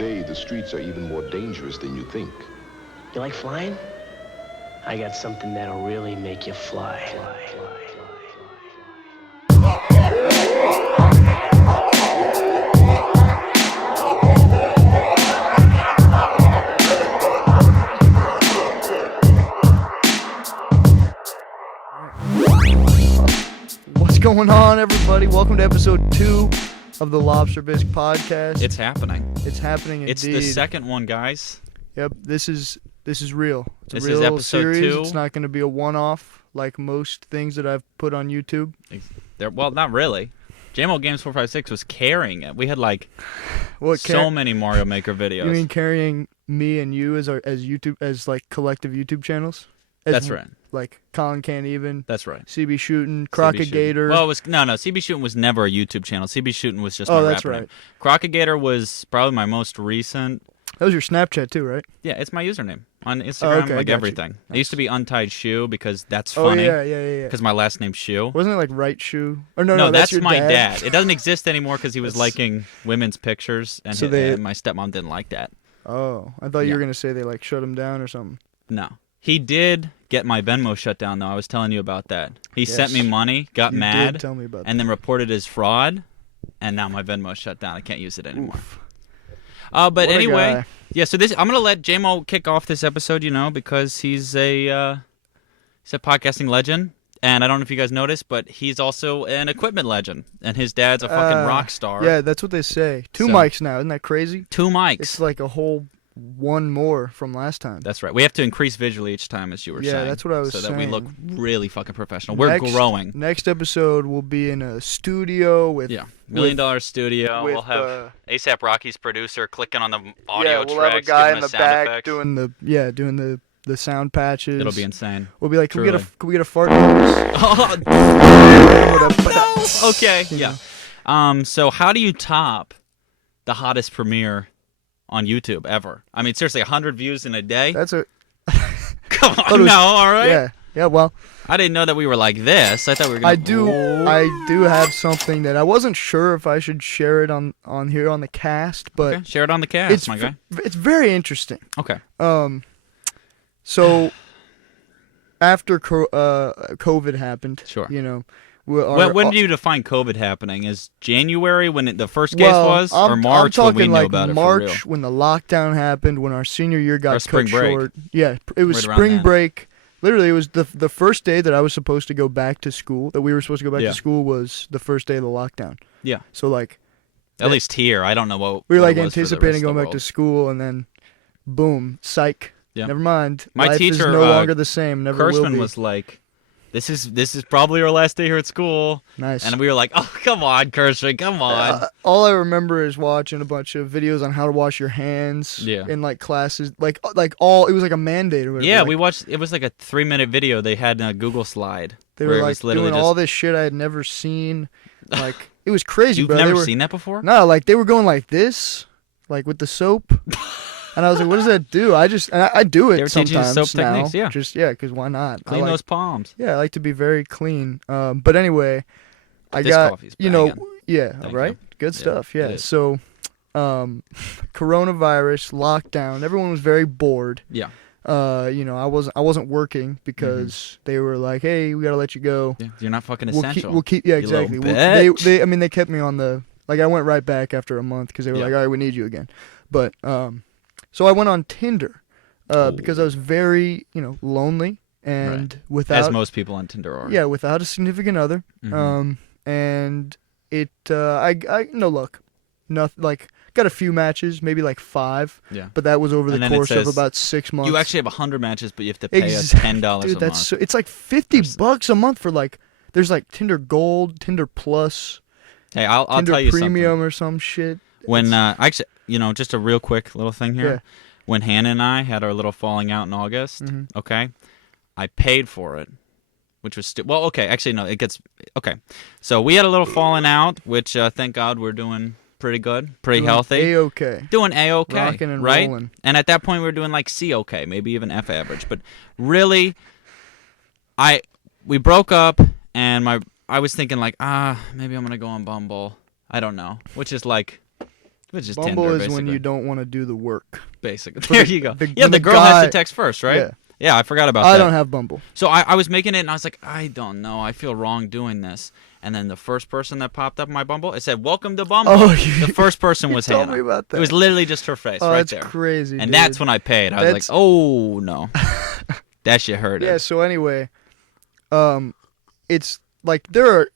Today, the streets are even more dangerous than you think. You like flying? I got something that'll really make you fly. What's going on, everybody? Welcome to episode 2 of the Lobster Bisque podcast. It's happening. It's happening indeed. It's the second one, guys. Yep, this is real. It's This a is real episode series. 2. It's not going to be a one-off like most things that I've put on YouTube. Well, not really. JMO Games 456 was carrying it. We had What, so many Mario Maker videos. You mean carrying me and you as YouTube as like collective YouTube channels? That's right. Like Colin Can't Even. That's right. CB Shootin', Crocagator. Well, it was no. CB Shootin' was never a YouTube channel. CB Shootin' was just my that's rapper right. name. Crocagator was probably my most recent. That was your Snapchat too, right? Yeah, it's my username on Instagram, Oh, okay, I got you. everything. Nice. It used to be Untied Shoe because that's Oh funny. yeah. Because my last name's Shoe. Wasn't it like Right Shoe? Or no, No, that's that's your my dad. It doesn't exist anymore because he was That's- liking women's pictures, and, So and my stepmom didn't like that. Oh, I thought you Yeah. were gonna say they like shut him down or something. No. He did get my Venmo shut down, though. I was telling you about that. He sent me Yes. money, got You mad, did tell me about and then reported as fraud, and now my Venmo's shut down. I can't use it anymore. Oof. But What a anyway, guy. yeah. So I'm gonna let JMO kick off this episode, because he's a podcasting legend, and I don't know if you guys noticed, but he's also an equipment legend, and his dad's a fucking rock star. Yeah, that's what they say. Two So- mics now, isn't that crazy? 2 mics. It's like a whole one more from last time. That's right. We have to increase visually each time, as you were saying. Yeah, that's what I was so that we look saying. really fucking professional. We're growing. Next episode will be in a studio with Yeah, $1 million studio. with, We'll have ASAP Rocky's producer clicking on the audio we'll tracks, have a guy giving in us the sound back effects. doing the sound patches. It'll be insane. We'll be like, Truly. can we get a fart noise? Oh, okay, yeah. So how do you top the hottest premiere on YouTube ever? I mean, seriously, 100 views in a day? That's a Come it on, was- no, all right? yeah. Well, I didn't know that we were like this. I thought we were going I do have something that I wasn't sure if I should share it on here on the cast, but Okay, share it on the cast, it's my guy. it's very interesting. Okay. So after COVID happened, Sure. when When do you define COVID happening? Is January when the first case was, or March I'm when we talking knew like about it for March real? when the lockdown happened, when our senior year got Or spring cut break. short. Yeah, it was Right around spring then. break. Literally, it was the first day that I was supposed to go back to school. That we were supposed to go back Yeah. to school was the first day of the lockdown. Yeah. So like At least here, I don't know what we were what like it was for the rest anticipating of going the back to world. school, and then boom, psych. Yeah. Never mind. My Life is teacher, no longer the same. Never will Kurtzman be. was like, "This is probably our last day here at school," Nice. and we were like, "Oh, come on, Kurtzman, come on." All I remember is watching a bunch of videos on how to wash your hands. Yeah. In like classes, like all it was like a mandate or whatever. Yeah, like, we watched. It was like a 3-minute video they had in a Google slide. They where were it like was literally doing just, all this shit I had never seen. Like it was crazy, You've bro. never They were, seen that before? No, like they were going like this, like with the soap. And I was like, "What does that do?" I do it They were teaching you sometimes soap now. techniques, yeah. Because why not? Clean I like, those palms. Yeah, I like to be very clean. But anyway, I This got coffee's you know, banging. yeah, Thank right, you. good Yeah, stuff. Yeah, it is. so, coronavirus lockdown. Everyone was very bored. Yeah. I wasn't working because they were like, "Hey, we gotta let you go." Yeah, you're not fucking We'll essential. yeah, you little exactly. bitch. They kept me on the, like, I went right back after a month because they were Yeah. like, all right, we need you again. But, so I went on Tinder, because I was very, lonely and without, As most people on Tinder are. yeah, without a significant other. Mhm. And it, I no luck, nothing, like, got a few matches, maybe like 5, Yeah. but that was over And the then it course of says, about 6 months. You actually have 100 matches, but you have to pay us Exact- $10 Dude, a that's month. so, it's like $50 a month for like, there's like Tinder Gold, Tinder Plus, Hey, I'll Tinder tell you Premium something. or some shit. When It's- actually, just a real quick little thing here. Yeah. When Hannah and I had our little falling out in August, Mhm. okay, I paid for it, which was well, okay. Actually, no, it gets okay. So we had a little falling out, which thank God we're doing pretty good, pretty healthy. A-okay. Doing A-okay, Rocking and right? rolling. And at that point, we were doing like C-okay, maybe even F average. But really, we broke up, and I was thinking like, maybe I'm gonna go on Bumble. I don't know, which is like Which is Bumble Tinder, is basically. when you don't want to do the work. Basically. There you go. the- Yeah, when the the girl has guy- to text first, right? Yeah. Yeah, I forgot about that. I don't have Bumble. So I was making it, and I was like, I don't know. I feel wrong doing this. And then the first person that popped up in my Bumble, it said, "Welcome to Bumble." Oh, the first person was told Hannah. me about that. It was literally just her face Oh, right that's there. crazy, And dude. that's when I paid. I was like, oh, no. That shit hurt. Yeah, so anyway, it's like there are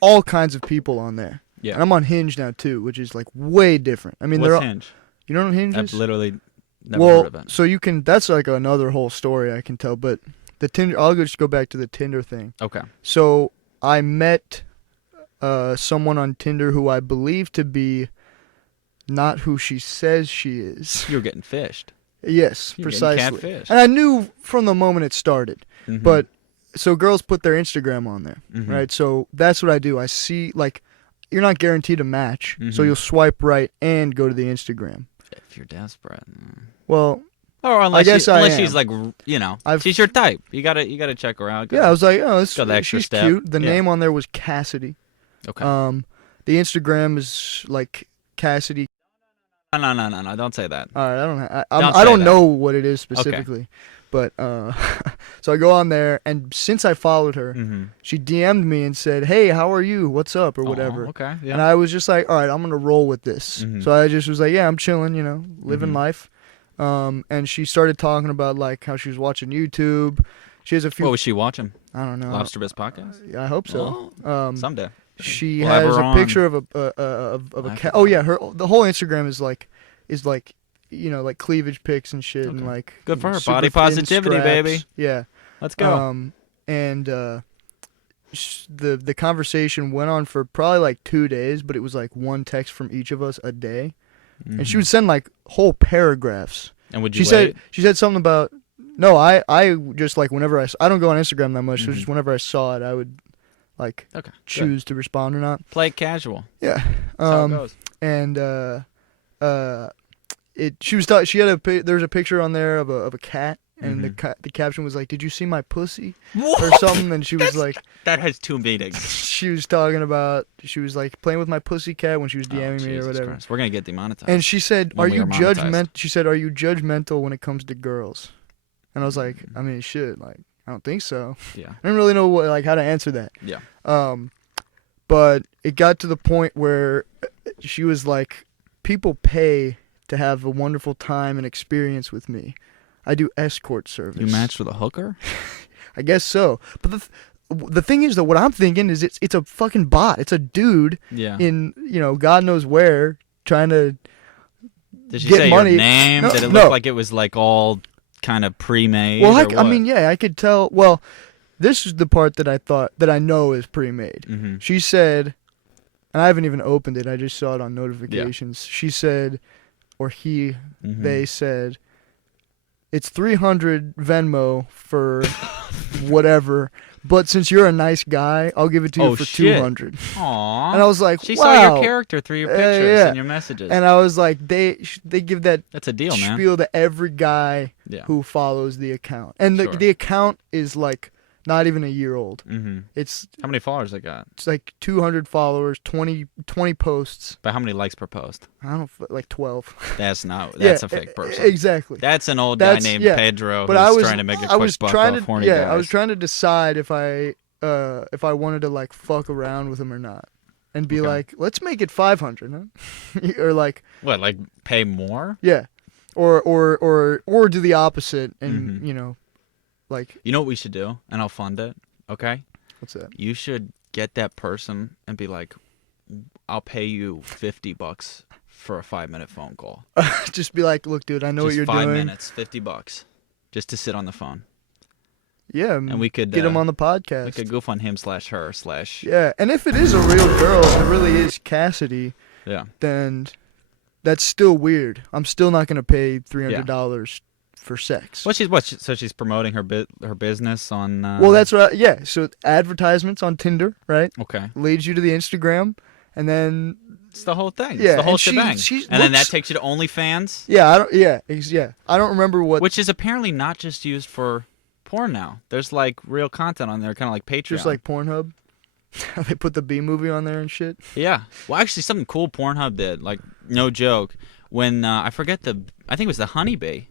all kinds of people on there. Yeah. And I'm on Hinge now too, which is like way different. I mean, What's they're all, Hinge? You don't know what Hinge I've is? literally never Well, heard of it. so you can. That's like another whole story I can tell. But the Tinder. I'll just go back to the Tinder thing. Okay. So I met someone on Tinder who I believe to be not who she says she is. You were getting fished. Yes, You're getting precisely. catfished. And I knew from the moment it started. Mhm. But so girls put their Instagram on there, Mhm. right? So that's what I do. I see, like, you're not guaranteed a match, so Mhm. you'll swipe right and go to the Instagram. If you're desperate. Well, Or unless, guess I unless am. she's like, she's your type. You gotta check her out. yeah, I was like, oh, Got the extra she's step. cute. The Yeah. name on there was Cassidy. Okay. The Instagram is like Cassidy. No, don't say that. All right, I don't. Don't I say don't that. know what it is specifically, but so I go on there, and since I followed her, Mm-hmm. she DM'd me and said, "Hey, how are you? What's up?" or whatever. Okay. Yeah. And I was just like, all right, I'm gonna roll with this. Mhm. So I just was like, yeah, I'm chilling, living Mhm. life. And she started talking about like how she was watching YouTube. She has a few. What was she watching? I don't know. Lobster Best podcast. Yeah, I hope so. Someday. She We'll have has her a on. picture of a cat. Oh yeah, the whole Instagram is like like cleavage pics and shit and Okay. like Good for her. super Body thin positivity, straps. baby. Yeah. Let's go. And the conversation went on for probably like 2 days, but it was like one text from each of us a day, and she would send like whole paragraphs. And would you She wait? said something about no, I just like whenever I don't go on Instagram that much, so just whenever I saw it, I would like Okay. choose to respond or not. Play it casual. Yeah. That's how it goes. And she had there was a picture on there of a cat, and the caption was like, "Did you see my pussy?" or something, and she was like, That has two meanings. she was talking about, she was like playing with my pussy cat when she was DMing me or Jesus whatever. Christ. We're gonna get demonetized. And she said, When "Are we you are monetized. judgmental?" She said, "Are you judgmental when it comes to girls?" And I was like, I mean, shit, like I don't think so. Yeah. I didn't really know how to answer that. Yeah. But it got to the point where she was like, "People pay to have a wonderful time and experience with me. I do escort service." You matched with a hooker? I guess so. But the thing is, though, what I'm thinking is it's a fucking bot. It's a dude Yeah. in God knows where trying to. Did she get say money. your name? No, Did it no. look like it was like all kind of pre-made? Well, or I what? mean, yeah, I could tell. Well, this is the part that I know is pre-made. Mm-hmm. She said, and I haven't even opened it. I just saw it on notifications. She said, or Mm-hmm. they said, it's 300 Venmo for whatever. But since you're a nice guy, I'll give it to you Oh, for shit. 200. Aw. And I was like, She wow. saw your character through your pictures yeah. and your messages. And I was like, they give that That's a deal, man. spiel to every guy Yeah. who follows the account. And Sure. the account is like not even a year old. Mm-hmm. It's How many followers they got? like 200 followers, 20 posts. But how many likes per post? I don't know, like 12. That's not. Yeah, That's a fake person. Exactly. That's an old That's- guy named yeah. Pedro But who's I was trying to make a I quick was buck trying off to horny yeah, guys. I was trying to decide if I wanted to like fuck around with him or not. And be Okay. like, let's make it 500, huh? Or like, What, like pay more? yeah. Or do the opposite and, Mhm. like, You know what we should do? And I'll fund it, okay? what's that? You should get that person and be like, I'll pay you $50 for a 5-minute phone call. Just be like, look, dude, I know Just what you're 5 doing. minutes, $50, just to sit on the phone. Yeah, And we could get him on the podcast. We could goof on him/her/ Yeah, and if it is a real girl, and it really is Cassidy, yeah. then that's still weird. I'm still not gonna pay $300 for sex. So she's promoting her business on. Well, that's right. Yeah, so advertisements on Tinder, right? Okay. Leads you to the Instagram, and then It's the whole thing. Yeah, It's the whole and shebang. she And then that looks- takes you to OnlyFans, I don't remember what. which is apparently not just used for porn now. There's like real content on there, kind of like Patreon. Just like Pornhub. They put the B movie on there and shit. Yeah. Well, actually, something cool Pornhub did. Like no joke. When I forget I think it was the honeybee,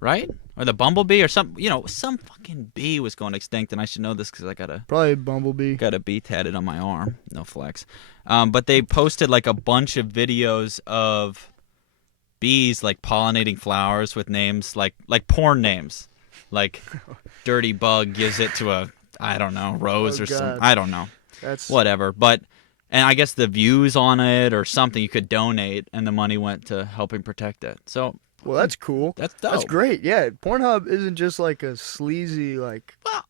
right? Or the bumblebee or some fucking bee was going extinct, and I should know this because I Probably a bumblebee. got a bee tatted on my arm. No flex. But they posted like a bunch of videos of bees like pollinating flowers with names like porn names, like Dirty Bug gives it to a rose or something. I don't know. That's Whatever. But and I guess the views on it or something you could donate, and the money went to helping protect it. So. Well, that's cool. That's dope. That's great. Yeah, Pornhub isn't just like a sleazy like. Well,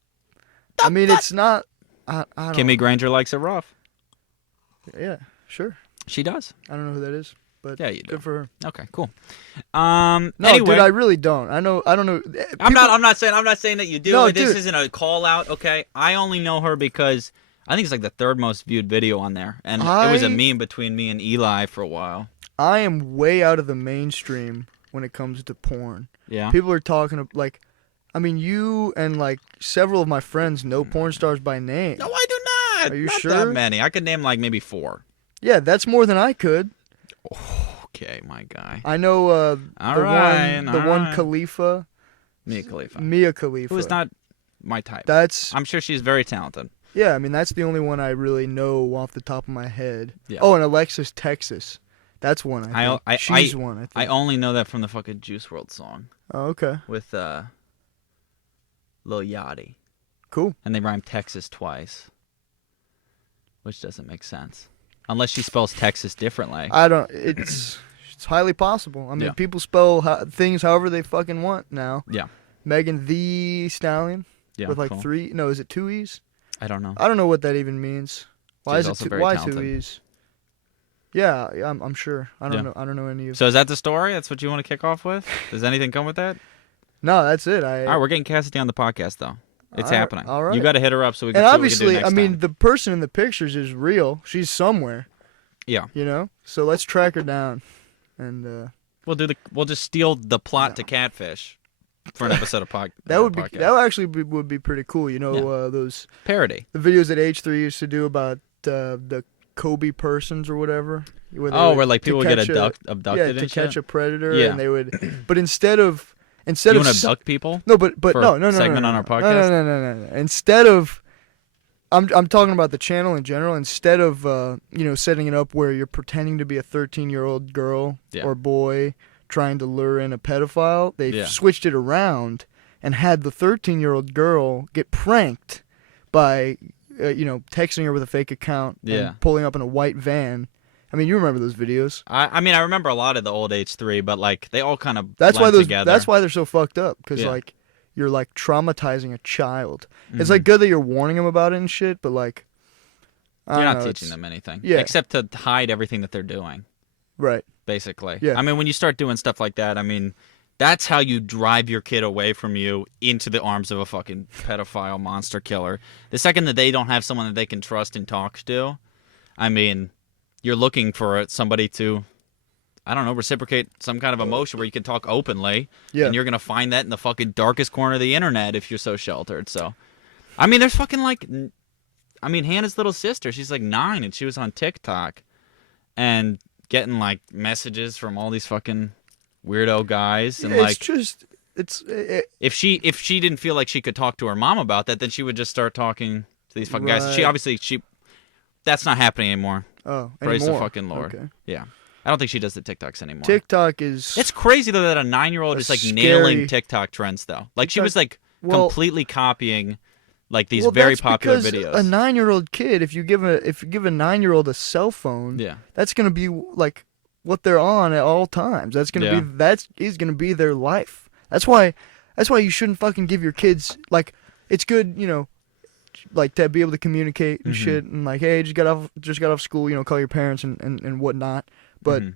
I mean, it's not. I don't Kimmy know. Granger likes it rough. Yeah, sure. She does. I don't know who that is, but Yeah, you do. good for her. Okay, cool. No, Anyway, dude, I really don't. I don't know. I'm not saying that you do. No, This dude. isn't a call out. Okay, I only know her because I think it's like the third most viewed video on there, and it was a meme between me and Eli for a while. I am way out of the mainstream when it comes to porn. Yeah. People are talking like, I mean, you and like several of my friends know porn stars by name. No, I do not. Are you Not sure? that many. I could name like maybe 4. Yeah, that's more than I could. Okay, my guy. I know the one Khalifa, Mia Khalifa. Mia Khalifa. Who is not my type. That's I'm sure she's very talented. yeah. I mean, that's the only one I really know off the top of my head. Yeah. Oh, and Alexis Texas. That's one. I think. She's one. I think. I only know that from the fucking Juice WRLD song Oh, okay. with Lil Yachty. Cool. And they rhyme Texas twice, which doesn't make sense. Unless she spells Texas differently. I don't. It's highly possible. I mean, Yeah. people spell things however they fucking want now. Yeah. Megan the Stallion. Yeah, With like cool. 3. No, is it 2 E's? I don't know. I don't know what that even means. Why She's is it also two, very why talented. 2 E's? Yeah, I'm sure. I don't Yeah. know. I don't know any of. So is that the story? That's what you want to kick off with? Does anything come with that? No, that's it. All right, we're getting Cassidy on the podcast, though. It's All right, happening. all right. You got to hit her up so we can and see what we can do obviously, next I mean, time. the person in the pictures is real. She's somewhere. Yeah. You know. So let's track her down, and We'll just steal the plot to Catfish for an episode of podcast. that would would be pretty cool. You know, Yeah. those parody. the videos that H3 used to do about the Kobe persons or whatever. Where Where like people would get abducted yeah, and to catch shit? a predator, Yeah. and they would. But instead of You want to s- abduct people? No, but for no, a segment no, on no, our no. podcast? No. Instead of, I'm talking about the channel in general. Instead of setting it up where you're pretending to be a 13-year-old girl Yeah. or boy trying to lure in a pedophile, they Yeah. switched it around and had the 13-year-old girl get pranked by texting her with a fake account Yeah. and pulling up in a white van. I mean, you remember those videos. I mean, I remember a lot of the old H3, but like they all kind of That's blend why together. That's why they're so fucked up because Yeah. like you're like traumatizing a child. It's Mhm. like good that you're warning them about it and shit, but like I You're don't not know, teaching them anything. Yeah. Except to hide everything that they're doing, right. basically. Yeah. I mean, when you start doing stuff like that, I mean, that's how you drive your kid away from you into the arms of a fucking pedophile monster killer. The second that they don't have someone that they can trust and talk to, I mean, you're looking for somebody to, I don't know, reciprocate some kind of emotion where you can talk openly. Yeah. And you're going to find that in the fucking darkest corner of the internet if you're so sheltered. So, I mean, there's fucking like, I mean, Hannah's little sister, she's like 9 and she was on TikTok and getting like messages from all these fucking weirdo guys. And It's like, just if she didn't feel like she could talk to her mom about that, then she would just start talking to these fucking guys. She Right. obviously, that's not happening anymore. Praise the anymore. fucking Lord. Okay. Yeah. I don't think she does the TikToks anymore. TikTok is It's crazy though that a 9-year-old a is like scary- nailing TikTok trends though. Like she TikTok- was like well- completely copying like these well, very that's popular because videos. A 9-year-old kid, if you give a 9-year-old a cell phone, Yeah. that's gonna be like what they're on at all times. That's gonna Yeah. is gonna be their life. That's why you shouldn't fucking give your kids like it's good, like to be able to communicate and Mhm. shit and like, hey, just got off school, call your parents and whatnot. But Mhm.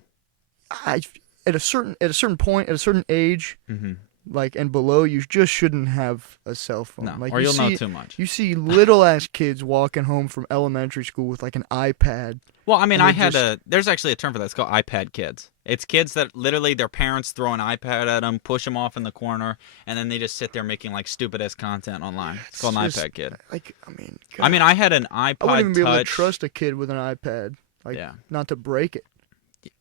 at a certain point, at a certain age, Mhm. like and below, you just shouldn't have a cell phone. No, like or you you'll know see- too much. You see little ass kids walking home from elementary school with like an iPad. Well, I mean, and I they're had there's actually a term for that. It's called iPad kids. It's kids that literally their parents throw an iPad at them, push them off in the corner, and then they just sit there making like stupid ass content online. It's called an just- iPad kid. Like, I mean, I mean, I had an I iPod wouldn't even be able to Touch. trust a kid with an iPad. Like, Yeah. not to break it.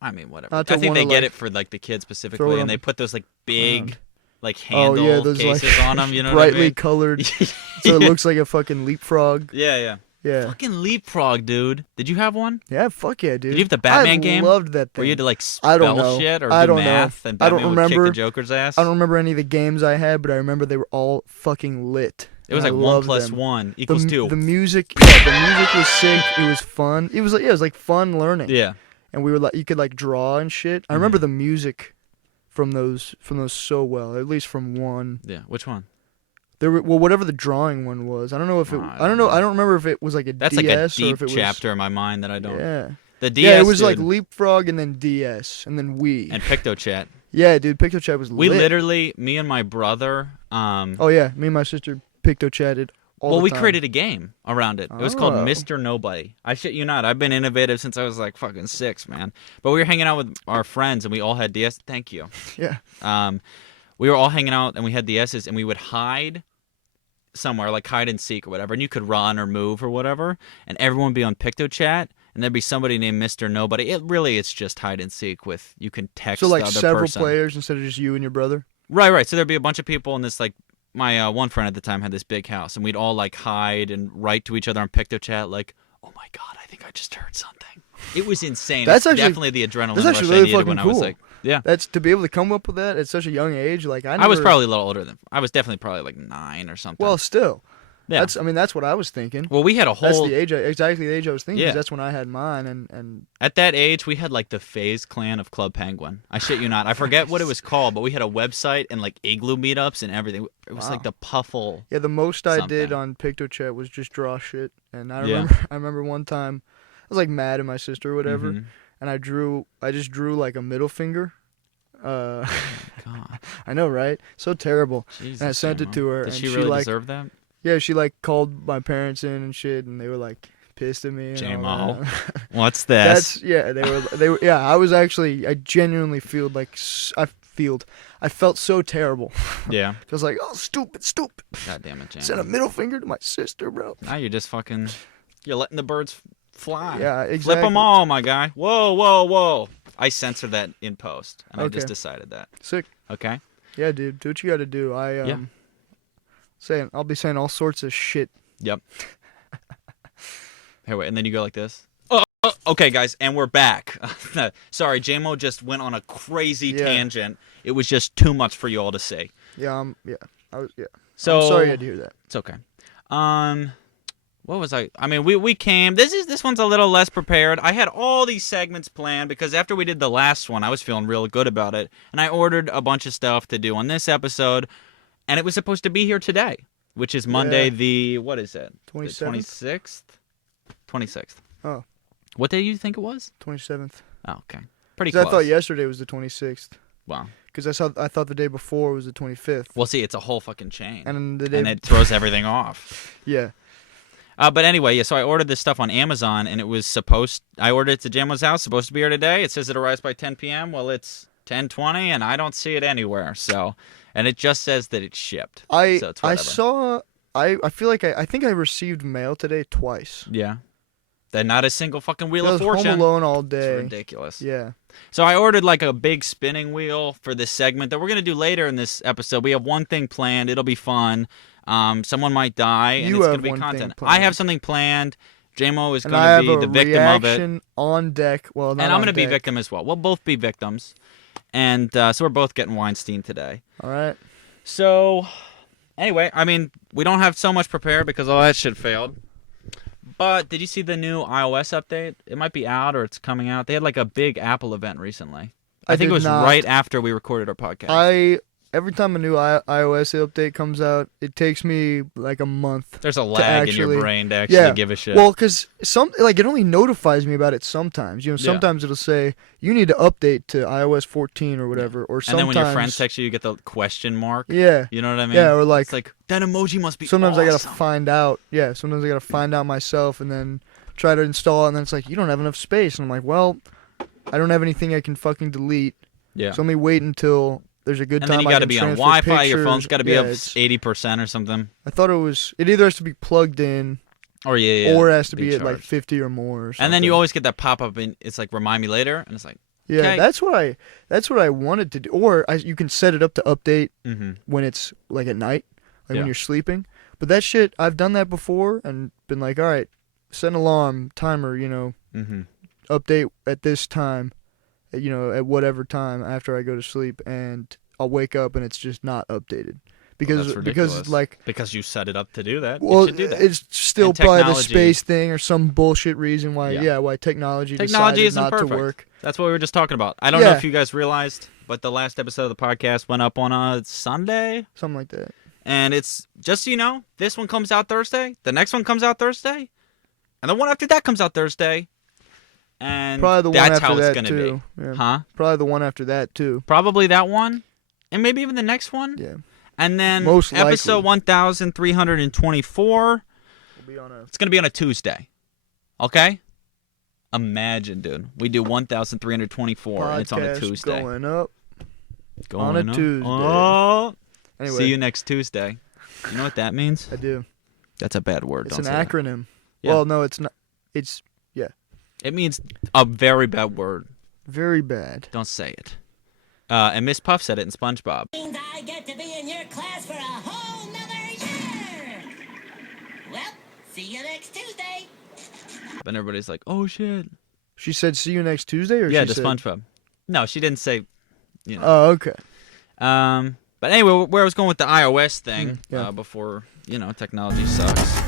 I mean, whatever. Not to I think they wanna, get like, it for like the kids throw specifically, it and they on put those like big, ground. like handle those cases like on them. You know brightly what I mean? colored, so it looks like a fucking leapfrog. Yeah. Yeah. Fucking leapfrog, dude. Did you have one? Yeah, fuck yeah, dude. Did you have the Batman game? I loved that thing. Where you had to like I don't spell know. shit or I do don't know. math, and I don't Batman would kick remember. the Joker's ass? I don't remember any of the games I had, but I remember they were all fucking lit. It was and like I 1 loved plus them. 1 equals 2. The music was sick. It was fun. It was like fun learning. Yeah. And we were like, you could like draw and shit. I remember the music from those so well. At least from one. Yeah. Which one? Whatever the drawing one was. I don't know if it. I I don't know. know. I don't remember if it was like a That's DS like a or deep if it was chapter in my mind that I don't. Yeah. The DS. Yeah, it was like dude, Leapfrog and then DS and then Wii. and PictoChat. Yeah, dude, PictoChat was We lit. literally, me and my brother. Oh yeah, me and my sister PictoChatted. All the We time. created a game around it. It was called Oh. Mr. Nobody. I shit you not. I've been innovative since I was like fucking 6, man. But we were hanging out with our friends and we all had DS. Thank you. Yeah. We were all hanging out and we had DSs and we would hide somewhere, like hide and seek or whatever, and you could run or move or whatever, and everyone would be on PictoChat, and there'd be somebody named Mr. Nobody. It's just hide and seek with you can text So like the other several person. players instead of just you and your brother. Right. So there'd be a bunch of people in this like. My one friend at the time had this big house, and we'd all like hide and write to each other on PictoChat, like, "Oh my god, I think I just heard something." It was insane. That's It's actually- definitely the adrenaline that's rush actually I really needed fucking when I was cool. like, yeah. That's to be able to come up with that at such a young age. Like I was probably a little older than. I was definitely probably like 9 or something. Well, still. yeah. That's what I was thinking. Well, we had a That's whole. the age. Exactly the age I was thinking. 'Cause Yeah. That's when I had mine, and At that age, we had like the FaZe clan of Club Penguin. I shit you not. I forget what it was called, but we had a website and like igloo meetups and everything. It was like the Puffle. yeah, the most I did Something. on PictoChat was just draw shit. And I Yeah. remember, I remember one time, I was like mad at my sister or whatever, Mhm. and I just drew like a middle finger. God, I know, right? So terrible. Jesus, And I sent it Jamo. to her, Did and she she really like, deserve that? yeah, she like called my parents in and shit, and they were like pissed at me. And all Jamo. that. What's this? That's yeah. They were yeah. I genuinely feel like I felt so terrible. Yeah. I was like, oh, stupid. God damn it, Jamo. Sent a middle finger to my sister, bro. Now you're just fucking. You're letting the birds fly. Yeah, exactly. Flip them all, my guy. Whoa. I censored that in post, and I just Okay. decided that. Sick. Okay. Yeah, dude. Do what you got to do. I'll be saying all sorts of shit. Yep. Here, wait, and then you go like this. Oh, okay, guys, and we're back. Sorry, JMO just went on a crazy Yeah. tangent. It was just too much for you all to see. Yeah. I'm So sorry you had to hear that. It's okay. What was I? I mean, we came. This one's a little less prepared. I had all these segments planned because after we did the last one, I was feeling real good about it, and I ordered a bunch of stuff to do on this episode, and it was supposed to be here today, which is Monday. Yeah. What is it? 27th? 26th. Oh. What day do you think it was? 27th. Oh, okay. Pretty 'Cause close. I thought yesterday was the 26th. Wow. Because I thought the day before was the 25th. Well, see, it's a whole fucking chain, And the day. and it throws everything off. Yeah. But anyway, yeah, so I ordered this stuff on Amazon, and I ordered it to Jamo's house, supposed to be here today. It says it arrives by 10 p.m. Well, it's 10:20, and I don't see it anywhere. So, and it just says that it's shipped. So it's whatever. I feel like I think I received mail today twice. Yeah. Then not a single fucking Wheel I of was Fortune. home alone all It's day. ridiculous. Yeah. So I ordered like a big spinning wheel for this segment that we're going to do later in this episode. We have one thing planned. It'll be fun. Someone might die, and You it's going have to be one thing content. I planned. have something planned. JMO is And going I to have be a the victim of it. reaction on deck. Well, not And I'm on going to be deck. victim as well. We'll both be victims. And so we're both getting Weinstein today. All right. So, anyway, I mean, we don't have so much prepared because all that shit failed. But did you see the new iOS update? It might be out or it's coming out. They had like a big Apple event recently. I think it did was not. right after we recorded our podcast. Every time a new iOS update comes out, it takes me like a month. There's a lag in your brain to actually give a shit. Well, because it only notifies me about it sometimes. You know, sometimes it'll say you need to update to iOS 14 or whatever. Or and sometimes, then when your friends text you, you get the question mark. Yeah. You know what I mean? Yeah, or like it's like that emoji must be. Sometimes I gotta awesome. find out. Yeah, sometimes I gotta find out myself and then try to install it, and then it's like you don't have enough space, and I'm like, well, I don't have anything I can fucking delete. Yeah. So let me wait until there's a good And time. then you got to be on Wi-Fi. Your phone's got to be up 80% or something. I thought it either has to be plugged in, or or it has to be at like charged. 50 or more. Or something. And then you always get that pop up, and it's like remind me later, and it's like Yeah, Okay. that's what I wanted to do. Or you can set it up to update Mm-hmm. when it's like at night, like Yeah. when you're sleeping. But that shit, I've done that before and been like, all right, set an alarm timer, Mm-hmm. update at this time, at whatever time after I go to sleep, and I'll wake up and it's just not updated. Because because you set it up to do that. well, you should do that. it's still And probably the technology- space thing or some bullshit reason why Yeah. why technology Technology decided isn't not perfect. to work. That's what we were just talking about. I don't know Yeah. if you guys realized, but the last episode of the podcast went up on a Sunday. Something like that. And it's, just so you know, this one comes out Thursday. The next one comes out Thursday. And the one after that comes out Thursday. And Probably the one that's after how it's that going to too. be. Yeah. Huh? Probably the one after that too. Probably that one. And maybe even the next one. Yeah. And then Most episode likely. 1324, We'll be on a it's going to be on a Tuesday. Okay? Imagine, dude. We do 1324 and it's on a podcast Tuesday. going up. Going on a up. Tuesday. Oh. Anyway, See you next Tuesday. You know what that means? I do. That's a bad word. It's Don't an say that. acronym. Yeah. Well, no, it's not. It's It means a very bad word. very bad. Don't say it. And Miss Puff said it in SpongeBob. Means I get to be in your class for a whole nother year. Well, see you next Tuesday. And everybody's like, oh, shit. She said, "See you next Tuesday," or Yeah, she to said, SpongeBob. No, she didn't say, Oh, okay. But anyway, where I was going with the iOS thing yeah. before, technology sucks.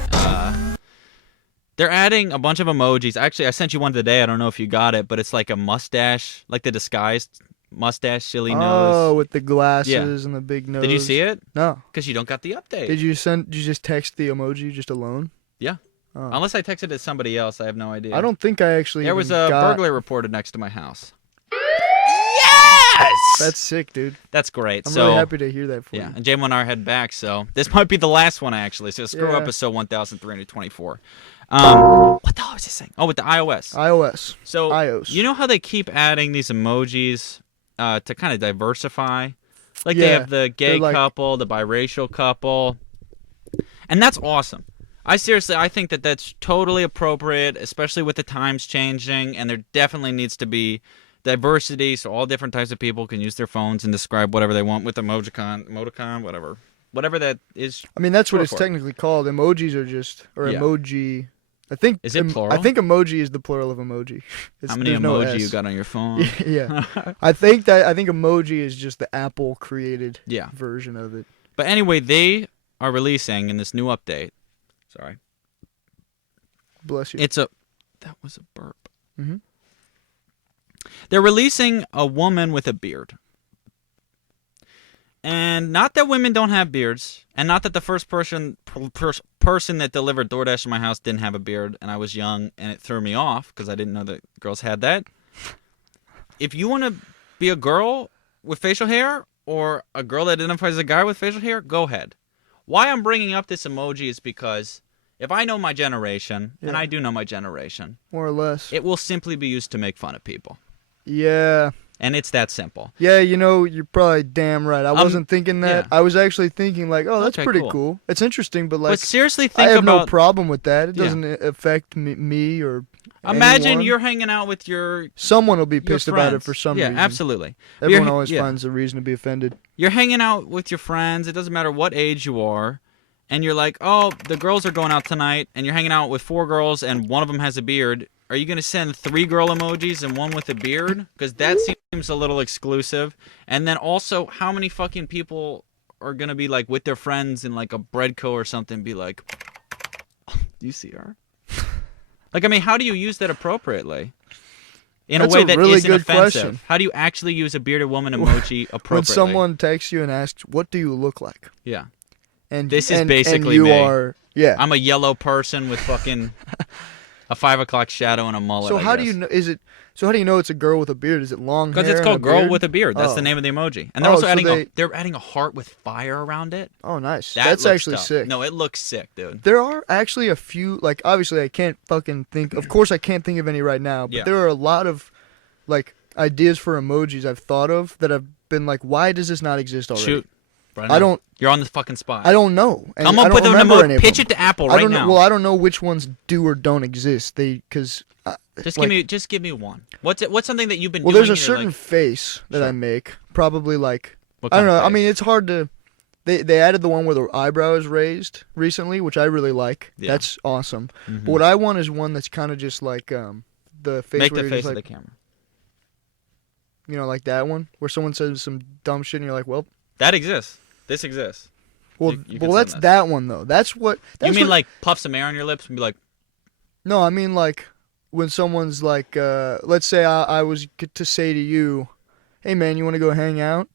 They're adding a bunch of emojis. Actually, I sent you one today. I don't know if you got it, but it's like a mustache, like the disguised mustache, silly Oh, nose. with the glasses and the big nose. Did you see it? No. Because you don't got the update. Did you just text the emoji just alone? Yeah. Oh. Unless I texted it to somebody else, I have no idea. I don't think I actually. There was even a got... burglar reported next to my house. That's sick, dude. That's great. I'm so really happy to hear that for yeah, you. and Jamo and I are heading back, so this might be the last one actually. So screw Yeah. episode 1324. What the hell was I saying? Oh, with the iOS. iOS. So iOS. you know how they keep adding these emojis to kind of diversify? Like they Yeah, have the gay they're like- couple, the biracial couple, and that's awesome. I think that that's totally appropriate, especially with the times changing, and there definitely needs to be diversity, so all different types of people can use their phones and describe whatever they want with emoticon, whatever that is. I mean, that's what Short it's for it. technically called. Emojis are just, or Yeah. emoji. I think. Is it plural? I think emoji is the plural of emoji. How many there's no emoji S. you got on your phone? Yeah. I think emoji is just the Apple created Yeah. version of it. But anyway, they are releasing in this new update. Sorry, Bless you. that was a burp. Mhm. They're releasing a woman with a beard. And not that women don't have beards, and not that the first person that delivered DoorDash to my house didn't have a beard, and I was young, and it threw me off because I didn't know that girls had that. If you want to be a girl with facial hair, or a girl that identifies as a guy with facial hair, go ahead. Why I'm bringing up this emoji is because if I know my generation, and Yeah. I do know my generation, More or less. it will simply be used to make fun of people. Yeah. And it's that simple. Yeah, you're probably damn right. I wasn't thinking that. yeah. I was actually thinking like, oh, that's Okay, pretty cool. cool. It's interesting, but like, But seriously, I think have about... no problem with that. It Yeah. doesn't affect me or Imagine anyone. you're hanging out with your Someone will be your pissed about it friends. for some yeah, reason. absolutely. Everyone You're- always yeah. finds a reason to be offended. You're hanging out with your friends. It doesn't matter what age you are. And you're like, oh, the girls are going out tonight. And you're hanging out with 4 girls and one of them has a beard. Are you going to send 3 girl emojis and 1 with a beard? Because that seems a little exclusive. And then also, how many fucking people are going to be like with their friends in like a breadco or something be like, do you see her? Like, I mean, how do you use that appropriately? In That's a way a that really isn't good offensive. question. How do you actually use a bearded woman emoji appropriately? When someone texts you and asks, "What do you look like?" Yeah. and This is and basically you me. are, yeah. I'm a yellow person with fucking a 5 o'clock shadow and a mullet. So I how do guess. you know? How do you know it's a girl with a beard? Is it long hair? Because it's and called a "Girl beard? with a Beard." That's Oh. the name of the emoji, and they're Oh, also so adding they're adding a heart with fire around it. Oh, nice. That That's looks actually tough. sick. No, it looks sick, dude. There are actually a few, like, obviously I can't fucking think, of course I can't think of any right now, but Yeah. there are a lot of, like, ideas for emojis I've thought of that have been like, why does this not exist already? Shoot. But I don't. You're on the fucking spot. I don't know. And Come I up don't with an remember any emoji. of Pitch them. it to Apple I right don't now. know, well, I don't know which ones do or don't exist. Because Just give me one. What's something that you've been well, doing? there's a certain face that I Sure. make. Probably like What I don't kind know. of I mean, face? it's hard to. They added the one where the eyebrow is raised recently, which I really like. Yeah. That's awesome. Mhm. But what I want is one that's kind of just like the face. Make where the you're face just of like, the camera. You know, like that one where someone says some dumb shit and you're like, well, That exists. This exists. well, You can well, that's send that one though. That's what. That's You mean what, like puff some air on your lips and be like, No, I mean like when someone's like, let's say I was to say to you, hey man, you want to go hang out?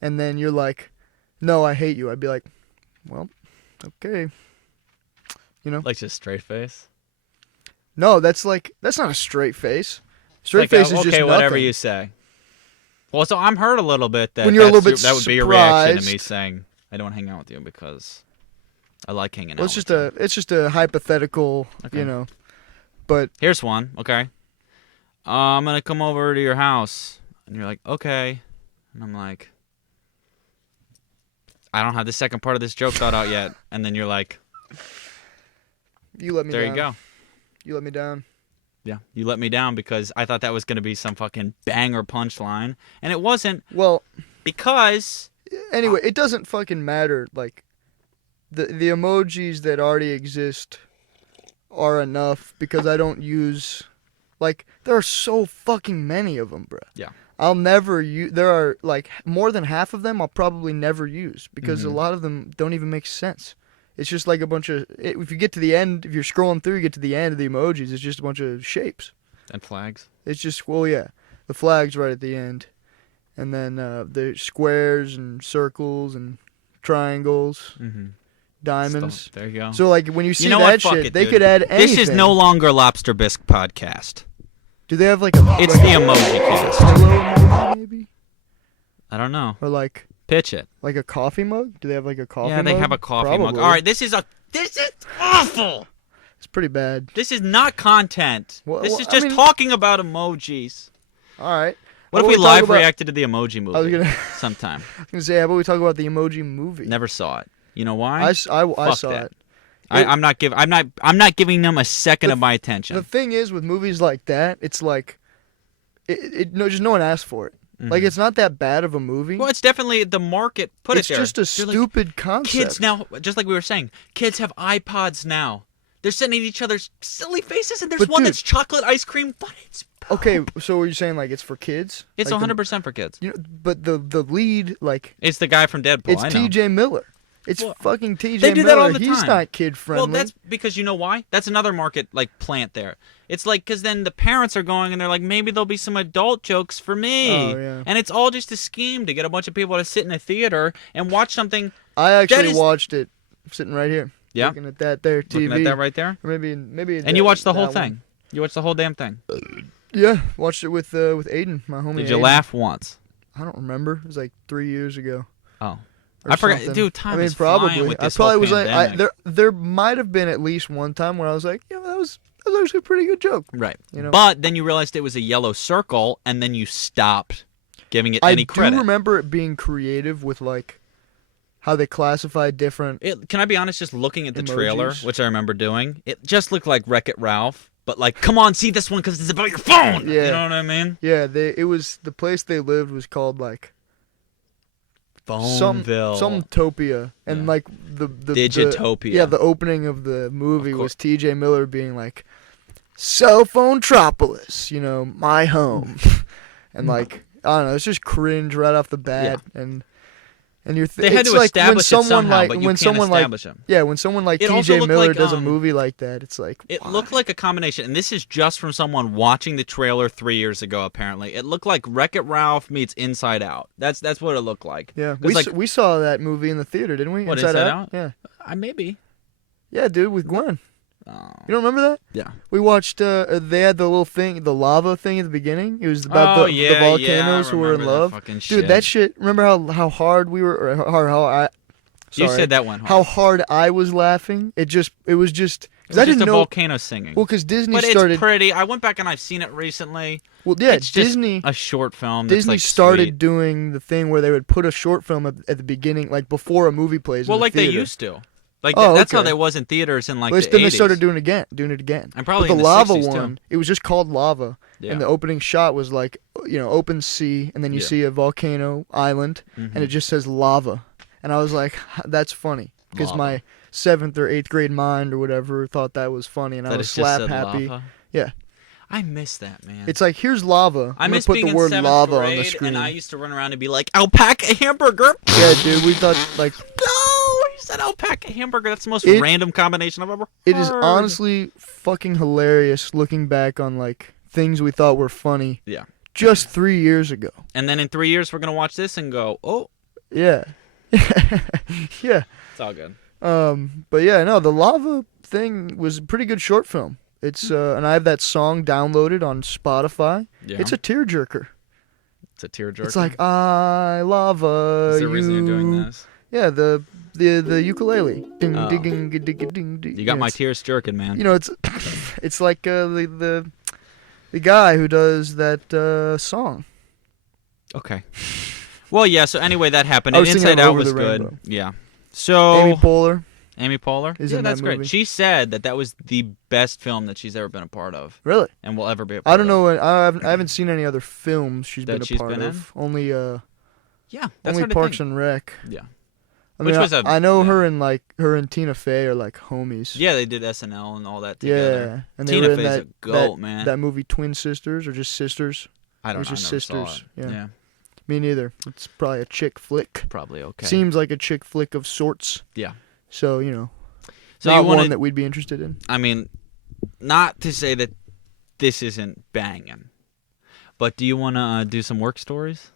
And then you're like, no, I hate you. I'd be like, well, okay. You know? like just straight face? No, that's not a straight face. Straight Like, face is okay, just whatever nothing. you say. Well, so I'm hurt a little bit that When you're a little that bit would be your reaction to me surprised. saying I don't want to hang out with you because I like hanging Well, out. it's just a hypothetical, Okay. you know. But Here's one. Okay. I'm gonna come over to your house, and you're like, okay, and I'm like, I don't have the second part of this joke thought out yet, and then you're like, you let me there down. you go. You let me down. Yeah, you let me down because I thought that was gonna be some fucking banger punchline, and it wasn't Well, because anyway, it doesn't fucking matter. Like, the emojis that already exist are enough because I don't use. Like, there are so fucking many of them, bruh. Yeah. I'll never use. There are like more than half of them I'll probably never use because a Mhm. lot of them don't even make sense. It's just like a bunch of. If you get to the end, if you're scrolling through, you get to the end of the emojis. It's just a bunch of shapes. and flags. It's just the flag's right at the end, and then the squares and circles and triangles, Mm-hmm. diamonds. There you go. So like when you see know that what? Fuck shit, it, they dude. could add anything. This is no longer Lobster Bisque podcast. Do they have like a? It's like the emoji cast. hello emoji maybe, I don't know. or like Pitch it. a coffee mug? Do they have like a coffee? Yeah, they mug? have a coffee mug. Probably. All right, this is awful. It's pretty bad. This is not content. Well, this well, is I just mean- talking about emojis. All right. What How if we about talk live about- reacted to the Emoji movie I was gonna, sometime? say, how about we talk about the emoji movie? Never saw it. You know why? I Fuck saw that. it. I'm not giving them a second of my attention. The thing is with movies like that, it's like, just no one asked for it. Like, it's not that bad of a movie. Well, it's definitely the market put it's it there. just a They're like, stupid concept. kids now, just like we were saying, kids have iPods now. They're sending each other silly faces, and there's But one dude- that's chocolate ice cream, but it's Okay, so are you saying like it's for kids? it's like 100% for kids. You know, but the lead, like, It's the guy from Deadpool. it's I know. T.J. Miller. It's Well, fucking T.J. they do Miller. that all the He's time. not kid friendly. Well, that's because you know why? That's another market like plant there. It's like because then the parents are going and they're like, maybe there'll be some adult jokes for me. Oh, yeah. And it's all just a scheme to get a bunch of people to sit in a theater and watch something. I actually is- watched it, sitting right here. Yeah? Looking at that there TV. Looking at that right there. Or maybe. And you watched the whole that thing. one. You watched the whole damn thing. Yeah, watched it with Aiden, my homie. Did you Aiden. laugh once? I don't remember. It was like 3 years ago. Oh, or I forgot, something. dude. Time I mean, is probably. flying with I this probably whole was pandemic. like, there might have been at least one time where I was like, yeah, that was actually a pretty good joke. Right. You know? But then you realized it was a yellow circle, and then you stopped giving it any I credit. do remember it being creative with like how they classified different. Can I be honest? Just looking at the trailer, Emojis. which I remember doing, it just looked like Wreck-It Ralph. But like, come on, see this one because it's about your phone. Yeah. You know what I mean? Yeah, it was the place they lived was called like Phoneville. some Topia, and Yeah. like the Digitopia. the opening of the movie Of was course. T.J. Miller being like, "Cell phone tropolis, you know, my home," and like I don't know, it's just cringe right off the bat, and you're They had it's to like establish when it someone somehow, like but you when can't someone like establish them. yeah when someone like It also T.J. looked Miller like, does a movie like that, it's like It why? looked like a combination, and this is just from someone watching the trailer 3 years ago. Apparently, it looked like Wreck-It Ralph meets Inside Out. That's what it looked like. Yeah, 'Cause, we saw that movie in the theater, didn't we? What, Inside Out? Yeah, Maybe. yeah, dude, with Gwen. Oh. You don't remember that? Yeah. We watched. They had the little thing, the lava thing at the beginning. It was about the volcanoes who were in love. Dude, that shit. Remember how hard we were, or how I. You Sorry, said that one. how hard I was laughing. It was just It was I just didn't a know. volcano singing. Well, because Disney but started. it's pretty. I went back and I've seen it recently. Well, yeah, It's just Disney. a short film. That's Disney like started sweet. doing the thing where they would put a short film at the beginning, like before a movie plays. Well, in the like theater. they used to. Like Oh, that's how okay. they was in theaters in like Well, the then 80s. they started doing it again. And probably but in the the lava 60s too. one, it was just called Lava, Yeah. and the opening shot was like, open sea, and then you Yeah. see a volcano island, and it just says lava, and I was like, that's funny, because Lava. my 7th or 8th grade mind or whatever thought that was funny, and I That was it just slap said happy. lava. Yeah, I miss that, man. it's like here's lava. I I'm miss gonna being put the in word 7th lava grade, on the screen. and I used to run around and be like, alpaca hamburger. Yeah, dude, we thought like. No, he said alpaca hamburger. That's the most It- random combination I've ever heard. It is honestly fucking hilarious looking back on like things we thought were funny Yeah. just 3 years ago. And then in 3 years, we're going to watch this and go, oh, Yeah. Yeah. it's all good. But yeah, no, the lava thing was a pretty good short film. It's and I have that song downloaded on Spotify. Yeah. It's a tearjerker. It's a tearjerker. It's like I lava Is there you. a reason you're doing this? Yeah, the ukulele. Ding Oh. ding ding ding ding ding. You got my it's- tears jerking, man. It's it's like the guy who does that song. Okay. Well, yeah, so anyway, that happened. I And was thinking Inside of Out Over was the good. Rainbow. Yeah. So, Amy Poehler. Amy Poehler? is yeah, in that that's great. movie. She said that was the best film that she's ever been a part of Really? and will ever be a part I don't of. know. I haven't seen any other films she's That been a she's part been of. Only Yeah, that's only her Parks thing. and Rec. Yeah. I Which mean, was I know yeah. her and Tina Fey are like homies. Yeah, they did SNL and all that Yeah, together. and they Tina were in Fey's that, a goat, that, man. that movie Twin Sisters or just Sisters. I don't was know. I just never saw sisters, it. yeah. Me neither. It's probably a chick flick. Probably okay. Seems like a chick flick of sorts. Yeah. So So not you want one that we'd be interested in. I mean, not to say that this isn't banging, but do you want to do some work stories?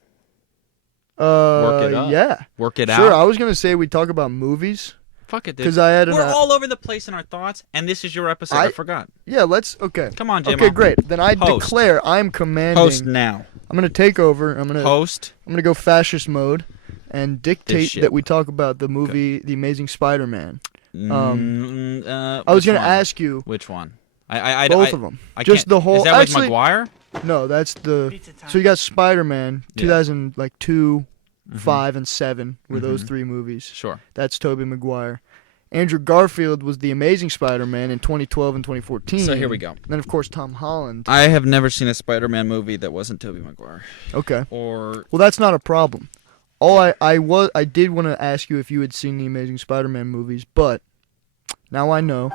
Work it up. Yeah. Work it Sure. out? I was gonna say we talk about movies Fuck it, dude. because I had We're all over the place in our thoughts, and this is your episode. I forgot. Yeah. Let's. Okay. Come on, J-Mo. Okay. Great. Then I Host. declare I'm commanding. Host now. I'm gonna take over. I'm gonna go fascist mode and dictate ship. that we talk about the movie The Amazing Spider-Man. I was Which gonna one? ask you Which one? I both of them. I Just can't- the whole. Is that actually, with Maguire? no, that's the. Pizza time. So you got Spider-Man, Yeah. 2002, 5, and 7 were those Mhm. 3 movies. Sure. That's Tobey Maguire. Andrew Garfield was The Amazing Spider-Man in 2012 and 2014. So here we go. And then of course Tom Holland. I have never seen a Spider-Man movie that wasn't Tobey Maguire. Okay. Or Well, that's not a problem. All I did want to ask you if you had seen the Amazing Spider-Man movies, but now I know.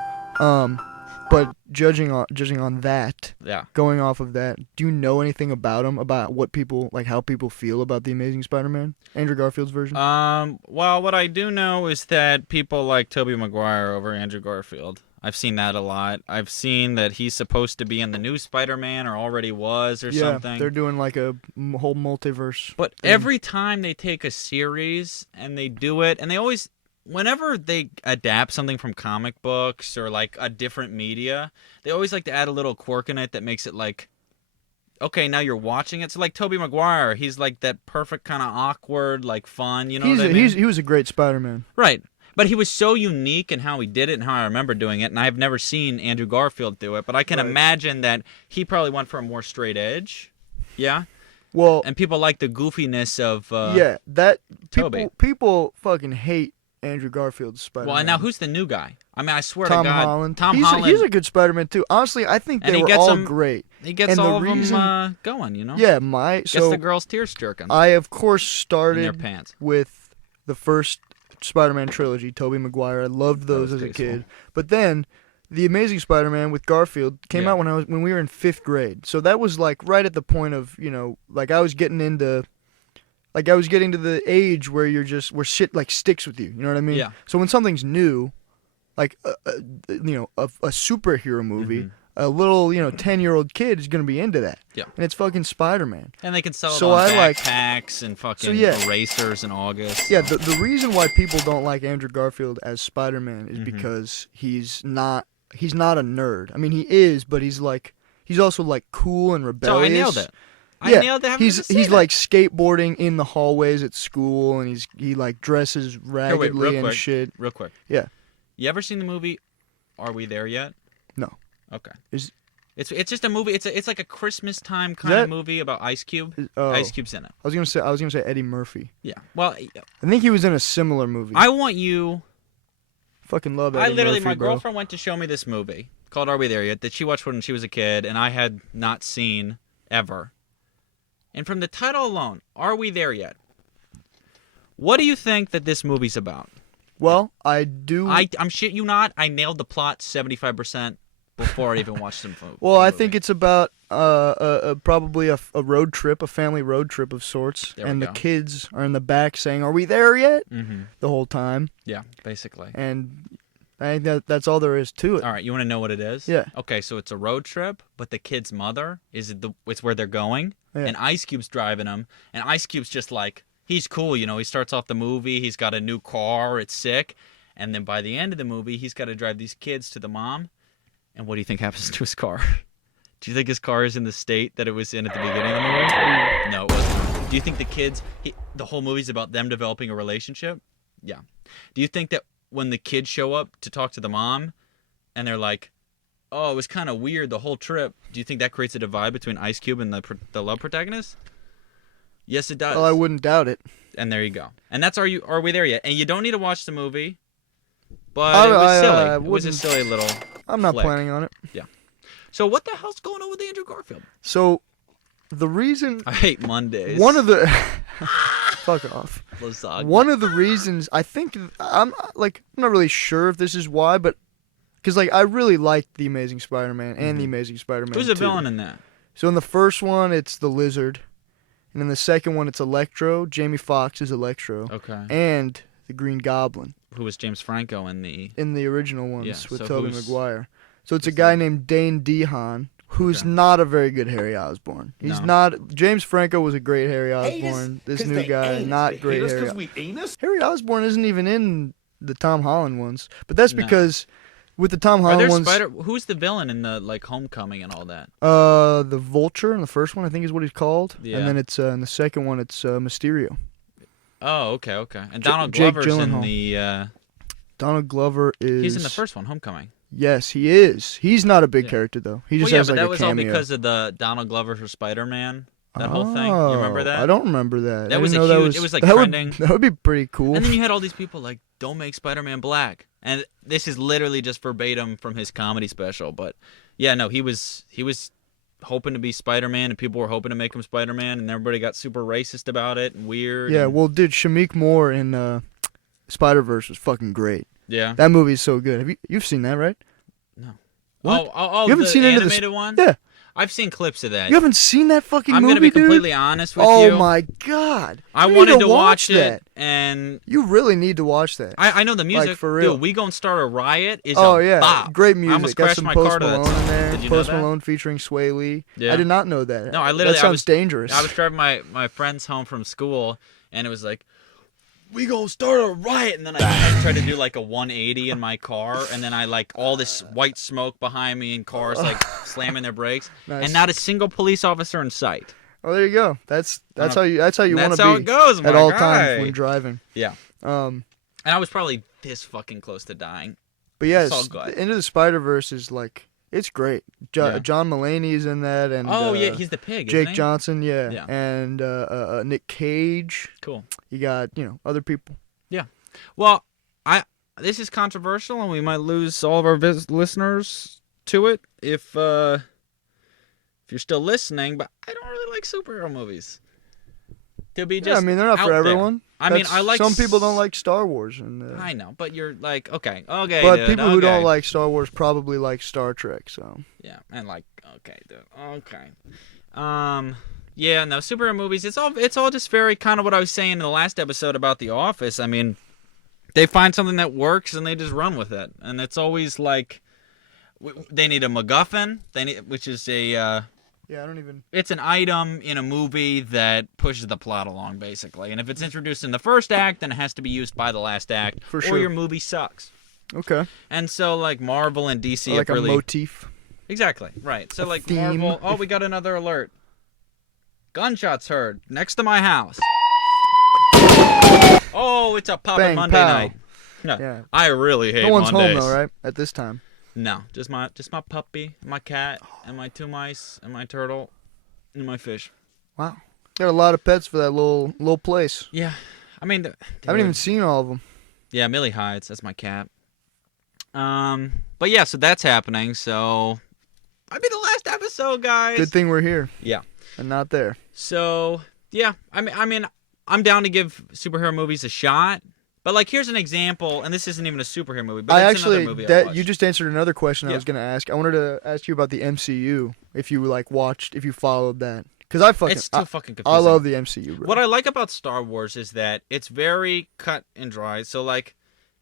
But judging on that, yeah. going off of that, do you know anything about him? About what people like, how people feel about the Amazing Spider-Man, Andrew Garfield's version? Well, what I do know is that people like Tobey Maguire over Andrew Garfield. I've seen that a lot. I've seen that he's supposed to be in the new Spider-Man or already was or something. They're doing like a whole multiverse. But every time they take a series and they do it, and they always, whenever they adapt something from comic books or like a different media, they always like to add a little quirk in it that makes it like, okay, now you're watching it. So like Tobey Maguire, he's like that perfect kind of awkward, like fun, you know what I mean? He was a great Spider-Man. Right. But he was so unique in how he did it and how I remember doing it, and I've never seen Andrew Garfield do it, but I can imagine that he probably went for a more straight edge. Yeah? Well, And people like the goofiness of that Tobey. people fucking hate Andrew Garfield's Spider-Man. Well, and now who's the new guy? I mean, I swear Tom to God. Holland. Tom he's Holland. he's a good Spider-Man too. Honestly, I think And they he were gets all them- great. he gets and the all of reason- them going, you know? Yeah, Gets so the girls tears jerking I of course in their started pants. with the first Spider-Man trilogy, Tobey Maguire. I loved those as a tasteful. kid. But then The Amazing Spider-Man with Garfield came Yeah. out when we were in 5th grade. So that was like right at the point of, like I was getting to the age where where shit like sticks with you. You know what I mean? Yeah. So when something's new, like a superhero movie, a little 10-year-old kid is gonna be into that. Yeah. And it's fucking Spider-Man. And they can sell it So on I like- backpacks and fucking So, yeah. erasers in August. Yeah. The reason why people don't like Andrew Garfield as Spider-Man is Mm-hmm. because he's not a nerd. I mean, he is, but he's also like cool and So I rebellious. nailed it. Yeah, I nailed it. having he's to say he's that. like skateboarding in the hallways at school, and he like dresses Here, raggedly wait, real and quick. shit. Real quick. Yeah. You ever seen the movie Are We There Yet? No. Okay. Is- It's just a movie. It's like a Christmas time kind of movie about Ice Cube. Oh. Ice Cube's in it. I was gonna say Eddie Murphy. Yeah. Well, I think he was in a similar movie. I want you. fucking love Eddie Murphy, my bro. girlfriend went to show me this movie called Are We There Yet? That she watched when she was a kid, and I had not seen ever. And from the title alone, Are We There Yet? What do you think that this movie's about? Well, I do. I'm shit you not. I nailed the plot 75% before I even watched the movie. Well, I think it's about probably a road trip, a family road trip of sorts, There we and the go. kids are in the back saying, "Are we there yet?" Mm-hmm. the whole time, Yeah, basically. and I think that's all there is to it. All right, you want to know what it is? Yeah. Okay, so it's a road trip, but the kid's mother it's where they're going, Yeah. and Ice Cube's driving them, and Ice Cube's just like he's cool, you know. He starts off the movie, he's got a new car, it's sick, and then by the end of the movie, he's got to drive these kids to the mom. And what do you think happens to his car? Do you think his car is in the state that it was in at the beginning of the movie? No, it wasn't. Do you think the whole movie's about them developing a relationship? Yeah. Do you think that when the kids show up to talk to the mom and they're like, oh, it was kind of weird the whole trip, do you think that creates a divide between Ice Cube and the love protagonist? Yes, it does. Well, I wouldn't doubt it. And there you go. And that's Are We There Yet? And you don't need to watch the movie, but it was silly. It was a wouldn't- silly little I'm not flick. planning on it. So what the hell's going on with Andrew Garfield? So, the reason I hate Mondays. one of the fuck off. Lasagna. One of the reasons I think I'm not really sure if this is why, but because I really liked the Amazing Spider-Man and the Amazing Spider-Man. Who's the 2. villain in that? So in the first one, it's the Lizard, and in the second one, it's Electro. Jamie Foxx is Electro, Okay. and the Green Goblin Who was James Franco in the? in the original ones Yeah, with so Tobey who's- Maguire. So it's a who's guy the- named Dane DeHaan, who's Okay. not a very good Harry Osborn. He's No. not. James Franco was a great Harry Osborn. This new guy, not great Harry. we anus? Harry Osborn isn't even in the Tom Holland ones, but that's No. because with the Tom Are Holland there ones, Who's the villain in the Homecoming and all that? the Vulture in the first one, I think is what he's called, Yeah. and then it's in the second one, it's Mysterio. Oh, okay. And J- Donald Jake Glover's in Gyllenhaal. the. Donald Glover is. He's in the first one, Homecoming. Yes, he is. He's not a big Yeah. character though. He just Well, yeah, has but like that a was all cameo. because of the Donald Glover for Spider-Man. That whole thing. You remember Oh, that? I don't remember that. That I was didn't a know huge- it was, like, that trending. That would be pretty cool. And then you had all these people like, don't make Spider-Man black. And this is literally just verbatim from his comedy special. But yeah, no, he was hoping to be Spider-Man, and people were hoping to make him Spider-Man, and everybody got super racist about it and weird. Yeah, and- well, dude, Shameik Moore in Spider-Verse was fucking great. yeah. That movie's so good. You've seen that, right? No. What? Oh, You haven't the seen any of this- animated one? Yeah. I've seen clips of that. You haven't seen that fucking I'm movie, gonna be dude? completely honest with Oh you. my god! I You need wanted to watch that. it, and You really need to watch that. I know the music. for real. Dude, We Gonna Start a Riot is Oh a yeah, bop. great I music. almost Got crashed some my Post car to that Malone in song. there. Did you know Post that? Malone featuring Sway Lee. Yeah. I did not know that. No, I literally- That I sounds was- dangerous. I was driving my friends home from school, and it was like, we gonna start a riot, and then I tried to do like a 180 in my car, and then I like all this white smoke behind me and cars like slamming their brakes, Nice. and not a single police officer in sight. Oh, there you go. That's Uh, how you want to That's be how it goes, my at all guy. times when driving. Yeah, Um, and I was probably this fucking close to dying. but yes, It's all good. Into the Spider-Verse is like it's great. Yeah. John Mulaney's in that, and Oh yeah, he's the pig. Jake isn't he? Johnson, yeah, Yeah. and Nick Cage. Cool. You got other people. Well, this is controversial, and we might lose all of our listeners to it if you're still listening. But I don't really like superhero movies. To be just, Yeah, I mean they're not out for there. everyone. I mean, That's- I like some people don't like Star Wars, and I know, but you're like, okay, but dude, people who don't okay. like Star Wars probably like Star Trek. So Yeah, and like, okay, dude, okay. Yeah, no, superhero movies. It's all just very kind of what I was saying in the last episode about The Office. I mean, they find something that works and they just run with it, and it's always like they need a MacGuffin. Which is a yeah, I don't even. it's an item in a movie that pushes the plot along, basically. And if it's introduced in the first act, then it has to be used by the last act, For or sure. your movie sucks. Okay, And so, like Marvel and DC, or like have a really motif. exactly right. So, A like theme. Marvel. Oh, we got another alert. Gunshots heard next to my house. Oh, it's a poppin' Bang, Monday pow. night. No, Yeah. I really hate No one's Mondays. home though, right? At this time. No, just my puppy, my cat, and my 2 mice, and my turtle, and my fish. Wow. Got a lot of pets for that little place. Yeah, I mean, I haven't even seen all of them. Yeah, Millie hides. That's my cat. But yeah, so that's happening. So might be the last episode, guys. Good thing we're here. Yeah. And not there. So yeah, I mean, I'm down to give superhero movies a shot. But like, here's an example, and this isn't even a superhero movie, but it's another movie I watched. You just answered another question I was gonna ask. I wanted to ask you about the MCU. If you if you followed that, because it's too fucking confusing. I love the MCU, bro. What I like about Star Wars is that it's very cut and dry. So like,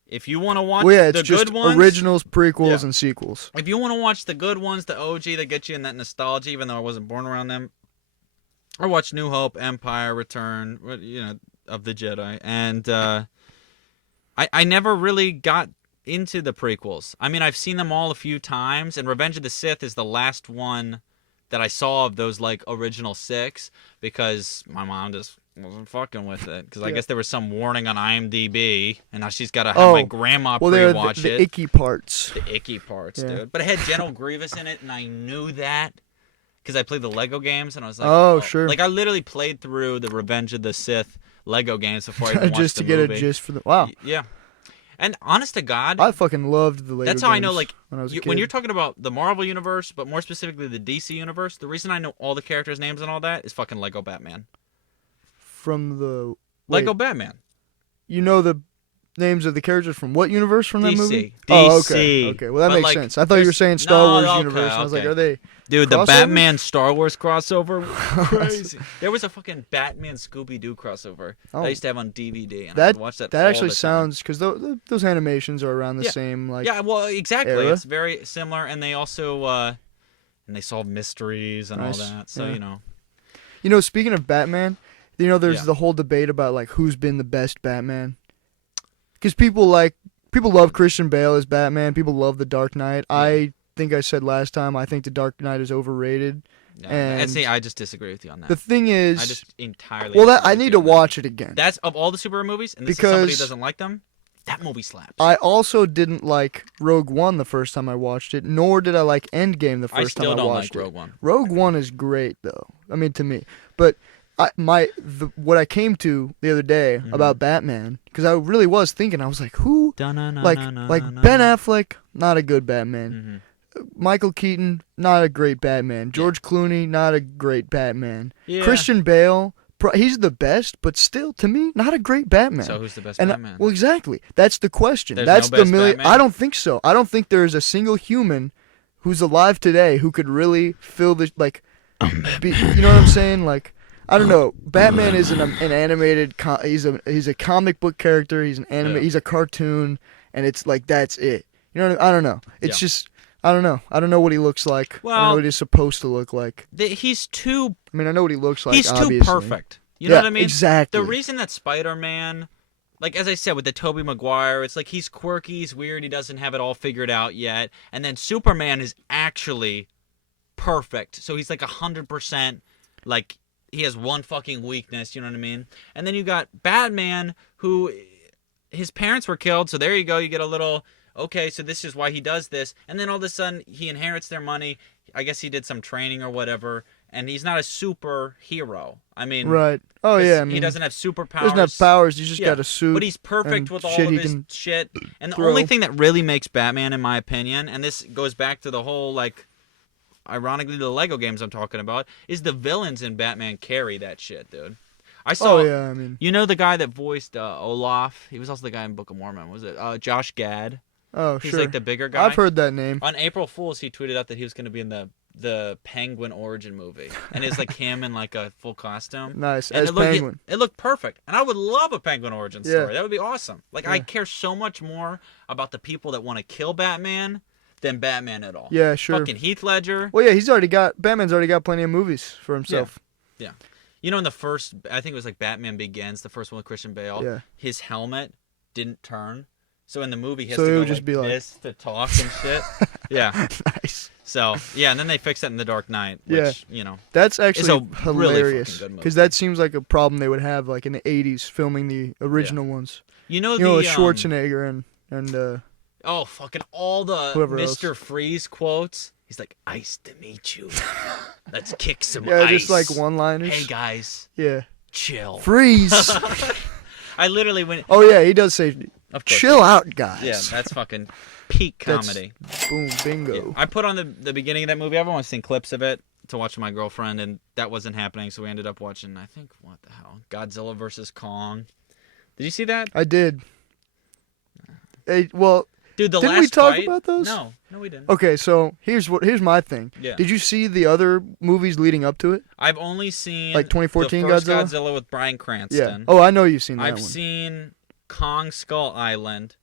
if you want to watch the good ones, originals, prequels, and sequels. If you want to watch the good ones, the OG that get you in that nostalgia, even though I wasn't born around them, or watch New Hope, Empire, Return, of the Jedi, and I never really got into the prequels. I mean, I've seen them all a few times, and Revenge of the Sith is the last one that I saw of those like original 6 because my mom just wasn't fucking with it because I guess there was some warning on IMDb, and now she's got to have my grandma pre-watch it. The icky parts. The icky parts, dude. But it had General Grievous in it, and I knew that because I played the Lego games, and I was like, oh, sure. Like I literally played through the Revenge of the Sith Lego games before I even watched just to the movie. Get a gist for the wow. Yeah. And honest to God, I fucking loved the Lego that's how I know, like, when I was a kid. When you're talking about the Marvel universe, but more specifically the DC universe, the reason I know all the characters' names and all that is fucking Lego Batman. From the Lego Batman. You know the names of the characters from what universe from that movie? DC. Oh, okay. Well, that makes sense. I thought you were saying Star Wars universe. And I was like, are they? Dude, crossovers? The Batman Star Wars crossover, crazy. There was a fucking Batman Scooby Doo crossover that I used to have on DVD, and I would watch that. That all actually the sounds because those animations are around the same like. Yeah, well, exactly. Era. It's very similar, and they also and they solve mysteries and all that. So Speaking of Batman, there's the whole debate about like who's been the best Batman. Because people love Christian Bale as Batman. People love The Dark Knight. Yeah. I think I said last time I think The Dark Knight is overrated. And see, I just disagree with you on that. The thing is, I just entirely. Well, I need to watch it again. That's of all the superhero movies, and this is somebody who doesn't like them. That movie slaps. I also didn't like Rogue One the first time I watched it, nor did I like Endgame the first time I watched it. I still don't like Rogue One. Rogue One is great though. I mean, to me, but. What I came to the other day about Batman, because I really was thinking, I was like, who? Like Ben Affleck, not a good Batman. Michael Keaton, not a great Batman. George Clooney, not a great Batman. Yeah. Christian Bale, he's the best, but still, to me, not a great Batman. So who's the best Batman? Well, exactly. That's the question. That's the million. I don't think so. I don't think there is a single human who's alive today who could really fill the you know what I'm saying? Like. I don't know. Batman is an animated. He's a comic book character. He's an anime. He's a cartoon, and it's like that's it. You know what I don't know. It's just I don't know. I don't know what he looks like. Well, I don't know what he's supposed to look like. He's too. I mean, I know what he looks like. He's obviously. Too perfect. You know what I mean? Exactly. The reason that Spider-Man, like as I said with the Tobey Maguire, it's like he's quirky, he's weird, he doesn't have it all figured out yet, and then Superman is actually perfect. So he's like 100% like. He has one fucking weakness, you know what I mean? And then you got Batman, who his parents were killed, so there you go. You get a little, okay, so this is why he does this. And then all of a sudden, he inherits their money. I guess he did some training or whatever, and he's not a superhero. I mean... Right. Oh, yeah. I mean, he doesn't have superpowers. He doesn't have powers. He's just got a suit. But he's perfect with all of his shit. And the only thing that really makes Batman, in my opinion, and this goes back to the whole, like... Ironically, the Lego games I'm talking about is the villains in Batman carry that shit, dude. I saw. Oh yeah, I mean. You know the guy that voiced Olaf? He was also the guy in Book of Mormon. Was it Josh Gad? Oh, He's sure. like the bigger guy. I've heard that name. On April Fool's, he tweeted out that he was going to be in the Penguin origin movie, and it's like him in like a full costume. Nice, and as Penguin. It looked perfect, and I would love a Penguin origin story. That would be awesome. Like I care so much more about the people that want to kill Batman. Than Batman at all. Yeah, sure. Fucking Heath Ledger. Well, yeah, Batman's already got plenty of movies for himself. Yeah. You know, in the first, I think it was like Batman Begins, the first one with Christian Bale, his helmet didn't turn. So in the movie, he has to go just be like this to talk and shit. Yeah. Nice. So, yeah, and then they fixed that in The Dark Knight, which, That's actually hilarious. Because that seems like a problem they would have like in the 80s filming the original ones. You know with Schwarzenegger and Oh, fucking all the Whoever Mr. else. Freeze quotes. He's like, "Ice to meet you. Let's kick some Yeah, ice." just like one-liners. Hey guys, Yeah. chill. Freeze. I literally went. Oh yeah, he does say, Of course. "Chill out, guys." Yeah, that's fucking peak That's- comedy. Boom, bingo. Yeah. I put on the beginning of that movie. I've only seen clips of it to watch with my girlfriend, and that wasn't happening. So we ended up watching. I think what the hell, Godzilla versus Kong. Did you see that? I did. Well, Dude, the didn't last we talk fight- about those? No, we didn't. Okay, so here's my thing. Yeah. Did you see the other movies leading up to it? I've only seen Like 2014 the first Godzilla? Godzilla with Bryan Cranston. Yeah. Oh, I know you've seen that I've one. seen Kong Skull Island,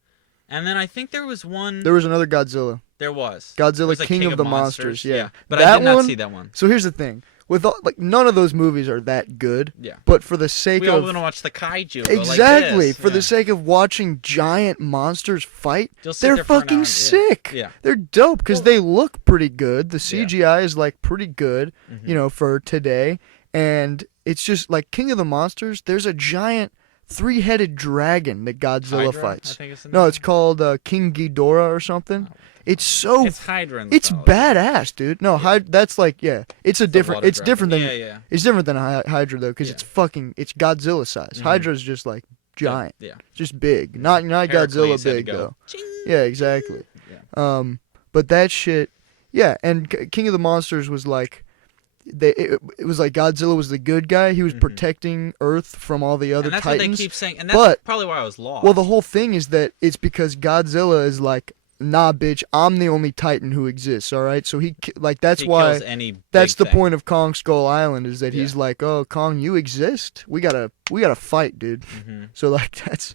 and then I think there was one. There was another Godzilla. There was Godzilla, It was like King of the Monsters, yeah. but That I did not one- see that one. So here's the thing. With all, like none of those movies are that good. Yeah. But for the sake We all of want to watch the kaiju. go like exactly this. for the Yeah. sake of watching giant monsters fight, You'll sit they're there for an fucking hour, yeah. sick. Yeah. They're dope because Well- they look pretty good. The Yeah. CGI is like pretty good, Mhm. you know, for today. And it's just like King of the Monsters. There's a giant three-headed dragon that Godzilla Hydra, fights. I think it's the No, name. it's called King Ghidorah or something. It's so It's Hydra. In the it's solid. badass, dude. No, that's like it's a different. water It's different than dragon. Yeah. it's different than Hydra though, because Yeah. it's Godzilla size. Mhm. Hydra's just like giant, Yeah. just big, not Godzilla Heracles had to big go, though. "Ching." Yeah, exactly. Yeah. But that shit, yeah. And King of the Monsters was like, it was like Godzilla was the good guy. He was Mhm. protecting Earth from all the other And that's titans. what they keep saying, and that's But- probably why I was lost. Well, the whole thing is that it's because Godzilla is like, nah, bitch, I'm the only Titan who exists. All right, so that's He why. kills any That's big the thing. point of Kong Skull Island is that he's Yeah. like, oh, Kong, you exist. We gotta fight, dude. Mhm. So like that's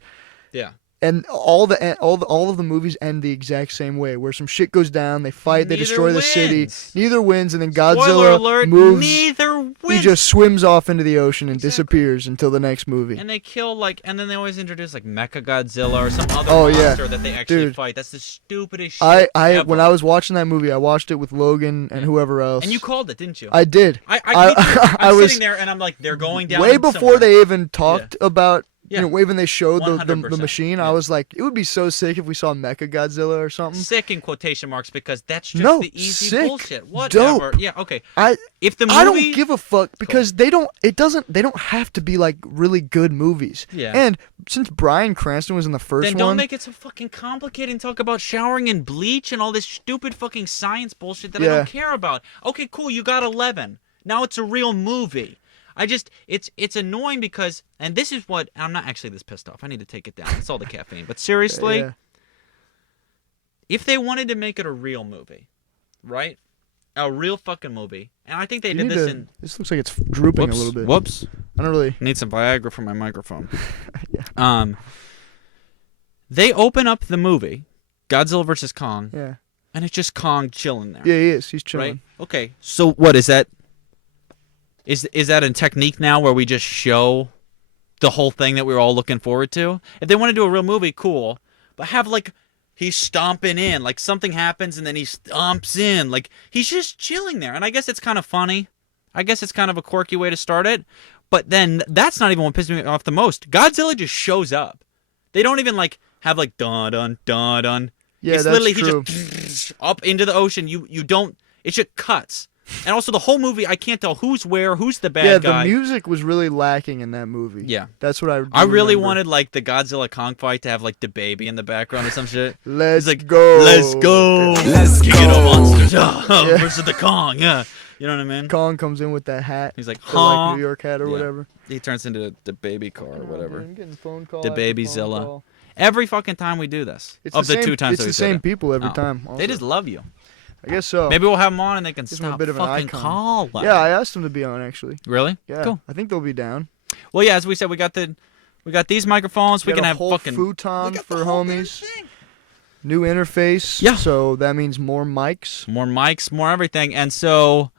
Yeah. and all of the movies end the exact same way, where some shit goes down, they fight, they Neither destroy the city, wins. neither wins, and then Spoiler Godzilla alert, moves. neither wins. He just swims off into the ocean and Exactly. disappears until the next movie. And they kill and then they always introduce like Mecha Godzilla or some other Oh, yeah. monster that they actually Dude. fight. That's the stupidest shit ever. When I was watching that movie, I watched it with Logan and Yeah. whoever else. And you called it, didn't you? I did. I I am was sitting there and I'm like, they're going down way in before somewhere. they even talked about. Yeah. You know, even they showed the 100%. machine, Yeah. I was like, it would be so sick if we saw Mecha Godzilla or something. Sick in quotation marks because that's just No, the easy sick, bullshit. Whatever. Yeah, okay. I If the movie I don't give a fuck because they don't have to be like really good movies. Yeah. And since Bryan Cranston was in the first then one, don't make it so fucking complicated and talk about showering in bleach and all this stupid fucking science bullshit that I Yeah. don't care about. Okay, cool, you got 11. Now it's a real movie. It's annoying because, and this is what, I'm not actually this pissed off. I need to take it down. It's all the caffeine. But seriously, yeah. if they wanted to make it a real movie, right? A real fucking movie. And I think they did this in... This looks like it's drooping a little bit. Whoops. I don't really. Need some Viagra for my microphone. Yeah. They open up the movie, Godzilla vs. Kong, Yeah. and it's just Kong chilling there. Yeah, he is. He's Right? chilling. Okay. So what is that? Is that a technique now where we just show the whole thing that we were all looking forward to? If they want to do a real movie, cool. But have like he's stomping in, like something happens and then he stomps in, like he's just chilling there. And I guess it's kind of funny. I guess it's kind of a quirky way to start it. But then that's not even what pisses me off the most. Godzilla just shows up. They don't even like have like dun dun dun dun. Yeah, it's that's literally true. he just up into the ocean. You don't. It just cuts. And also the whole movie, I can't tell who's where, who's the bad Yeah, guy. the music was really lacking in that movie. Yeah. That's what I. I really remember. wanted like the Godzilla Kong fight to have like the baby in the background or some shit. Let's It's like, go. Let's go. Let's King go. of the monsters. Yeah. Versus the Kong. Yeah. You know what I mean? Kong comes in with that hat. He's like, the, like huh? New York hat or Yeah. whatever. He turns into the baby car or whatever. I'm getting phone call The after Babyzilla. phone call. Every fucking time we do this. It's of the same, two times it's that we the said same it. people every Oh. time. They also. just love you. I guess so. Maybe we'll have them on and they can Gives 'em a stop bit of an fucking icon. calling. Yeah, I asked them to be on actually. Really? Yeah, Cool. I think they'll be down. Well, yeah, as we said, we got these microphones. We Got can a have whole fucking futon We got for the whole damn homies. thing. New interface. Yeah. So that means more mics. More mics, more everything, and so.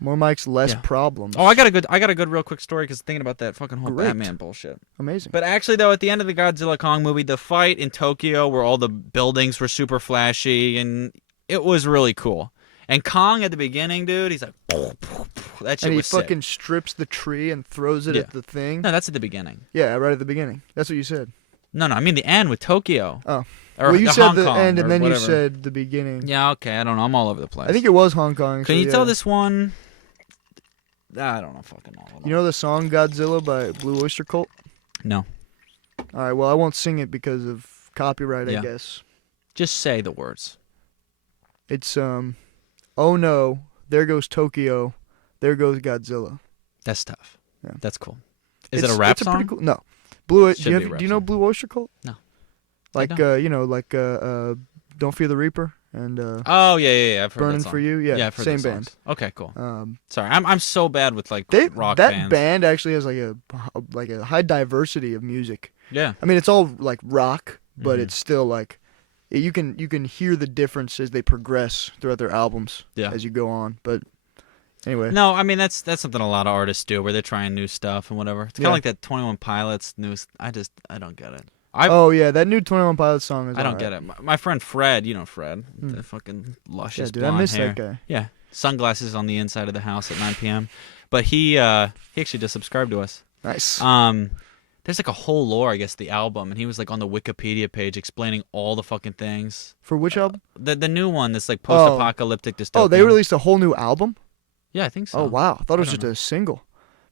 More mics, less Yeah. problems. Oh, I got a good real quick story because thinking about that fucking whole Great. Batman bullshit. Amazing. But actually, though, at the end of the Godzilla Kong movie, the fight in Tokyo where all the buildings were super flashy and it was really cool. And Kong at the beginning, dude, he's like, that shit and he was sick. fucking strips the tree and throws it Yeah. at the thing. No, that's at the beginning. Yeah, right at the beginning. That's what you said. No, I mean the end with Tokyo. Oh. Or Well, you the said Hong the Kong, end, and or then whatever. you said the beginning. Yeah, okay, I don't know. I'm all over the place. I think it was Hong Kong. Can so you yeah. tell this one? I don't know fucking know. You know the song Godzilla by Blue Oyster Cult? No. All right, well, I won't sing it because of copyright, Yeah. I guess. Just say the words. It's, oh no, there goes Tokyo, there goes Godzilla. That's tough. Yeah. That's cool. Is it a rap it's song? Pretty cool, no. Do Should be a you, rap do you know song. Blue Oyster Cult? No. Like, don't. Don't Fear the Reaper and, Oh yeah. I've heard Burning that song. for You? Yeah, I've heard same those band. songs. Okay, cool. Um, Sorry, I'm so bad with like rock that bands. band actually has like a high diversity of music. Yeah. I mean, it's all like rock, but Mhm. it's still like you can hear the difference as they progress throughout their albums Yeah. as you go on. But anyway, No, I mean that's something a lot of artists do where they're trying new stuff and whatever. It's kind Yeah. of like that 21 Pilots news. I don't get it. oh yeah, that new 21 Pilots song is. I don't get it. My friend Fred, you know Fred, the fucking Yeah, luscious dude, I blonde miss hair. that guy. Yeah, sunglasses on the inside of the house at 9 p.m. But he actually just subscribed to us. Nice. There's like a whole lore, I guess, the album, and he was like on the Wikipedia page explaining all the fucking things. For which album? The new one that's like post-apocalyptic dystopian. Oh, they released a whole new album. Yeah, I think so. Oh wow, I thought it was I just don't a single.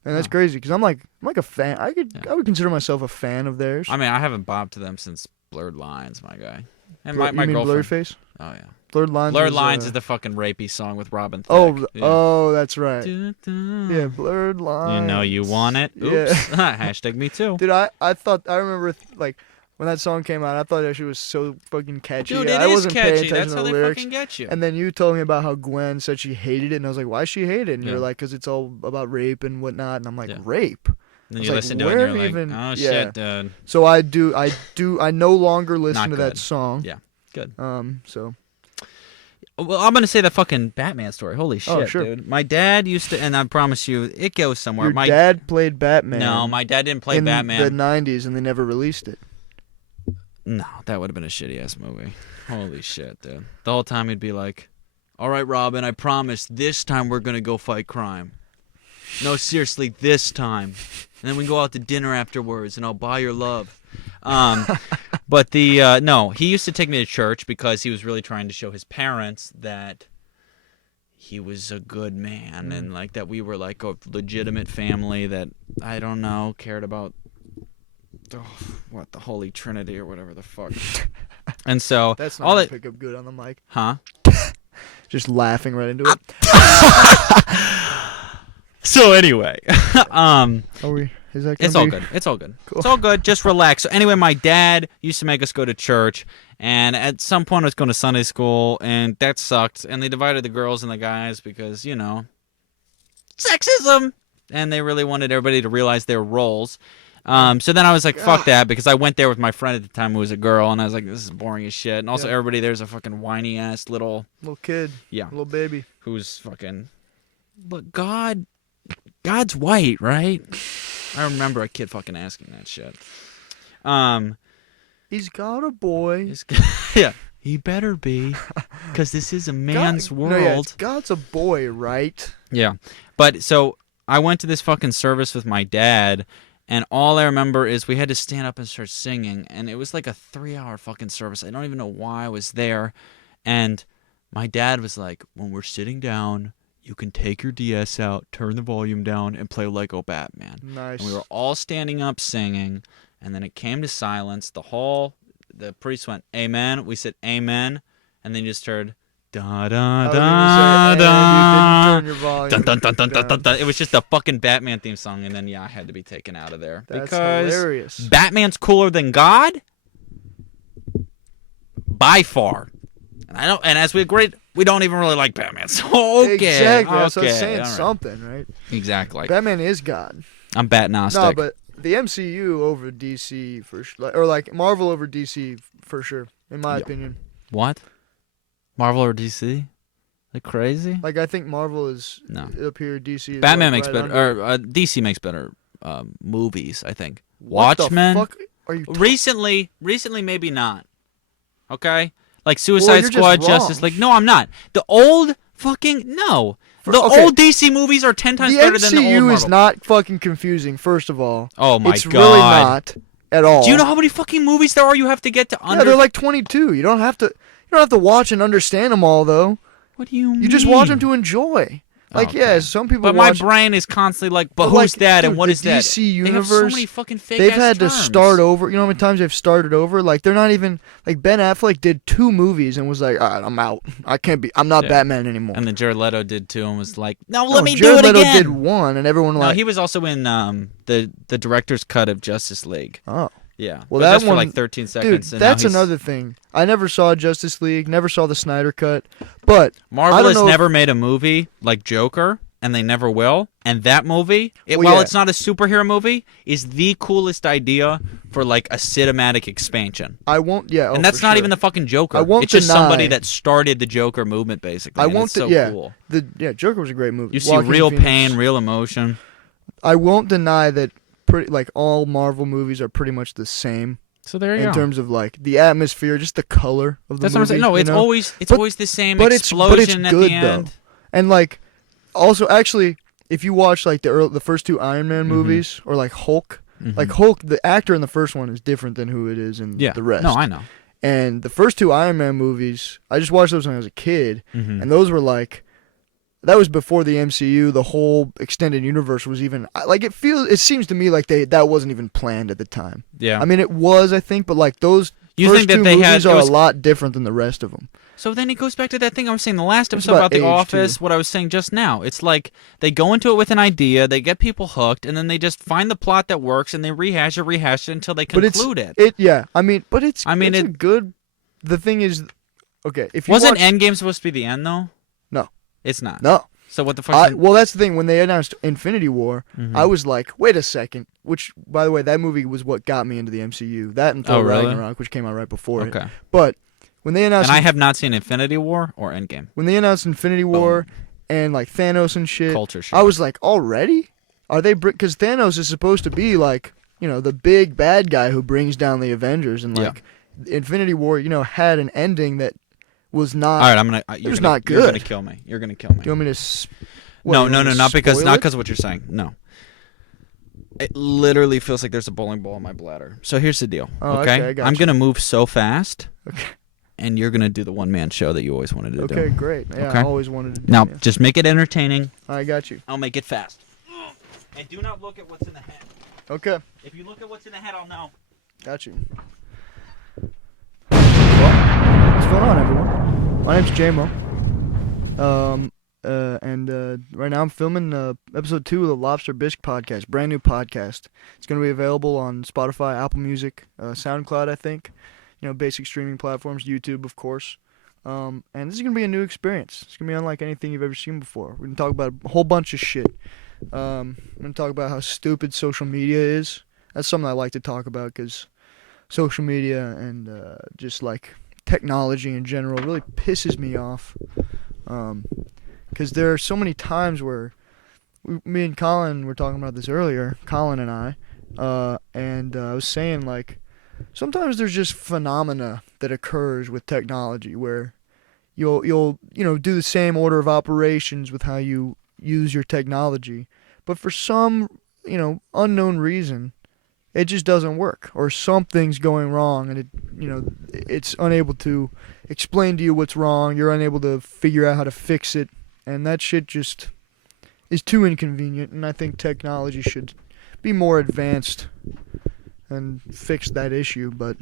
Man, that's Oh. crazy because I'm like a fan. I would consider myself a fan of theirs. I mean, I haven't bopped to them since Blurred Lines, my guy. And You my mean girlfriend. Blurred Face? Oh yeah. Blurred Lines. Blurred was, Lines is the fucking rapey song with Robin Thicke. Oh, that's right. Yeah. Yeah, Blurred Lines. You know you want it. Oops. Yeah. Hashtag me too. Dude, I remember like when that song came out, I thought that shit was so fucking catchy. Dude, I it is wasn't paying catchy. attention That's to how the they lyrics. fucking get you. And then you told me about how Gwen said she hated it, and I was like, why she hate it? And Yeah. you're like, because it's all about rape and whatnot. And I'm like, Yeah. rape? And then I you was listen like, to it and where you're like, even- oh yeah. shit, dude. So I no longer listen Not to that good. song. Yeah, good. So Well, I'm gonna say the fucking Batman story. Holy shit, Oh, sure. dude. My dad used to, and I promise you, it goes somewhere. your my dad played Batman. No, my dad didn't play in Batman. the '90s, and they never released it. No, that would have been a shitty ass movie. Holy shit, dude. The whole time he'd be like, "All right, Robin, I promise this time we're gonna go fight crime. No, seriously, this time. And then we go out to dinner afterwards, and I'll buy your love." But no, he used to take me to church because he was really trying to show his parents that he was a good man and like that we were like a legitimate family that I don't know cared about the Holy Trinity or whatever the fuck. And so That's not all gonna that, pick up good on the mic. huh? Just laughing right into it. So anyway, Are we? Is that? it's gonna all be- good. It's all good. Cool. It's all good. Just relax. So anyway, my dad used to make us go to church, and at some point I was going to Sunday school, and that sucked. And they divided the girls and the guys because sexism, and they really wanted everybody to realize their roles. So then I was like, fuck that, because I went there with my friend at the time who was a girl, and I was like, this is boring as shit. And also Yeah. everybody there's a fucking whiny ass little Little kid. Yeah. Little baby. who's fucking. But God's white, right? I remember a kid fucking asking that shit. He's got a boy. He's- yeah, he better be, because this is a man's God, world. No, yeah, God's a boy, right? Yeah. But so I went to this fucking service with my dad, and all I remember is we had to stand up and start singing, and it was like a 3-hour fucking service. I don't even know why I was there. And my dad was like, when we're sitting down, you can take your DS out, turn the volume down, and play Lego Batman. Nice. And we were all standing up singing, and then it came to silence. The priest went, amen. We said, amen. And then you just heard, da da I da was gonna say, da. and you didn't turn your volume Dun, dun, dun, dun, dun, dun, down. dun. It was just the fucking Batman theme song, and then I had to be taken out of there That's because hilarious. Batman's cooler than God, by far. And as we agreed, we don't even really like Batman. So okay, Exactly. That's what I'm okay, saying. all right. Something, right? Exactly. Batman is God. I'm Batgnostic. No, but the MCU over DC for sure, or like Marvel over DC for sure, in my Yeah. opinion. What? Marvel or DC? Like crazy? Like I think Marvel is No. up here. DC is Batman like makes right better, under. or DC makes better movies. I think. What the Watchmen. fuck are you? Recently, maybe not. Okay, like Well, Suicide you're just Squad, wrong. Justice League. No, I'm not. The old fucking no. The okay. old DC movies are 10 times The better than the old MCU Marvel. is not fucking confusing. First of all, Oh my it's God. really not. at all. Do you know how many fucking movies there are you have to get to Yeah, they're like 22. You don't have to watch and understand them all though. What do you mean? You just watch them to enjoy. Like, Okay. yeah, some people But watch... my brain is constantly like, but But, who's like, that dude, and what the is that? DC They have so universe, many fucking fake they've ass had to terms. start over. You know how many times they've started over? Like, they're not even... Like, Ben Affleck did 2 movies and was like, all right, I'm out. I'm not Yeah. Batman anymore. And then Jared Leto did too and was like, no, No, let me Jared do it Leto again. did 1 and everyone No, like... he was also in the director's cut of Justice League. Oh. Yeah. Well, But that just for one- like 13 Dude, seconds. and that's now he's- another thing. I never saw Justice League, never saw the Snyder Cut, but... Marvel I don't has know if- never made a movie like Joker, and they never will. And that movie, Well, while yeah. it's not a superhero movie, is the coolest idea for like a cinematic expansion. I won't... Yeah, And that's not even the fucking Joker. I won't it's just somebody deny- that started the Joker movement, basically. I and won't... it's so yeah, cool. Joker was a great movie. You see Joaquin real Phoenix. pain, real emotion. I won't deny that all Marvel movies are pretty much the same. So there you In go. terms of like the atmosphere, just the color of the That's movie. what I'm saying. No, you it's know? always But- always the same but explosion it's at good the end. though. And like, also actually, if you watch like the first 2 Iron Man Mm-hmm. movies or like Hulk, like Hulk, the actor in the first one is different than who it is in Yeah. the rest. No, I know. And the first 2 Iron Man movies, I just watched those when I was a kid, Mm-hmm. and those were like, that was before the MCU. The whole extended universe was even like it seems to me like that wasn't even planned at the time. Yeah. I mean, it was, I think, but like those You first think that 2 they movies had- it are was- a lot different than the rest of them. So then it goes back to that thing I was saying the last episode about about The age, Office, too. what I was saying just now. It's like they go into it with an idea, they get people hooked, and then they just find the plot that works, and they rehash it until they But conclude it. it's a it- good. The thing is, okay, if you Wasn't watch, Endgame supposed to be the end, though? No. It's not. no, So what the fuck? well, that's the thing. When they announced Infinity War, Mm-hmm. I was like, wait a second. Which, by the way, that movie was what got me into the MCU. That and Thor Oh, really? Ragnarok, which came out right before it. Okay. But when they announced, And I have not seen Infinity War or Endgame. when they announced Infinity War and like Thanos and shit, Culture shock. I was like, already? Are they? Because Thanos is supposed to be like, the big bad guy who brings down the Avengers, and Yeah. like Infinity War, had an ending that was not. All right, I'm gonna. was not You're gonna good. kill me. You're gonna kill me. Do you want me to? No, not because spoil it? of what you're saying. No. It literally feels like there's a bowling ball in my bladder. So here's the deal. Oh, okay, okay, I got I'm you. gonna move so fast, Okay. and you're gonna do the one-man show that you always wanted to Okay, do. great. Yeah, Okay. I always wanted to do Now, yeah. just make it entertaining. I got you. I'll make it fast. And do not look at what's in the head. Okay, If you look at what's in the head, I'll know. got you. Well, what's going on, everyone? My name's JMO. And right now I'm filming episode 2 of the Lobster Bisque podcast, brand new podcast. It's going to be available on Spotify, Apple Music, SoundCloud, I think. Basic streaming platforms, YouTube, of course. And this is going to be a new experience. It's going to be unlike anything you've ever seen before. We're going to talk about a whole bunch of shit. I'm going to talk about how stupid social media is. That's something I like to talk about because social media and just like technology in general really pisses me off. Because there are so many times where me and Colin were talking about this earlier, Colin and I, and I was saying like sometimes there's just phenomena that occurs with technology where you'll do the same order of operations with how you use your technology, but for some unknown reason it just doesn't work, or something's going wrong and it's unable to explain to you what's wrong. You're unable to figure out how to fix it. And that shit just is too inconvenient, and I think technology should be more advanced and fix that issue, but,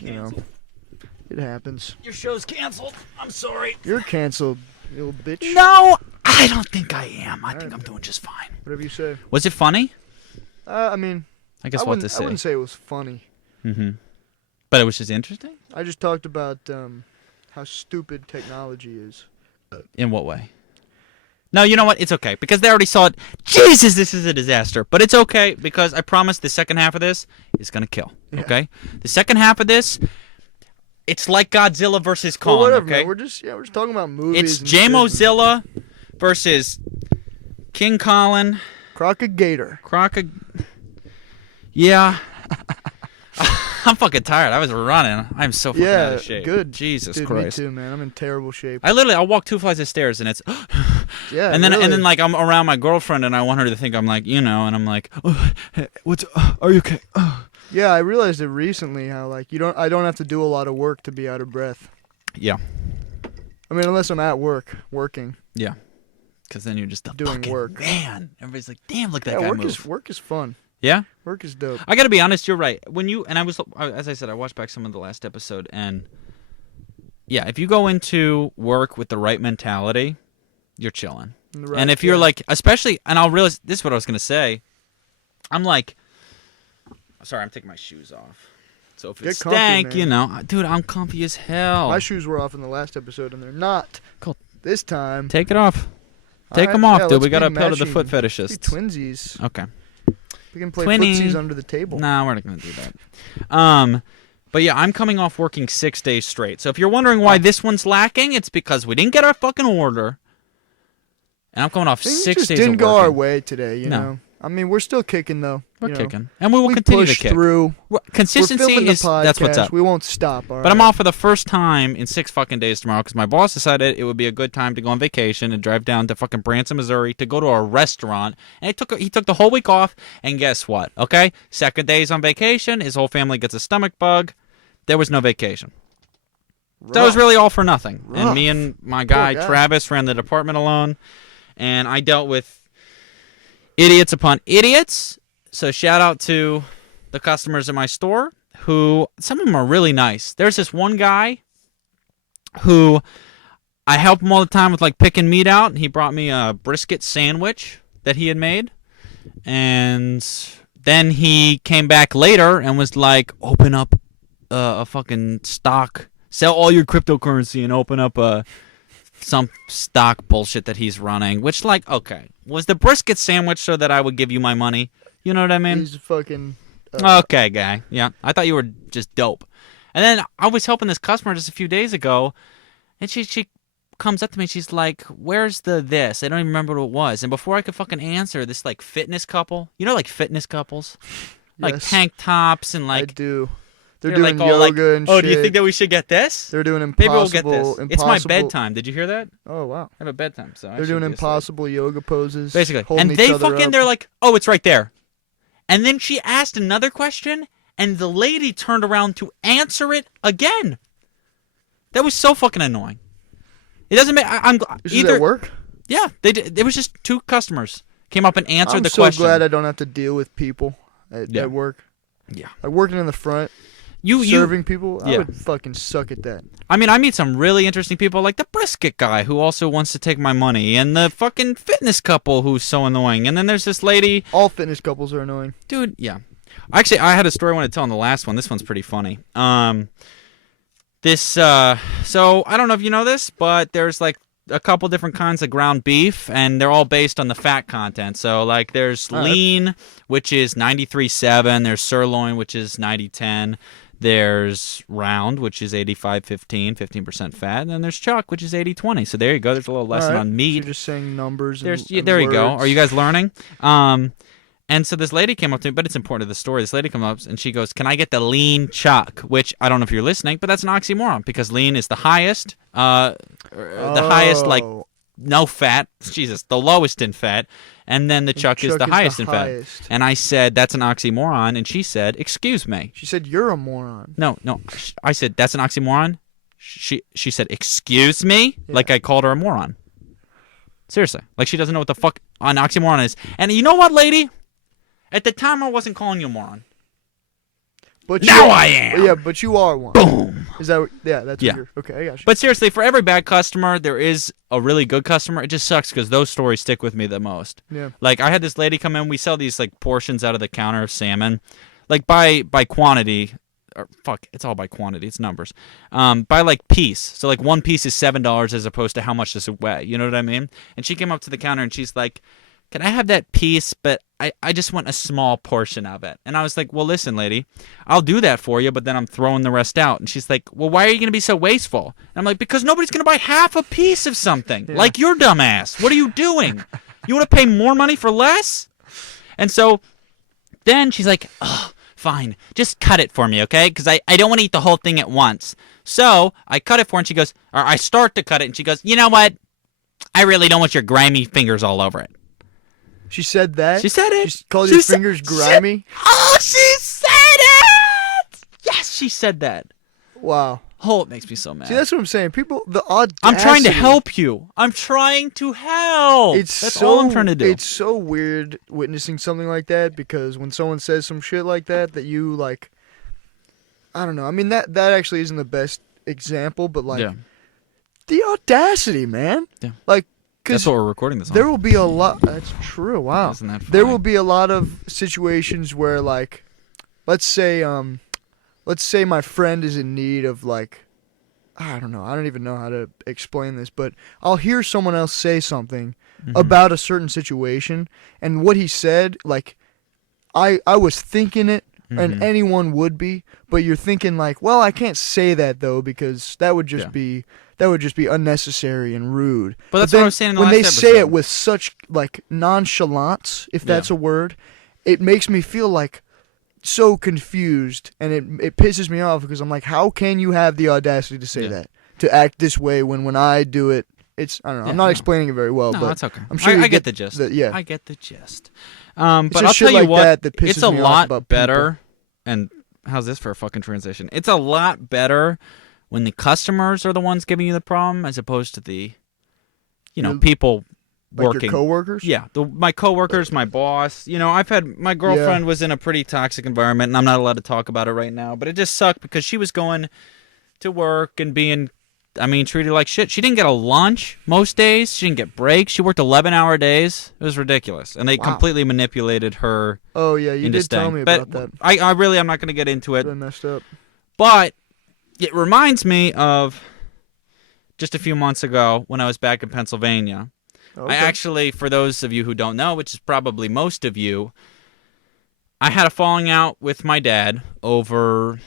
it happens. Your show's canceled. I'm sorry. You're canceled, you little bitch. No, I don't think I am. I think I'm doing just fine. Whatever you say. Was it funny? I mean, I guess I what to wouldn't, say. I wouldn't say it was funny. Mm-hmm. But it was just interesting? I just talked about how stupid technology is. In what way? No, you know what? It's okay. Because they already saw it. Jesus, this is a disaster. But it's okay because I promise the second half of this is going to kill. Yeah. Okay? The second half of this, it's like Godzilla versus Kong. Well, whatever, okay? man. We're just talking about movies. It's and shit and Jamozilla versus King Colin. Croc-a-gator. Yeah. I'm fucking tired. I was running. I'm so fucking out of shape. Good. Jesus Dude, Christ. Me too, man. I'm in terrible shape. I'll walk 2 flights of stairs and it's Yeah, and then really. like I'm around my girlfriend and I want her to think I'm like, and I'm like, oh, hey, are you okay? Yeah, I realized it recently how like I don't have to do a lot of work to be out of breath. Yeah. I mean, unless I'm at working. Yeah. Because then you're just a Doing fucking work. man. Everybody's like, damn, look at that Yeah, guy move. work is fun. Yeah? Work is dope. I got to be honest, you're right. As I said, I watched back some of the last episode, and yeah, if you go into work with the right mentality, you're chilling. Right, and if you're like, especially, and I'll realize, this is what I was going to say, I'm like, sorry, I'm taking my shoes off. So if it Get comfy, stank, man. you know, dude, I'm comfy as hell. My shoes were off in the last episode, and they're not. Cool. This time. Take it off. Take Alright, them off, yeah, dude. let's We got to be appeal to the matching. foot Let's be fetishists. twinsies. Okay. We can play Twinning. footsies under the table. No, we're not going to do that. But yeah, I'm coming off working 6 days straight. So if you're wondering why this one's lacking, it's because we didn't get our fucking order. And I'm coming off Things 6 just days didn't of go working. our way today, you No. know. I mean, we're still kicking though. We're you know. kicking. And we will We continue to push kick. through. Consistency We're filming is the podcast. that's what's up. We won't stop. All But I'm right? off for the first time in 6 fucking days tomorrow because my boss decided it would be a good time to go on vacation and drive down to fucking Branson, Missouri to go to a restaurant. And he took the whole week off. And guess what? Okay, second day's on vacation. His whole family gets a stomach bug. There was no vacation. That was really all for nothing. And me and my guy Travis ran the department alone, and I dealt with idiots upon idiots. So shout out to the customers in my store who, some of them are really nice. There's this one guy who I help him all the time with like picking meat out, and he brought me a brisket sandwich that he had made. And then he came back later and was like, open up a fucking stock, sell all your cryptocurrency and open up some stock bullshit that he's running. Which, like, okay, was the brisket sandwich so that I would give you my money? You know what I mean? He's fucking. Okay, guy. Yeah, I thought you were just dope. And then I was helping this customer just a few days ago, and she comes up to me. She's like, "Where's the this?" I don't even remember what it was. And before I could fucking answer, this like fitness couple, you know, like fitness couples, like Yes. tank tops and I like do. They're they're doing like all yoga like, and oh, shit. do you think that we should get this? They're doing Maybe impossible. we'll get this. It's my bedtime. Did you hear that? Oh wow. I have a bedtime, so I They're should doing be asleep. impossible yoga poses. Basically. holding And they each other fucking, up. they're like, oh, it's right there. And then she asked another question, and the lady turned around to answer it again. That was so fucking annoying. It doesn't make, I'm This either. is at work. Yeah, they did. It was just 2 customers came up and answered I'm the so question. glad I don't have to deal with people Yeah. at work. Yeah. Like working in the front, You serving people. I yeah. would fucking suck at that. I mean, I meet some really interesting people, like the brisket guy who also wants to take my money, and the fucking fitness couple who's so annoying. And then there's this lady. All fitness couples are annoying. Dude, yeah. Actually, I had a story I want to tell in the last one. This one's pretty funny. So I don't know if you know this, but there's like a couple different kinds of ground beef, and they're all based on the fat content. So like there's lean, which is 93.7. There's sirloin, which is 90.10. There's round, which is 85.15, 15% fat, and then there's chuck, which is 80.20. So there you go. There's a little lesson Alright, on so meat. you're just saying numbers. There's and there you go. words. Are you guys learning? And so this lady came up to me, but it's important to the story. This lady comes up and she goes, "Can I get the lean chuck?" Which I don't know if you're listening, but that's an oxymoron because lean is the highest, the highest like Oh, no fat. Jesus, the lowest in fat, and then the chuck is the highest in fat. highest. And I said that's an oxymoron, and she said, "Excuse me." She said you're a moron. No. I said that's an oxymoron. She said, "Excuse me," like I called her a moron. Seriously, like she doesn't know what the fuck an oxymoron is. And you know what, lady? At the time, I wasn't calling you a moron. But Now you, I am. Yeah, but you are one. Boom. Is that? Yeah, that's Yeah. What you're, okay. I got you. But seriously, for every bad customer, there is a really good customer. It just sucks because those stories stick with me the most. Yeah. Like I had this lady come in. We sell these like portions out of the counter of salmon, like by quantity. Or fuck, it's all by quantity. It's numbers. By like piece. So like one piece is $7 as opposed to how much does it weigh. You know what I mean? And she came up to the counter and she's like, "Can I have that piece? But I just want a small portion of it." And I was like, "Well, listen, lady, I'll do that for you, but then I'm throwing the rest out." And she's like, "Well, why are you going to be so wasteful?" And I'm like, "Because nobody's going to buy half a piece of something. Like your dumb ass. What are you doing? You want to pay more money for less?" And so then she's like, "Oh, fine. Just cut it for me, okay? Because I don't want to eat the whole thing at once." So I cut it for her, and she goes, or I start to cut it, and she goes, "You know what? I really don't want your grimy fingers all over it." She said that. She said it. She called She your said- fingers grimy. Oh, she said she said that. Wow. Oh, it makes me so mad. See, that's what I'm saying. People, the audacity. I'm trying to help you. I'm trying to help. That's all I'm trying to do. It's so weird witnessing something like that because when someone says some shit like that you like, I don't know. I mean that actually isn't the best example, but like the audacity, man. Yeah. Like, that's what we're recording this on. There will be a lot. That's true. Wow. Isn't that funny? There will be a lot of situations where like, let's say my friend is in need of like, I don't know. I don't even know how to explain this, but I'll hear someone else say something about a certain situation, and what he said, like, I was thinking it, and anyone would be, but you're thinking like, well, I can't say that though because that would just be unnecessary and rude. But that's what I was saying in the when last they episode. say it with such like nonchalance, if that's a word, it makes me feel like so confused, and it pisses me off because I'm like, how can you have the audacity to say that, to act this way when I do it? It's, I don't know. I'm not explaining it very well, No, but that's okay. I'm sure I get the gist. I get the gist. But just I'll shit tell you like what, that pisses it's a me off lot about better. And how's this for a fucking transition? It's a lot better when the customers are the ones giving you the problem as opposed to the, people like working. Your coworkers? Yeah, my coworkers, my boss. I've had my girlfriend was in a pretty toxic environment, and I'm not allowed to talk about it right now. But it just sucked because she was going to work and being, treated like shit. She didn't get a lunch most days. She didn't get breaks. She worked 11-hour days. It was ridiculous, and they completely manipulated her. Oh yeah, you did tell me about that. I'm not going to get into it. I messed up. But it reminds me of just a few months ago when I was back in Pennsylvania. Okay. I actually, for those of you who don't know, which is probably most of you, I had a falling out with my dad over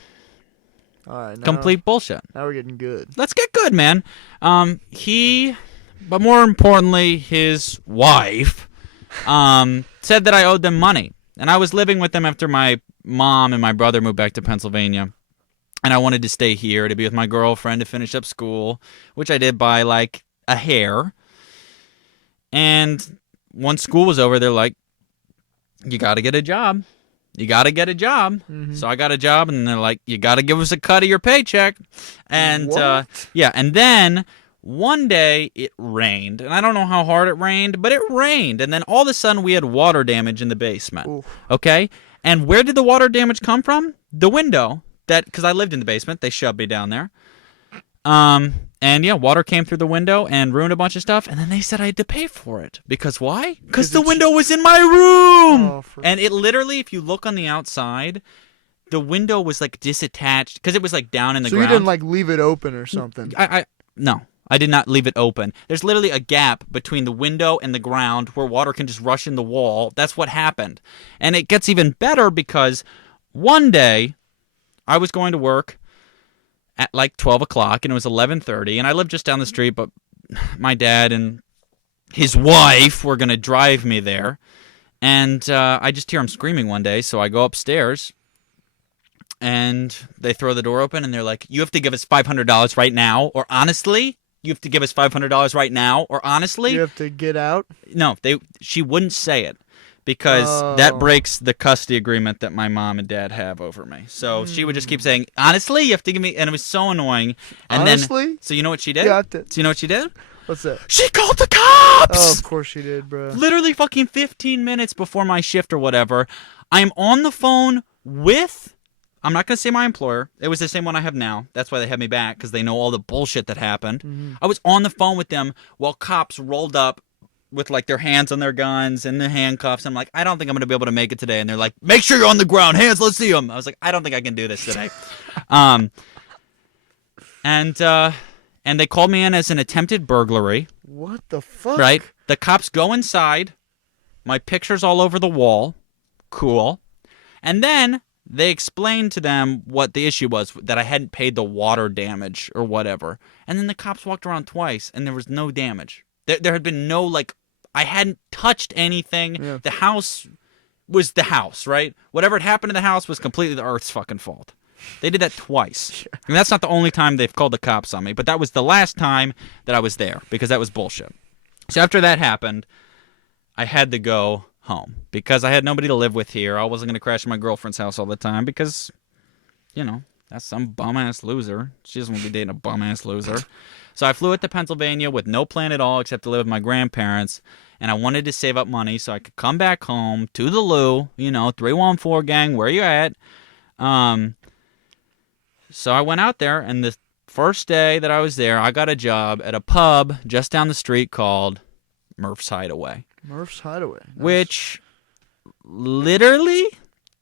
All right, complete bullshit. Now we're getting good. Let's get good, man. But more importantly, his wife said that I owed them money. And I was living with them after my mom and my brother moved back to Pennsylvania. And I wanted to stay here to be with my girlfriend to finish up school, which I did by like a hair. And once school was over, they're like, you got to get a job. You got to get a job. Mm-hmm. So I got a job, and they're like, you got to give us a cut of your paycheck. And and then one day it rained. And I don't know how hard it rained, but it rained. And then all of a sudden we had water damage in the basement. Oof. Okay? And where did the water damage come from? The window. Because I lived in the basement. They shoved me down there. And water came through the window and ruined a bunch of stuff. And then they said I had to pay for it. Because why? Because the window was in my room. And it literally, if you look on the outside, the window was like disattached because it was like down in the ground. So you didn't like leave it open or something? No, I did not leave it open. There's literally a gap between the window and the ground where water can just rush in the wall. That's what happened. And it gets even better because one day I was going to work at like 12 o'clock, and it was 11:30, and I lived just down the street, but my dad and his wife were going to drive me there, and I just hear him screaming one day, so I go upstairs, and they throw the door open, and they're like, you have to give us $500 right now, or honestly, you have to give us $500 right now, or honestly. You have to get out? No, she wouldn't say it. Because that breaks the custody agreement that my mom and dad have over me. So she would just keep saying, honestly, you have to give me... And it was so annoying. And honestly? So you know what she did? Yeah, So you know what she did? What's that? She called the cops! Oh, of course she did, bro. Literally fucking 15 minutes before my shift or whatever. I am on the phone with... I'm not going to say my employer. It was the same one I have now. That's why they had me back, because they know all the bullshit that happened. Mm-hmm. I was on the phone with them while cops rolled up with like their hands on their guns and the handcuffs. I'm like, I don't think I'm going to be able to make it today. And they're like, make sure you're on the ground. Hands, let's see them. I was like, I don't think I can do this today. And they called me in as an attempted burglary. What the fuck? Right? The cops go inside. My picture's all over the wall. Cool. And then they explained to them what the issue was, that I hadn't paid the water damage or whatever. And then the cops walked around twice and there was no damage. There had been no, like, I hadn't touched anything. Yeah. The house was the house, right? Whatever had happened to the house was completely the Earth's fucking fault. They did that twice. Yeah. And that's not the only time they've called the cops on me, but that was the last time that I was there because that was bullshit. So after that happened, I had to go home because I had nobody to live with here. I wasn't going to crash at my girlfriend's house all the time because, That's some bum-ass loser. She doesn't want to be dating a bum-ass loser. So I flew out to Pennsylvania with no plan at all except to live with my grandparents. And I wanted to save up money so I could come back home to the Lou, 314 gang, where you at? So I went out there, and the first day that I was there, I got a job at a pub just down the street called Murph's Hideaway. Murph's Hideaway. Nice. Which, literally,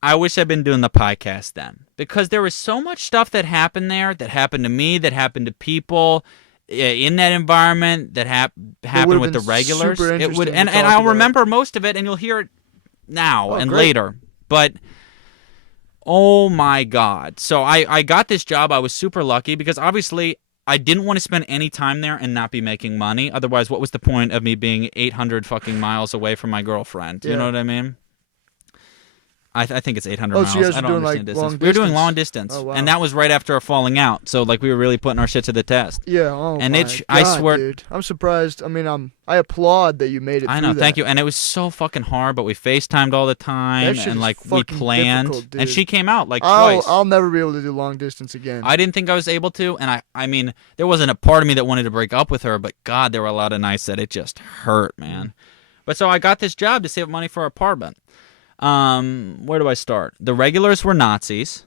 I wish I'd been doing the podcast then. Because there was so much stuff that happened there, that happened to me, that happened to people in that environment, that happened with the regulars. It would, and I'll remember most of it, and you'll hear it now and later. But oh my God. So I got this job. I was super lucky because obviously I didn't want to spend any time there and not be making money. Otherwise, what was the point of me being 800 fucking miles away from my girlfriend? You know what I mean? I think it's 800 miles. So you guys I don't doing, understand like, distance. long We were doing distance? long distance. Oh, wow. And that was right after a falling out. So like we were really putting our shit to the test. Yeah, oh And my God, God, I swear, dude. I'm surprised. I mean, I applaud that you made it I through know, that. thank you. And it was so fucking hard, but we FaceTimed all the time That shit and is like we fucking planned. difficult, And dude. she came out like twice. I'll never be able to do long distance again. I didn't think I was able to, and I mean, there wasn't a part of me that wanted to break up with her, but God, there were a lot of nights that it just hurt, man. But so I got this job to save money for our apartment. Where do I start? The regulars were Nazis.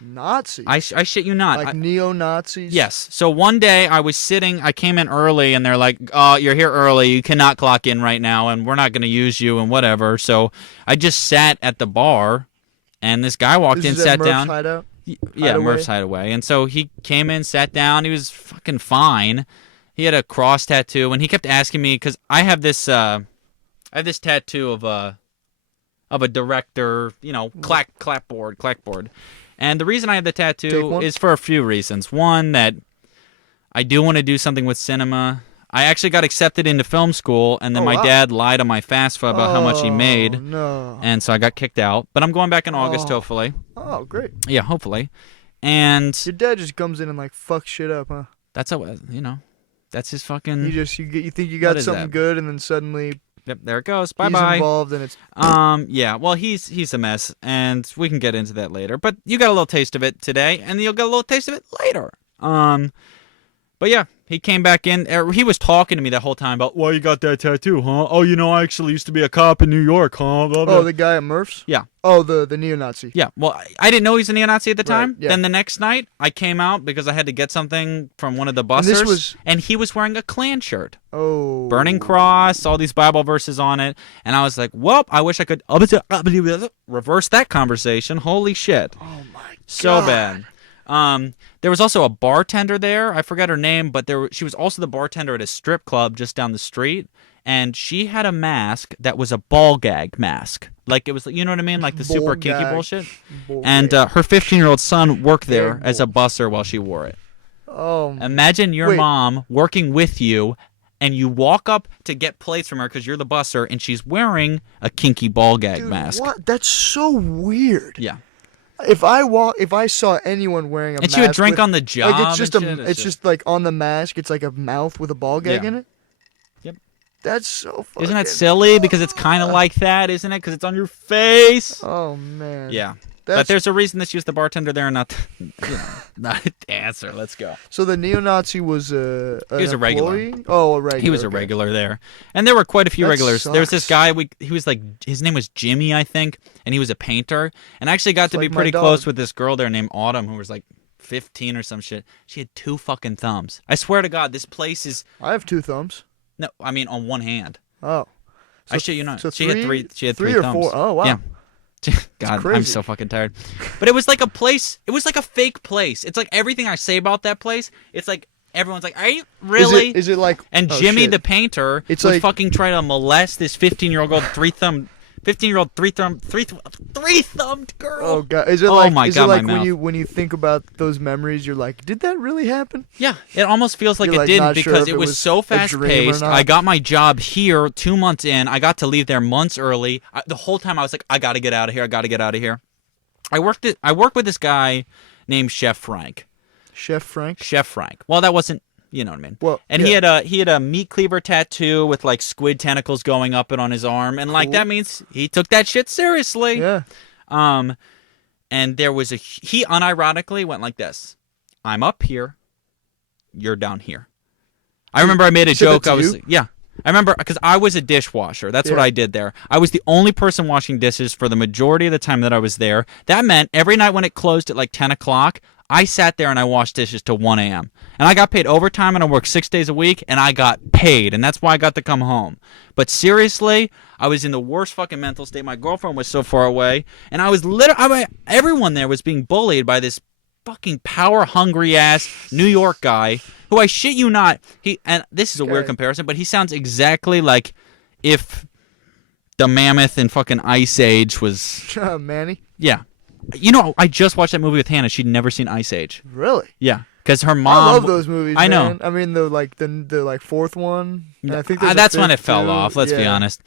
Nazis? I shit you not. Like neo-Nazis? Yes. So one day I came in early, and they're like, you're here early, you cannot clock in right now, and we're not going to use you and whatever. So I just sat at the bar, and this guy walked in, sat down. Hideout? Yeah, Hideaway? Murph's Hideaway. And so he came in, sat down. He was fucking fine. He had a cross tattoo, and he kept asking me because I have this tattoo of a director, clapboard. And the reason I have the tattoo is for a few reasons. One, that I do want to do something with cinema. I actually got accepted into film school, and then my dad lied on my FAFSA about how much he made. No. And so I got kicked out. But I'm going back in August, hopefully. Oh, great. Yeah, hopefully. And Your dad just comes in and like fucks shit up, huh? that's that's his fucking. You think you What got is something that? good, and then suddenly Yep, there it goes. he's Bye-bye. involved, and it's Yeah, well, he's a mess, and we can get into that later. But you got a little taste of it today, and you'll get a little taste of it later. But yeah, he came back in. He was talking to me the whole time about, why you got that tattoo, huh? Oh, I actually used to be a cop in New York, huh? Blah, blah. Oh, the guy at Murph's? Yeah. Oh, the neo-Nazi. Yeah, well, I didn't know he was a neo-Nazi at the time. Right, yeah. Then the next night, I came out because I had to get something from one of the And bussers, this was- and he was wearing a Klan shirt. Oh. Burning cross, all these Bible verses on it, and I was like, well, I wish I could reverse that conversation. Holy shit. Oh my God. So bad. There was also a bartender there. I forgot her name, but she was also the bartender at a strip club just down the street, and she had a mask that was a ball gag mask. Like it was, you know what I mean? Like the Ball super kinky gag. bullshit. Ball And gag. her 15-year-old son worked there Gag as a busser while she wore it. Oh. Imagine your Wait. mom working with you, and you walk up to get plates from her because you're the busser, and she's wearing a kinky ball gag Dude, mask. what? That's so weird. Yeah. If I saw anyone wearing a And mask she would drink with, on the job. like it's just and shit. it's just like on the mask, it's like a mouth with a ball gag Yeah. in it. Yep. That's so fucking. Isn't that silly? Because it's kind of like that, isn't it? Because it's on your face. Oh man. Yeah. But That's, there's a reason that she was the bartender there and not, not a dancer. Let's go. so the neo-Nazi was a. He was a regular. Employee? Oh, a regular. He was a okay. regular there. And there were quite a few That regulars. There was this sucks. guy, he was like, his name was Jimmy, I think, and he was a painter. And I actually got It's to be like my pretty dog. close with this girl there named Autumn, who was like 15 or some shit. She had 2 fucking thumbs. I swear to God, this place is, I have 2 thumbs. no, I mean on one hand. Oh. I shit you not. So She had three three or thumbs. 4. Oh wow. Yeah. God, I'm crazy. so fucking tired. But it was like a place. It was like a fake place. It's like everything I say about that place. It's like everyone's like, "Are you really?" Is it like? And oh, Jimmy shit. the painter It's would like- fucking try to molest this 15-year-old three-thumbed girl. Oh god. Is it Oh like? my is God, it like my mouth. when you think about those memories, you're like, did that really happen? Yeah, it almost feels like You're, it like, didn't not sure because if it it was was so a dream or fast-paced. not. I got my job here 2 months in. I got to leave there months early. The whole time I was like, I got to get out of here. I got to get out of here. I worked with this guy named Chef Frank. Chef Frank. Chef Frank. Well, that wasn't, you know what I mean. Well, and yeah. he had a meat cleaver tattoo with like squid tentacles going up and on his arm, and like Cool. that means he took that shit seriously. Yeah. And there was he unironically went like this. I'm up here. You're down here. I remember I made a joke. I remember because I was a dishwasher. That's what I did there. I was the only person washing dishes for the majority of the time that I was there. That meant every night when it closed at like 10 o'clock, I sat there and I washed dishes till 1 a.m. And I got paid overtime and I worked 6 days a week and I got paid. And that's why I got to come home. But seriously, I was in the worst fucking mental state. My girlfriend was so far away. And I was everyone there was being bullied by this fucking power-hungry ass New York guy who, I shit you not, and this is a weird comparison, but he sounds exactly like if the mammoth in fucking Ice Age was... Manny? Yeah. You know, I just watched that movie with Hannah. She'd never seen Ice Age. Really? Yeah. Because her mom... I love those movies, I know. Man. I mean, the fourth one. And I think that's when it fell off, let's be honest.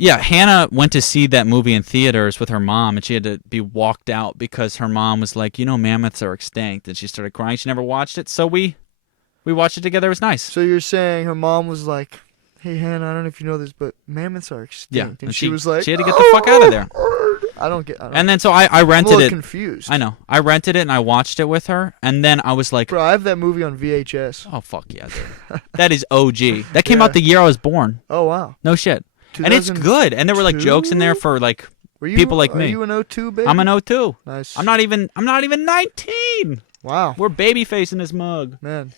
Yeah, Hannah went to see that movie in theaters with her mom, and she had to be walked out because her mom was like, mammoths are extinct, and she started crying. She never watched it, so we watched it together. It was nice. So you're saying her mom was like, hey, Hannah, I don't know if you know this, but mammoths are extinct. Yeah, and she was like, she had to get the fuck out of there. I don't get. And then so I rented it. I'm a little confused. I know. I rented it and I watched it with her, and then I was like, bro, I have that movie on VHS. Oh fuck yeah, dude. That is OG. That came out the year I was born. Oh wow. No shit. And it's good. And there were like jokes in there for like people like me. Are you an 02 baby? I'm an 02. Nice. I'm not even 19. Wow. We're baby facing this mug. Man,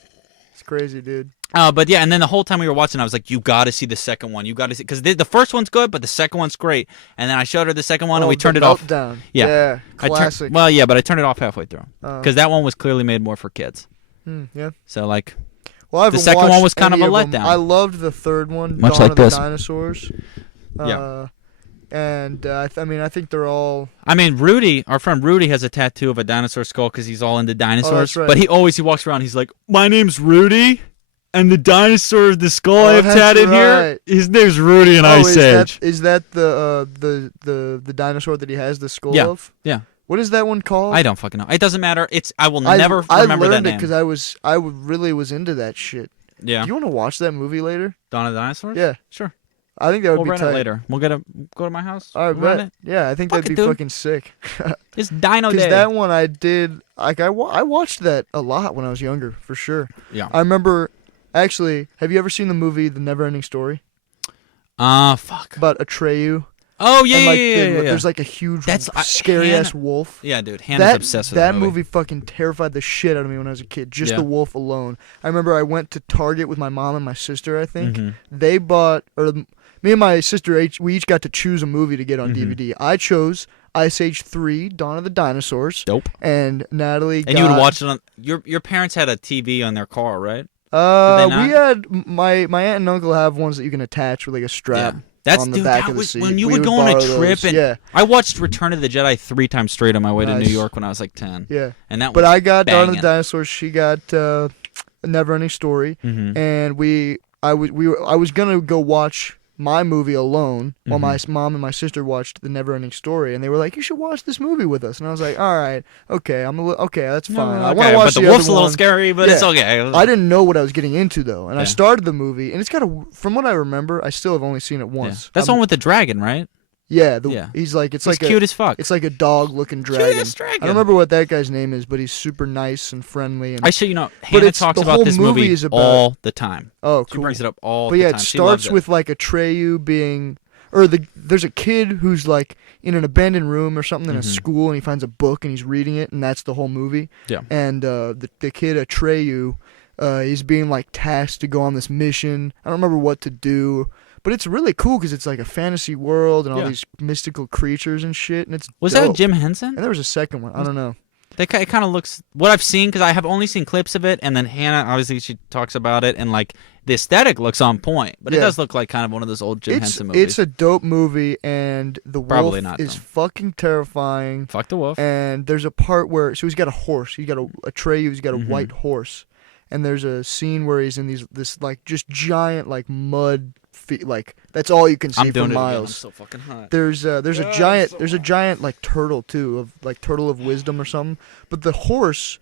it's crazy, dude. But yeah, and then the whole time we were watching, I was like, you got to see the second one. You got to see, because the first one's good, but the second one's great. And then I showed her the second one, and we turned it off. Meltdown. Yeah, classic. But I turned it off halfway through because that one was clearly made more for kids. Yeah. So like, well, the second one was kind of a letdown. I loved the third one, much Dawn like of the this. Dinosaurs. Yeah. And I think they're all. I mean, Rudy, our friend Rudy, has a tattoo of a dinosaur skull because he's all into dinosaurs. Oh, that's right. But he walks around. He's like, my name's Rudy, and the dinosaur, the skull I have tatted here, his name's Rudy in Ice Age. Is that the dinosaur that he has the skull of? Yeah. What is that one called? I don't fucking know. It doesn't matter. I will never remember that name. I learned it because I really was into that shit. Yeah. Do you want to watch that movie later? Dawn of the Dinosaurs? Yeah. Sure. I think that would we'll be rent tight. it later. We'll go to my house. All right, rent it. Yeah, I think Fuck that'd it, be dude. fucking sick. It's Dino Day. Because that one I did, like I watched that a lot when I was younger, for sure. Yeah. I remember, actually, have you ever seen the movie The Never-Ending Story? Fuck. About Atreyu. Oh, yeah, And, like, yeah. There's like a huge, That's scary-ass wolf. Yeah, dude. Hannah's obsessed with that that movie fucking terrified the shit out of me when I was a kid. Just Yeah. the wolf alone. I remember I went to Target with my mom and my sister, I think. Mm-hmm. They bought, me and my sister, we each got to choose a movie to get on Mm-hmm. DVD. I chose Ice Age 3, Dawn of the Dinosaurs. Dope. And Natalie And you would watch it on... Your parents had a TV on their car, right? we had... My aunt and uncle have ones that you can attach with like a strap. Yeah. That's on the back of the seat. When you We would go on a borrow trip, those. and Yeah. I watched Return of the Jedi 3 times straight on my way to Nice. New York when I was like 10. Yeah. And that But was I got Dawn of the banging. Dinosaurs. She got A Never-Ending Story. Mhm. And I was gonna go watch my movie alone while my mom and my sister watched The Never-Ending Story, and they were like, "You should watch this movie with us." And I was like, "All right, okay, okay, that's fine. I want to watch but the other wolf's a little one." scary, but it's okay. I didn't know what I was getting into though, and I Yeah. started the movie, and it's got from what I remember, I still have only seen it once. Yeah. That's the one with the dragon, right? Yeah, Yeah. he's like He's cute as fuck. It's like a dog-looking dragon. Cute-ass dragon. I don't remember what that guy's name is, but he's super nice and friendly. And I should, Hannah talks the about whole this movie movie is about- all the time. oh, She cool. brings it up all But the yeah, time. it She loves starts it. with like Atreyu being, there's a kid who's like in an abandoned room or something in a school, and he finds a book and he's reading it, and that's the whole movie. Yeah. And the kid Atreyu, is being like tasked to go on this mission. I don't remember what to do, but it's really cool because it's like a fantasy world and all Yeah. these mystical creatures and shit, and it's Was dope. that Jim Henson? And there was a second one. I don't know. It kind of looks what I've seen because I have only seen clips of it, and then Hannah obviously she talks about it, and like the aesthetic looks on point, but it Yeah. does look like kind of one of those old Jim Henson movies. It's a dope movie, and the Probably wolf not, is though. fucking terrifying. Fuck the wolf. And there's a part where he's got a horse. He's got Atreyu's got a Mm-hmm. white horse, and there's a scene where he's in this like just giant like mud like that's all you can see I'm doing for it again. I'm miles. so fucking hot. There's a giant like turtle too of turtle of wisdom or something, but the horse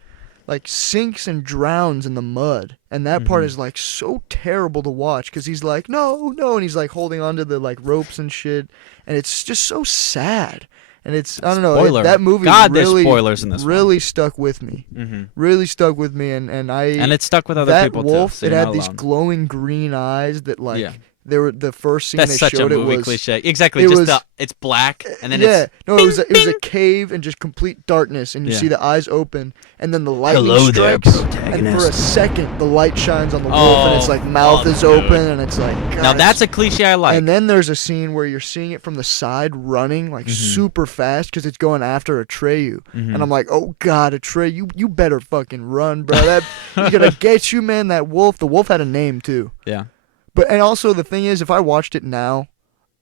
like sinks and drowns in the mud, and that part is like so terrible to watch because he's like no, and he's like holding onto the like ropes and shit, and it's just so sad. And it's, I don't know, Spoiler. that movie God, really, there's spoilers in this really stuck with me. Mm-hmm. Really stuck with me, and it stuck with other that people wolf, too. So it you're had not these alone. glowing green eyes that like Yeah. they were the first scene That's they such showed a it movie was cliche. Exactly. it Just was- it's black and then yeah, it's no, it was a cave and just complete darkness, and you Yeah. see the eyes open, and then the lightning Hello there, strikes, and for a protagonist. second the light shines on the wolf, and it's like mouth fuck, is dude. open, and it's like God, Now that's a cliche I like. And then there's a scene where you're seeing it from the side running like super fast because it's going after Atreyu. And I'm like, oh God, Atreyu, you better fucking run, bro. That he's gonna get you, man. That wolf. The wolf had a name too. Yeah. And also the thing is, if I watched it now,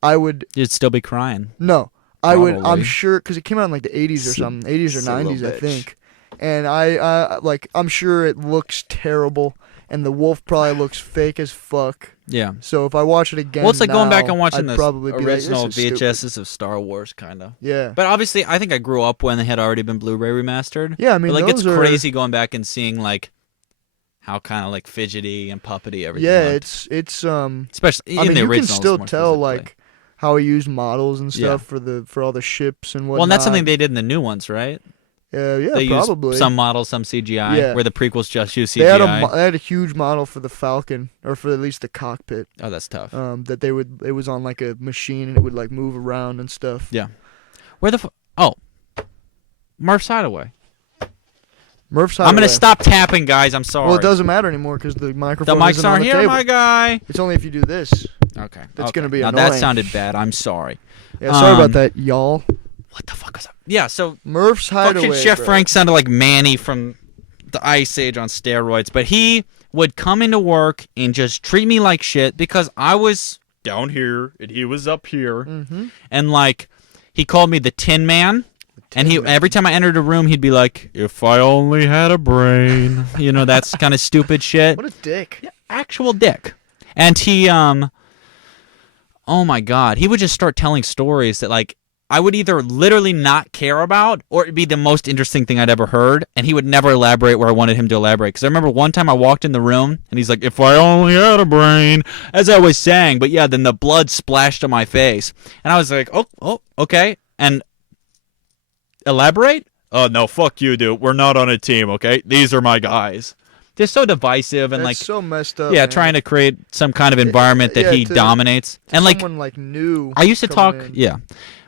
I would You'd still be crying. no. I would. I'm Probably. sure because it came out in like the 80s or something, 80s or silly 90s, I bitch. think. And I like I'm sure it looks terrible, and the wolf probably looks fake as fuck. Yeah. So if I watch it again, Well, it's like going back now, and watching I'd the probably be original like, this is VHSs stupid. of Star Wars, kind of. Yeah. But obviously, I think I grew up when they had already been Blu-ray remastered. Yeah, I mean, but, like it's those are- crazy going back and seeing like how kind of like fidgety and puppety everything. Yeah, looked. it's especially I in mean, the you original. can still tell like how he used models and Yeah. stuff for all the ships and whatnot. Well, and that's something they did in the new ones, right? yeah, They probably. used some models, some CGI, Yeah. where the prequels just use they CGI. had a huge model for the Falcon, or for at least the cockpit. Oh, that's tough. That it was on like a machine and it would like move around and stuff. Yeah. Where the Murph's Hideaway. Murph's I'm gonna Hideaway. stop tapping, guys. I'm sorry. Well, it doesn't matter anymore because the The microphone mics isn't on aren't the here, table. my guy. It's only if you do this. Okay. That's okay. gonna be now annoying. that sounded bad. I'm sorry. Yeah, sorry about Um, that, y'all. What the fuck was that? Yeah. So Murph's Hideaway. fucking Chef bro. Frank sounded like Manny from the Ice Age on steroids, but he would come into work and just treat me like shit because I was down here and he was up here, and like he called me the Tin Man. And every time I entered a room, he'd be like, "If I only had a brain," you know, that's kind of stupid shit. What a dick. Actual dick. And he, oh my God, he would just start telling stories that like I would either literally not care about or it'd be the most interesting thing I'd ever heard, and he would never elaborate where I wanted him to elaborate. Because I remember one time I walked in the room and he's like, "If I only had a brain," as I was saying, but yeah, then the blood splashed on my face, and I was like, "Oh, okay," and elaborate? Oh no, fuck you, dude. We're not on a team, okay? These are my guys. They're so divisive and That's like so messed up. yeah, man. trying to create some kind of environment that yeah, he to- dominates. To And like someone like new. I used to talk, coming in. yeah.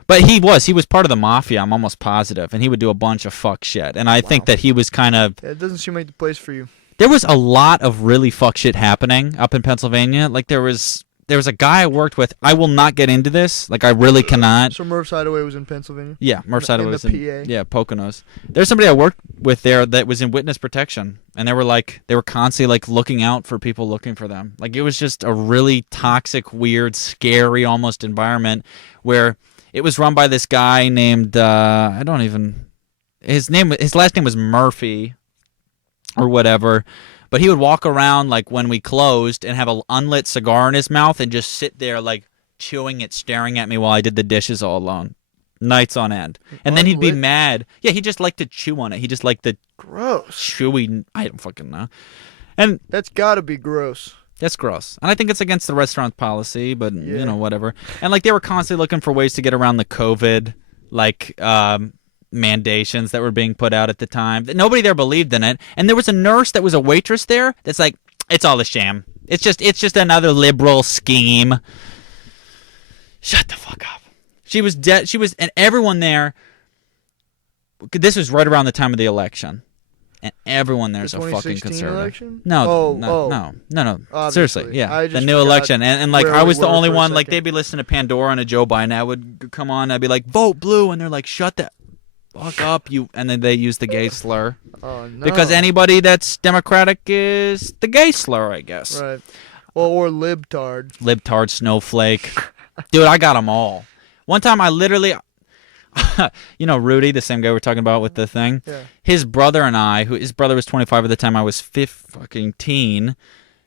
But he was part of the mafia, I'm almost positive, and he would do a bunch of fuck shit. And I think that he was kind of Yeah, it doesn't seem like the place for you. there was a lot of really fuck shit happening up in Pennsylvania. Like there was a guy I worked with. I will not get into this. Like I really cannot. So Murph's Hideaway was in Pennsylvania. Yeah, Murph's in Hideaway was the in PA. yeah, Poconos. There's somebody I worked with there that was in witness protection, and they were constantly like looking out for people looking for them. Like it was just a really toxic, weird, scary almost environment where it was run by this guy named his last name was Murphy or whatever. But he would walk around like when we closed and have an unlit cigar in his mouth and just sit there like chewing it, staring at me while I did the dishes all alone, nights on end. And then he'd be Unlit? mad. Yeah, he just liked to chew on it. He just liked the Gross. chewy. I don't fucking know. And That's gotta be gross. that's gross. And I think it's against the restaurant policy, but Yeah. you know, whatever. And like they were constantly looking for ways to get around the COVID like mandations that were being put out at the time. Nobody there believed in it. And there was a nurse that was a waitress there that's like, it's all a sham. It's just another liberal scheme. Shut the fuck up. She was dead. And everyone there. This was right around the time of the election. And everyone there's The a fucking 2016 conservative. election? No, Oh, no. Obviously. Seriously, yeah. I The just new forgot election. And like where I we was the were only for a one, like second. they'd be listening to Pandora and a Joe Biden. I would come on, I'd be like, vote blue, and they're like, shut the fuck up, you, and then they use the gay slur. Oh no. Because anybody that's Democratic is the gay slur, I guess. Right. Well, or libtard. Libtard, snowflake. Dude, I got them all. One time I literally, you know, Rudy, the same guy we're talking about with the thing. Yeah. His brother and I, his brother was 25 at the time, I was 15.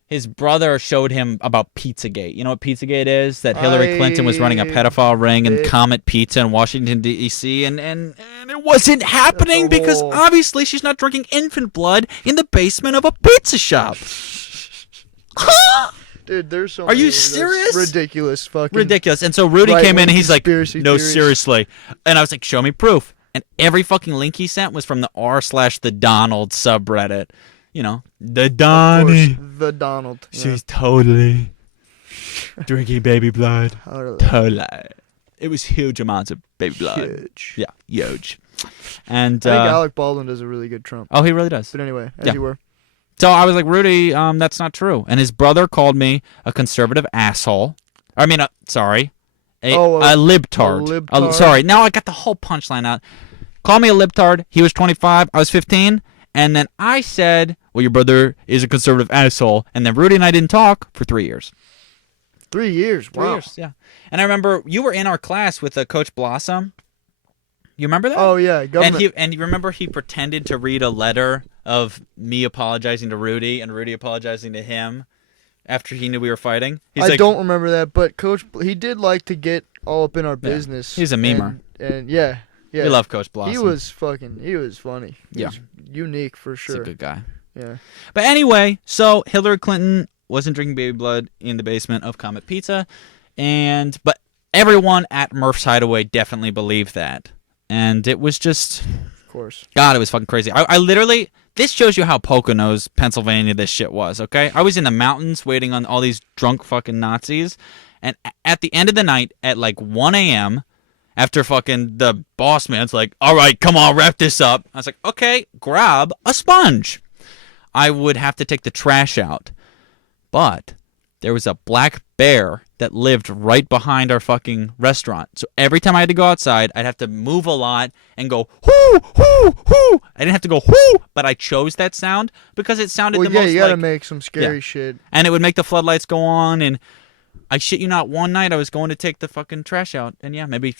His brother showed him about Pizzagate. You know what Pizzagate is? That Hillary Clinton was running a pedophile ring in Comet Pizza in Washington, D.C. And it wasn't happening That's a because whole- obviously she's not drinking infant blood in the basement of a pizza shop. Dude, there's so Are you many of those serious? ridiculous fucking Ridiculous. And so Rudy right-wing came in and he's like, conspiracy no, theories. seriously. And I was like, show me proof. And every fucking link he sent was from the r/the Donald subreddit. You know, the Of Donnie. course, the Donald. She's totally drinking baby blood. Totally. Totally. It was huge amounts of baby blood. Huge. Yeah, huge. And I think Alec Baldwin does a really good Trump. oh, he really does. But anyway, as Yeah. you were. So I was like, Rudy, that's not true. And his brother called me a conservative asshole. I mean, sorry, a libtard. a libtard. Sorry, now I got the whole punchline out. Call me a libtard. He was 25. I was 15. And then I said, well, your brother is a conservative asshole. And then Rudy and I didn't talk for 3 years. 3 years. 3 Wow. years, yeah. And I remember you were in our class with Coach Blossom. You remember that? Oh yeah, government. And you remember he pretended to read a letter of me apologizing to Rudy and Rudy apologizing to him after he knew we were fighting. He's I like, don't remember that, but Coach, he did like to get all up in our business. He's a memer. And yeah. We love Coach Blossom. He was funny. He Yeah. was unique for He's sure. a good guy. Yeah. But anyway, so Hillary Clinton wasn't drinking baby blood in the basement of Comet Pizza, but everyone at Murph's Hideaway definitely believed that. And it was just, Of course. God, it was fucking crazy. I literally, this shows you how Poconos, Pennsylvania this shit was, okay? I was in the mountains waiting on all these drunk fucking Nazis, and at the end of the night, at like 1 a.m., after fucking the boss man's like, all right, come on, wrap this up. I was like, okay, grab a sponge. I would have to take the trash out. But there was a black bear that lived right behind our fucking restaurant. So every time I had to go outside, I'd have to move a lot and go, hoo, hoo, hoo. I didn't have to go, hoo, but I chose that sound because it sounded Well, the yeah, most you gotta like... make some scary Yeah. shit. And it would make the floodlights go on, and I shit you not, one night I was going to take the fucking trash out, and yeah, maybe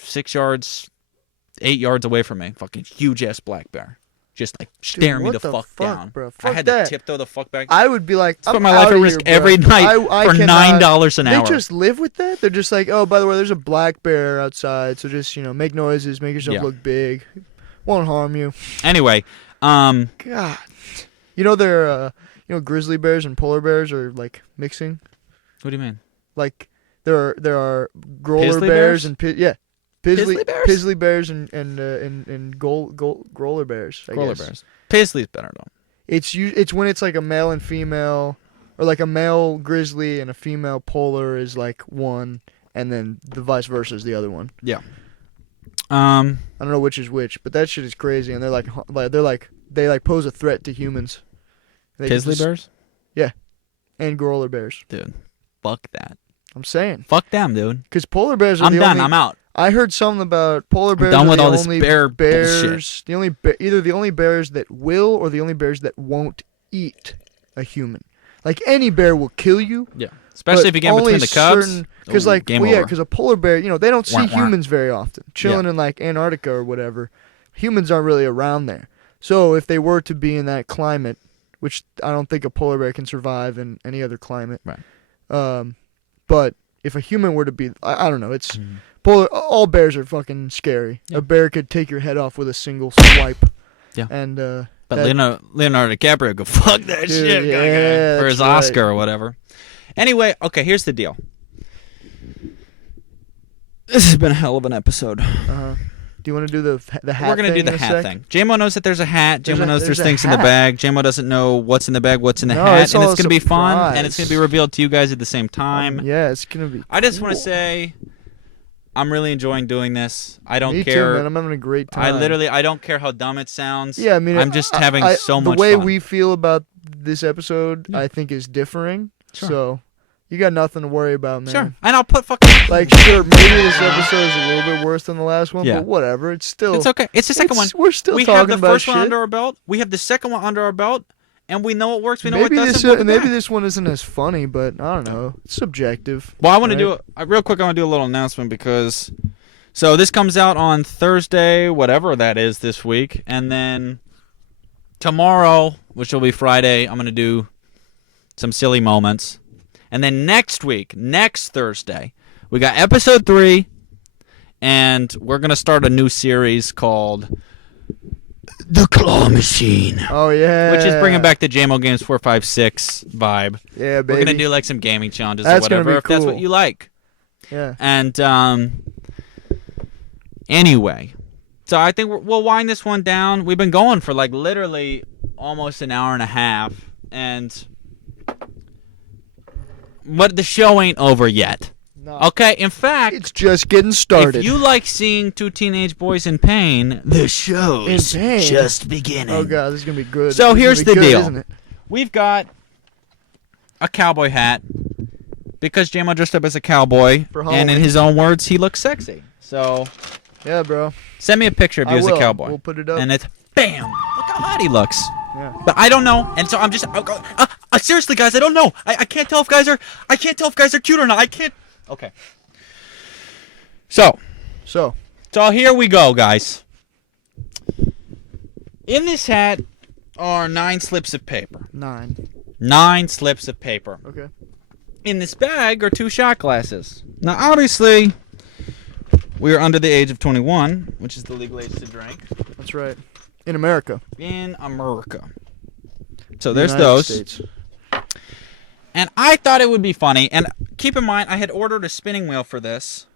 8 yards away from me, fucking huge-ass black bear. Just like staring me what the the fuck fuck, down. bro? I Fuck had that. to tiptoe the fuck back. I would be like, Put I'm my life outta at risk here, every bro. night I for cannot- $9 an hour. They just live with that. They're just like, oh, by the way, there's a black bear outside, so just make noises, make yourself Yeah. look big, won't harm you. Anyway, God, they're grizzly bears and polar bears are like mixing. what do you mean? Like there are growler Pizzly bears bears? and Pizzly bears? pizzly bears and growler bears. I Roller guess. bears. Paisley's better though. It's when it's like a male and female, or like a male grizzly and a female polar is like one, and then the vice versa is the other one. Yeah. I don't know which is which, but that shit is crazy, and they pose a threat to humans. They can Paisley just- bears? and growler bears. Dude, fuck that. I'm saying, Fuck them, dude. because polar bears are I'm the done. only. I'm out. I heard something about polar bears. done are with the all this only bear bears. bullshit. The only either the only bears that will, or the only bears that won't eat a human. Like any bear will kill you. Yeah. Especially but if you get in only between the cubs. certain, Because Ooh, game over. because a polar bear, they don't see Wah, wah. humans very often. Chilling in like Antarctica or whatever, humans aren't really around there. So if they were to be in that climate, which I don't think a polar bear can survive in any other climate. Right. But if a human were to be, I don't know, it's polar. All bears are fucking scary. Yeah. A bear could take your head off with a single swipe. Yeah. And But that- Leonardo DiCaprio go fuck that Dude, shit yeah, for his that's right. Oscar or whatever. Anyway, okay, here's the deal. This has been a hell of an episode. Do you want to do the hat? We're gonna thing do the in a hat sec? thing. JMO knows that there's a hat. JMO knows there's a things in the hat. bag. JMO doesn't know what's in the bag, what's in the No, hat, it's and all it's a gonna be fun, and surprise. it's gonna be revealed to you guys at the same time. Yeah, it's gonna be. I just want to cool. say, I'm really enjoying doing this. I don't Me care. too, man. I'm having a great time. I don't care how dumb it sounds. Yeah, I mean, I'm just having so much The way fun. we feel about this episode, I think, is differing. Sure. So, you got nothing to worry about, man. Sure, and I'll put fucking. Like, sure, maybe this episode is a little bit worse than the last one, Yeah. but whatever. It's still. It's okay. It's the second one. We're still We talking have the about first shit. one under our belt. We have the second one under our belt, and we know what works. We know maybe what this, doesn't. We'll be maybe back. this one isn't as funny, but I don't know. It's subjective. Well, I want to right? do real quick. I want to do a little announcement because, so this comes out on Thursday, whatever that is this week, and then tomorrow, which will be Friday, I'm going to do some silly moments, and then next week, next Thursday, we got episode 3, and we're going to start a new series called the claw machine. Oh yeah. Which is bringing back the JMO Games 456 vibe. Yeah, baby. We're gonna do like some gaming challenges That's or gonna whatever be if that's what cool. you like. Yeah. And anyway, so I think we'll wind this one down. We've been going for like literally almost an hour and a half, and the show ain't over yet. No. Okay, in fact, It's just getting started. if you like seeing two teenage boys in pain, the show's In pain? just beginning. Oh god, this is gonna be good. So This is here's gonna be the good, deal. isn't it? We've got a cowboy hat because JMO dressed up as a cowboy, For and in Halloween. his own words, he looks sexy. So Yeah, bro. send me a picture of you I as will. a cowboy. We'll put it up. And it's bam! Look how hot he looks. Yeah. But I don't know, and so I'm just seriously, guys, I don't know. I can't tell if guys are cute or not. I can't. Okay. So here we go, guys. In this hat are 9 slips of paper. 9. 9 slips of paper. Okay. In this bag are 2 shot glasses. Now, obviously, we are under the age of 21, which is the legal age to drink That's right. In America. in America. So The there's United those. States. And I thought it would be funny. And keep in mind, I had ordered a spinning wheel for this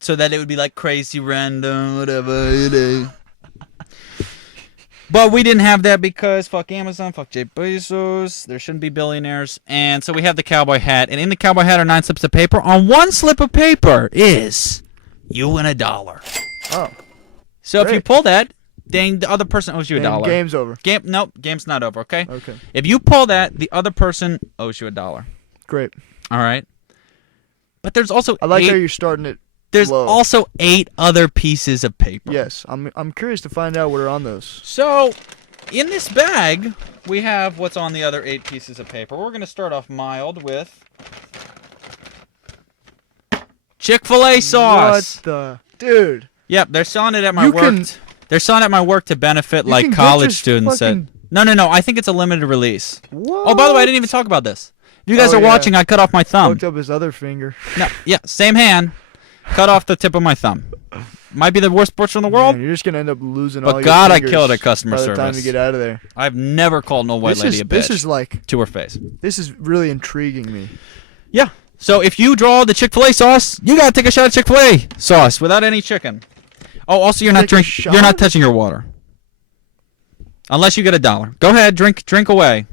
so that it would be like crazy random, whatever it is. But we didn't have that because fuck Amazon, fuck Jeff Bezos. There shouldn't be billionaires. And so we have the cowboy hat. And in the cowboy hat are 9 slips of paper. On one slip of paper is you win $1. Oh. So if you Great. pull that, then the other person owes you And $1. game's over. Nope, game's not over, okay? Okay. If you pull that, the other person owes you $1. Great. All right? But there's also I like how 8, you're starting it there's low. also 8 other pieces of paper. Yes. I'm curious to find out what are on those. So, in this bag, we have what's on the other 8 pieces of paper. We're going to start off mild with Chick-fil-A sauce. What the dude? Yep, they're selling it at my You work. can- They're selling it at my work to benefit You like can get college just students. fucking- No. I think it's a limited release. What? Oh, by the way, I didn't even talk about this. If you guys Oh, are yeah. watching, I cut off my thumb. Fucked up his other finger. No, yeah, same hand. Cut off the tip of my thumb. Might be the worst butcher in the world. Man, you're just gonna end up losing But all God, I your fingers killed at customer by the time service. you get out of there. I've never called no white lady a bitch This is like to her face. this is really intriguing me. Yeah. So if you draw the Chick-fil-A sauce, you gotta take a shot of Chick-fil-A sauce without any chicken. Oh, also you're not Take a shot? You're not touching your water, unless you get $1. Go ahead, drink away.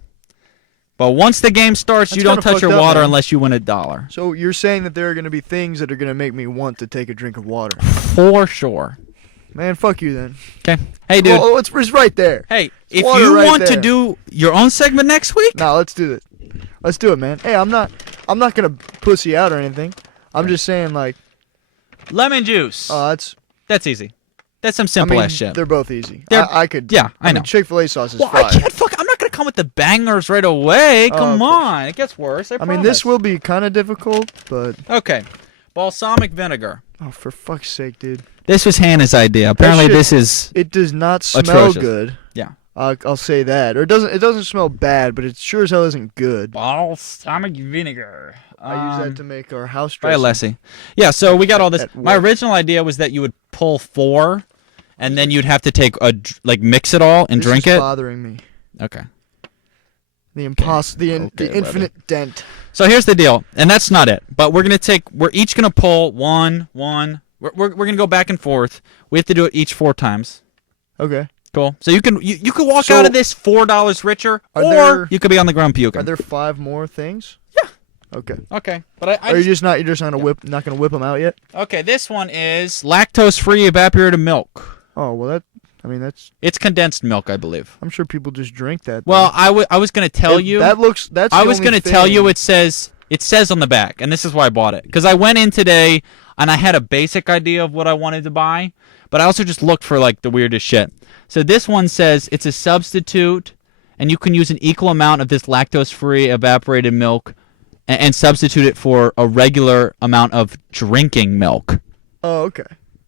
But once the game starts, That's you don't kinda touch your fucked up, water man. unless you win $1. So you're saying that there are gonna be things that are gonna make me want to take a drink of water? For sure. Man, fuck you then. Okay. Hey, dude. Oh, it's right there. Hey, if water you right want to there. do your own segment next week, Nah, let's do it. Let's do it, man. Hey, I'm not gonna pussy out or anything. I'm just saying like, lemon juice. That's easy. That's some I simple mean, ass shit. they're both easy. They're- I could. yeah, I know. mean, Chick-fil-A sauce is Well, fire. I can't I'm not gonna come with the bangers right away. Oh, Come of course. on, it gets worse. I mean, this promise. will be kind of difficult, but Okay, balsamic vinegar. oh, for fuck's sake, dude. This was Hannah's idea. Apparently, shit- this is It does not smell Atrocious. good. yeah. I'll say that. Or it doesn't smell bad, but it sure as hell isn't good. Balsamic vinegar. I use that to make our house By dressing. Alessi. Yeah, so we got all this. At My work. original idea was that you would pull 4, and then you'd have to take mix it all and This drink is it. bothering me. Okay. The Okay, the infinite dent. So here's the deal, and that's not it. But we're each gonna pull one. We're gonna go back and forth. We have to do it each 4 times. Okay. Cool. So you can walk So- out of this $4 richer, Are or there- you could be on the ground puking. Are there 5 more things? Yeah. Okay. Okay, but Are you just not gonna not gonna whip them out yet? okay. This one is lactose-free evaporated milk. Oh well, that's. It's condensed milk, I believe. I'm sure people just drink that. Well, though. I was gonna tell you. That's. I the was only gonna tell you thing. it says on the back, and this is why I bought it. Because I went in today and I had a basic idea of what I wanted to buy, but I also just looked for like the weirdest shit. So this one says it's a substitute, and you can use an equal amount of this lactose-free evaporated milk, and substitute it for a regular amount of drinking milk. Oh, okay.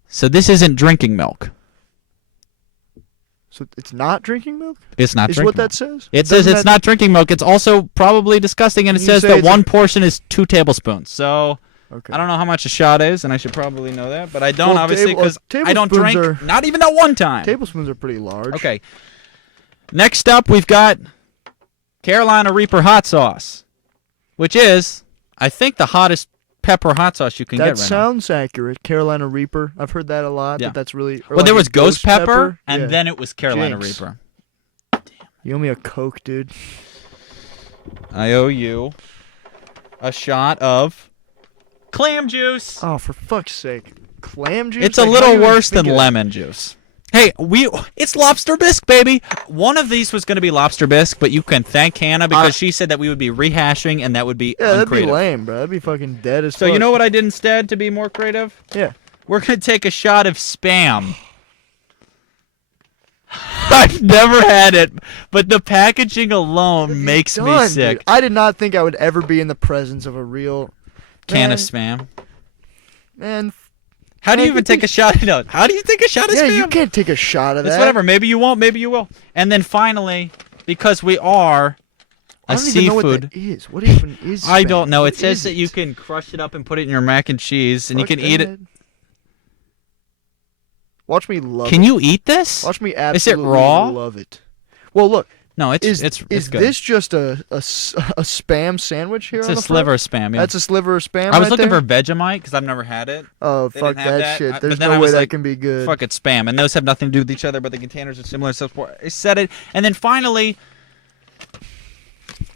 So this isn't drinking milk. So it's not drinking milk. It's not Is drinking what milk. that says? It says Doesn't it's not drinking milk. It's also probably disgusting, and it You says say that it's 1 portion is 2 tablespoons. So Okay. I don't know how much a shot is, and I should probably know that, but I don't, Well, obviously, because I don't tablespoons drink, are- not even that one time. Tablespoons are pretty large. Okay. Next up, we've got Carolina Reaper hot sauce, which is, I think, the hottest pepper hot sauce you can get right That sounds accurate. Carolina Reaper. I've heard that a lot. Yeah. That that's really. now. Well, there like was a ghost pepper, Yeah. and then it was Carolina Jinx. Reaper. You owe me a Coke, dude. I owe you a shot of clam juice. Oh, for fuck's sake. Clam juice? It's a Like, how little do you even worse than think of that? lemon juice. Hey, it's lobster bisque, baby. One of these was going to be lobster bisque, but you can thank Hannah because she said that we would be rehashing and that would be Yeah, that'd be uncreative. lame, bro. That'd be fucking dead as So fuck. you know what I did instead to be more creative? Yeah. We're going to take a shot of Spam. I've never had it, but the packaging alone makes me Done, sick. dude. I did not think I would ever be in the presence of a real Can man, of Spam. Man, How do you man, even take a shot? No, how do you take a shot of yeah, Spam? you can't take a shot of It's that. whatever. Maybe you won't. Maybe you will. And then finally, because we are I a don't even know what seafood. that is. What even is I Spam? don't know. What It says is that you can crush it up and put it in your mac and cheese, and you Fuck can eat it. that. Watch me love Can it. you eat this? Watch me Is it absolutely raw? love it. Well, look. No, it's Is good. this just a Spam sandwich here It's on a the sliver front? of Spam. Yeah. That's a sliver of Spam I was right looking there? for Vegemite because I've never had it. Oh, They fuck didn't have that shit. but There's then no I way was that like, can be good. Fuck it, Spam, and those have nothing to do with each other, but the containers are similar. So I said it, and then finally,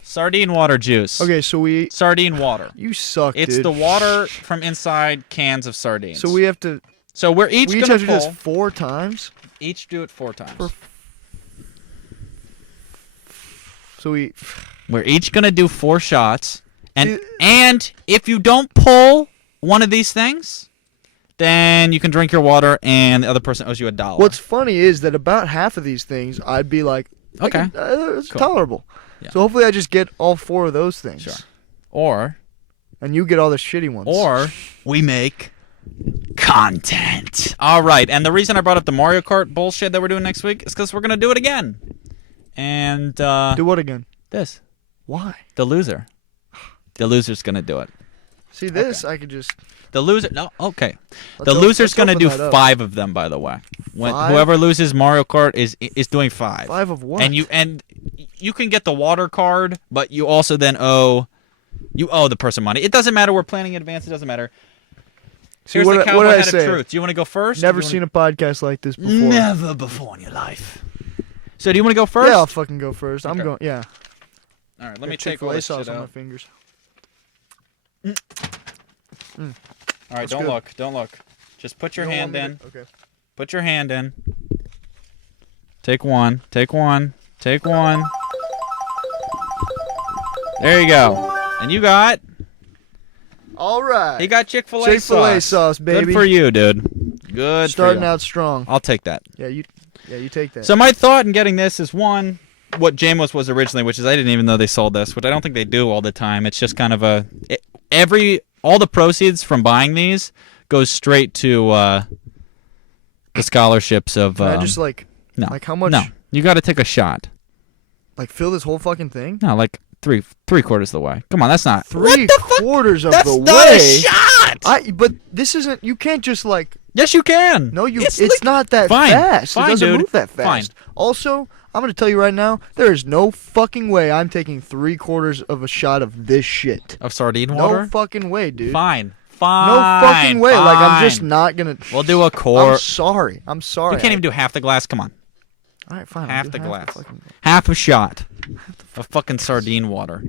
sardine water juice. Okay, so Sardine water. you suck, It's dude. the water from inside cans of sardines. So we have to. So we're each We each gonna have to do this pull. 4 times. Each do it 4 times. So we. We're each gonna do 4 shots, and See- and if you don't pull one of these things, then you can drink your water, and the other person owes you $1. What's funny is that about half of these things, I'd be like, Okay. it's Cool. tolerable. Yeah. So hopefully I just get all 4 of those things. Sure. Or And you get all the shitty ones. we make content. All right, and the reason I brought up the Mario Kart bullshit that we're doing next week is because we're gonna do it again. And Do what again? this, Why? the loser. The loser's gonna do it. See, this I could just. The loser. No, okay. Let's The loser's let's gonna open do that up. 5 of them, by the way. When 5? whoever loses Mario Kart is doing 5. 5 of what? And you can get the water card, but you also then owe the person money. It doesn't matter. We're planning in advance. It doesn't matter. See, Here's what the I- cowboy what did I hat of say? truth. Do you want to go first? Never seen a podcast like this before. Never before in your life. So do you want to go first? Yeah, I'll fucking go first. I'm Okay. going. Yeah. All right. Let me Got take all Chick-fil-A this sauce shit on my out. fingers. All right. That's Don't good. look. Don't look. Just put your You don't hand want in. me to- Okay. Put your hand in. Take one. Take one. Take one. There you go. And you got. All right. He got Chick-fil-A, Chick-fil-A sauce, baby. Good for you, dude. Good Starting for you. out strong. I'll take that. Yeah, you take that. So my thought in getting this is, one, what Jamos was originally, which is I didn't even know they sold this, which I don't think they do all the time. It's just kind of all the proceeds from buying these goes straight to the scholarships of. Can I just no, like how much? No, you got to take a shot. Like fill this whole fucking thing? No, like three quarters of the way. Come on, that's not Three What the fuck? quarters of That's the not way. a shot. But this isn't. You can't just like. Yes, you can. No, you. It's It's like- not that Fine. fast. Fine, it doesn't dude. move that Fine. fast. Also, I'm gonna tell you right now, there is no fucking way I'm taking 3/4 of a shot of this shit. Of sardine water. No fucking way, dude. Fine. No fucking way. Like I'm just fine. not gonna. We'll do a I'm quart. sorry. I'm sorry. You can't even do half the glass. Come on. All right, fine. I'll half do the glass. fucking- Half a shot of fucking sardine water.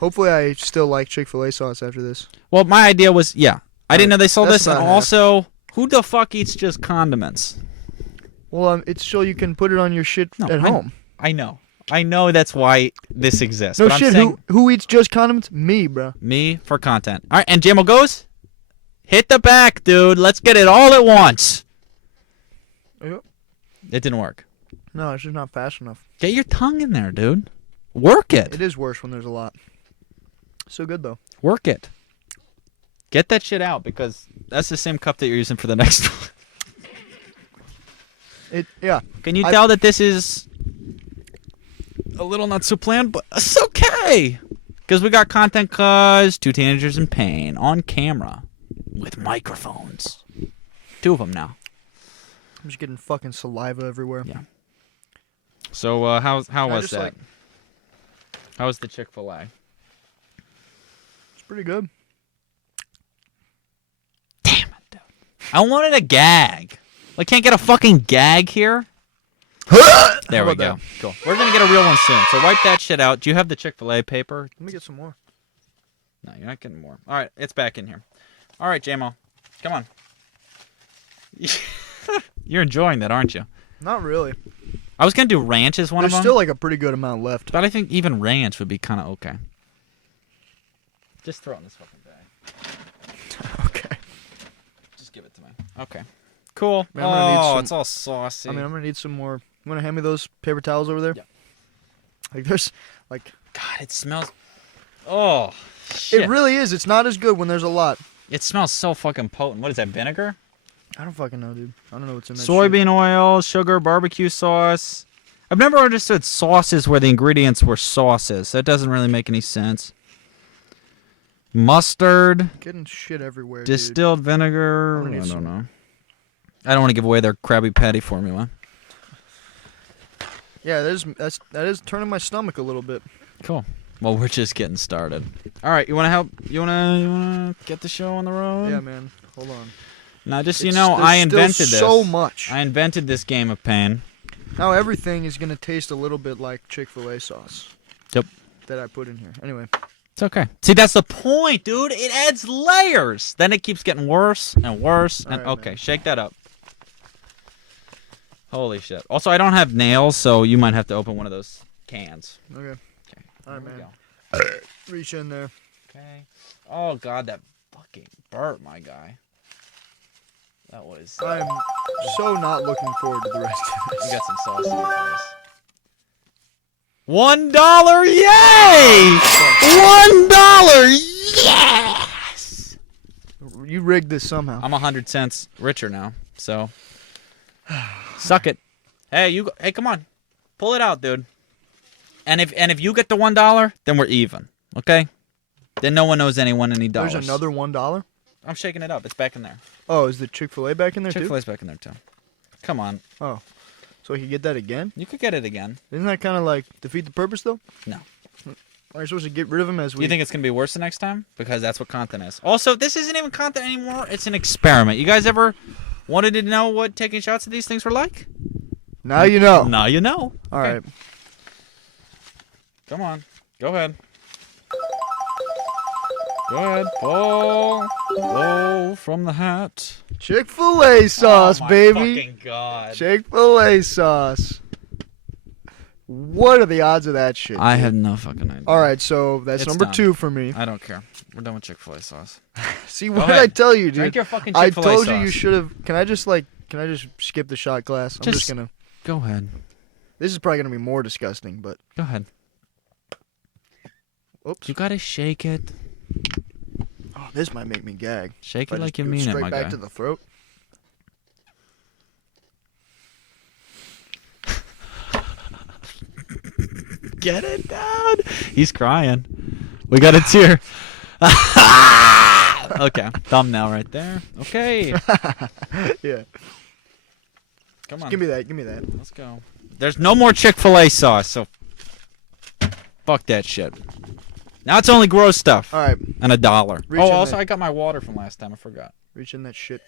Hopefully, I still like Chick-fil-A sauce after this. Well, my idea was, yeah, I didn't know they sold That's this, and not half. also, who the fuck eats just condiments? Well, it's so you can put it on your shit No, at home. I know that's why this exists. No but shit. I'm saying Who eats just condiments? Me, bro. me for content. All right, and Jamo goes, hit the back, dude. Let's get it all at once. Yep. It didn't work. No, it's just not fast enough. Get your tongue in there, dude. Work it. It is worse when there's a lot. So good though. Work it. Get that shit out because that's the same cup that you're using for the next one. Yeah. Can you tell that this is a little not so planned, but it's okay. Because we got content cause two teenagers in pain on camera with microphones. 2 of them now. I'm just getting fucking saliva everywhere. Yeah. So how was that? How was the Chick-fil-A? It's pretty good. Damn it, dude. I wanted a gag. I can't get a fucking gag here. There we go. That? Cool. We're going to get a real one soon. So wipe that shit out. Do you have the Chick-fil-A paper? Let me get some more. No, you're not getting more. All right, it's back in here. All right, JMO. Come on. You're enjoying that, aren't you? Not really. I was going to do ranch as one There's of them. still like a pretty good amount left. But I think even ranch would be kind of okay. Just throw it in this fucking bag. Okay. Just give it to me. Okay. Cool. Man, I'm gonna need some- it's all saucy. I mean, I'm gonna need some more. You wanna hand me those paper towels over there? Yeah. Like there's like. God, it smells. Oh, shit. It really is. It's not as good when there's a lot. It smells so fucking potent. What is that, vinegar? I don't fucking know, dude. I don't know what's in that. Soybean oil, sugar, barbecue sauce. I've never understood sauces where the ingredients were sauces. That doesn't really make any sense. Mustard, Shit. Getting shit everywhere. distilled vinegar. I'm gonna I need don't some- know. I don't want to give away their Krabby Patty formula. Dude. Yeah, that is turning my stomach a little bit. Cool. Well, we're just getting started. All right, you want to help? You want to get the show on the road? Yeah, man. Hold on. Now, just so you It's- know, there's I still invented this. so much. I invented this game of pain. Now everything is gonna taste a little bit like Chick-fil-A sauce. Yep. That I put in here. Anyway. It's okay. See, that's the point, dude. It adds layers. Then it keeps getting worse and worse. And All right, okay, man. shake that up. Holy shit. Also, I don't have nails, so you might have to open one of those cans. Okay. Okay. All right, There we man. go. Reach in there. Okay. Oh god, that fucking burp, my guy. That was. I'm so not looking forward to the rest of You this. got some sauce in for this. $1, yay! $1, yes! You rigged this somehow. I'm 100 cents richer now, so suck it. Hey, hey, come on, pull it out, dude. And if you get the $1, then we're even, okay? Then no one knows anyone any dollars. There's another $1. I'm shaking it up. It's back in there. Oh, is the Chick-fil-A back in there Chick-fil-A's back in there too. Come on, too? Oh, so I can get that again? you could get it again. Isn't that kind of like defeat the purpose though? No. Are you supposed to get rid of them as Do we? you think it's gonna be worse the next time? Because that's what content is. Also, this isn't even content anymore. It's an experiment. You guys ever wanted to know what taking shots at these things were like? Now you know. Now you know. All Okay. right. Come on. Go ahead. Go ahead. Pull from the hat. Chick-fil-A sauce, oh my baby. Fucking God. Chick-fil-A sauce. What are the odds of that shit? I dude? have no fucking idea. All right, so that's It's number done. 2 for me. I don't care. We're done with Chick-fil-A sauce. See, what Go did I ahead. tell you, dude? Drink your fucking I Chick-fil-A told sauce. you should have. Can I just skip the shot glass? I'm just Just- gonna. Go ahead. This is probably gonna be more disgusting, but. Go ahead. Oops. You gotta shake it. Oh, this might make me gag. Shake If I it like just you do mean it, straight my back guy. to the throat. Get it down. He's crying. We got a tear. Okay, thumbnail right there. Okay, Yeah. come on. Give me that. Give me that. Let's go. There's no more Chick-fil-A sauce, so fuck that shit. Now it's only gross stuff. All right. And $1. Reach Oh, in also there. I got my water from last time. I forgot. Reach in that shit.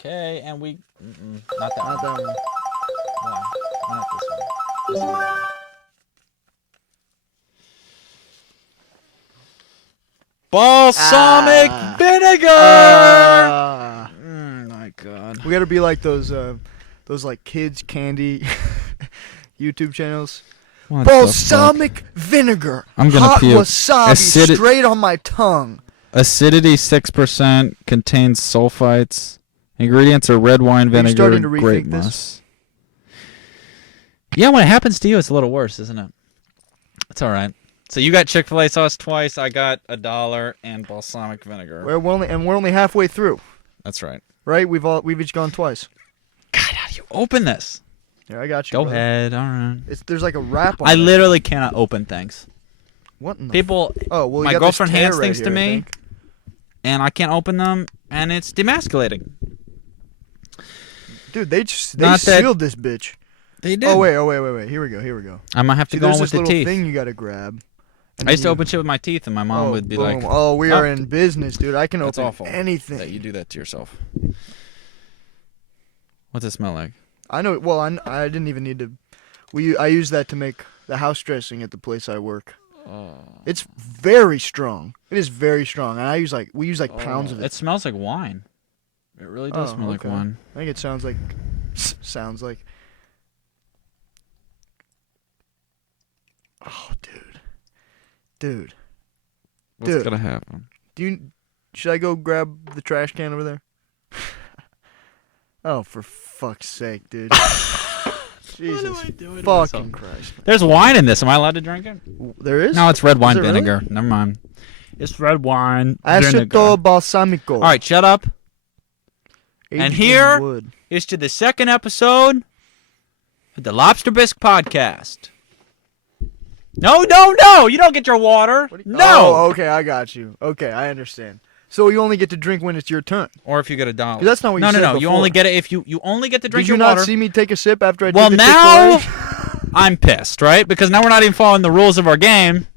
Okay, and we not that Not one. that one. Why? Why not this one? This one. Balsamic vinegar. My God. We gotta be like those like kids candy YouTube channels. What the fuck? Balsamic vinegar. I'm gonna hot puke. wasabi straight on my tongue. Acidity 6%, contains sulfites. Ingredients are red wine vinegar, starting to grape rethink this? must. Yeah, when it happens to you, it's a little worse, isn't it? It's all right. So you got Chick-fil-A sauce twice. I got $1 and balsamic vinegar. We're only halfway through, That's right. right? We've each gone twice. God, how do you open this? Here, I got you. Go brother. ahead. All right. There's like a wrap on I it. literally cannot open things. What in the People, Oh, well, you my got this girlfriend tear hands right things to here, I me, think. and I can't open them, and it's demasculating. Dude, they Not that- sealed this bitch. They did. Oh, wait. Here we go. I might have to See, go there's on with this the little teeth. thing you got to grab. and I used to then open shit with my teeth, and my mom would be boom. like, Oh, we are "Oh, in business, dude. I can that's open awful anything. that you do that to yourself." What's it smell like? I know. Well, I didn't even need to. I use that to make the house dressing at the place I work. It's very strong. It is very strong, and we use pounds of it. It smells like wine. It really does smell like okay. wine. I think it sounds like. Oh, dude. What's Dude. gonna happen? Should I go grab the trash can over there? Oh, for fuck's sake, dude. Jesus fucking Christ. There's wine in this. Am I allowed to drink it? There is? No, it's red wine Is it really? vinegar. Never mind. It's red wine Aceto vinegar. balsamico. All right, shut up. Aged and in here- wood. It's to the second episode of the Lobster Bisque Podcast. No! You don't get your water. No! Oh, okay, I got you. Okay, I understand. So you only get to drink when it's your turn. Or if you get a dollar. 'Cause that's not what you said No. You before. only get it if you only get to drink Did you your not water. see me take a sip after I Well, took the now Chick-fil-A? I'm pissed, right? Because now we're not even following the rules of our game.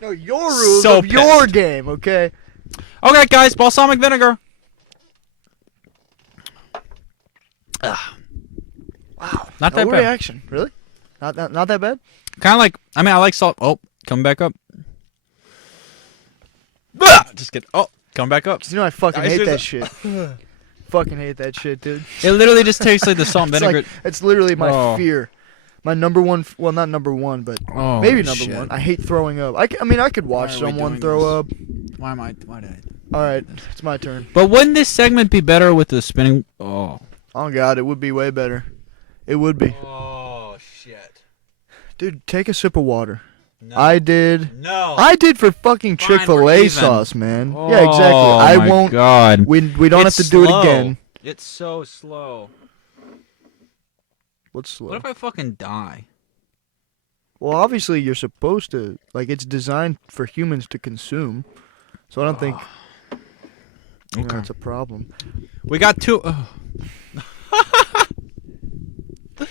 No, your rules So of your pissed. game, okay? Okay, guys, balsamic vinegar. Wow. Not that No bad. reaction. Really? Not that bad? Kind of like, I like salt. Oh, coming back up. Just get, coming back up. You know I fucking I hate should- that shit. Fucking hate that shit, dude. It literally just tastes like the salt and It's vinegar. it's literally my Oh. fear. My number one, well, not number one, but Oh, maybe number shit. one. I hate throwing up. I could watch Why are we someone doing throw this? up. Why did I? All right, it's my turn. But wouldn't this segment be better with the spinning? Oh. Oh God, it would be way better. It would be. Oh, shit. Dude, take a sip of water. No. I did. No. I did for fucking Fine, we're Chick-fil-A even. sauce, man. Oh, Yeah, exactly. I my won't. God. We don't It's have to do slow. it again. It's so slow. What's slow? What if I fucking die? Well, obviously you're supposed to. Like, it's designed for humans to consume. So I don't think Okay. that's a problem. We got two.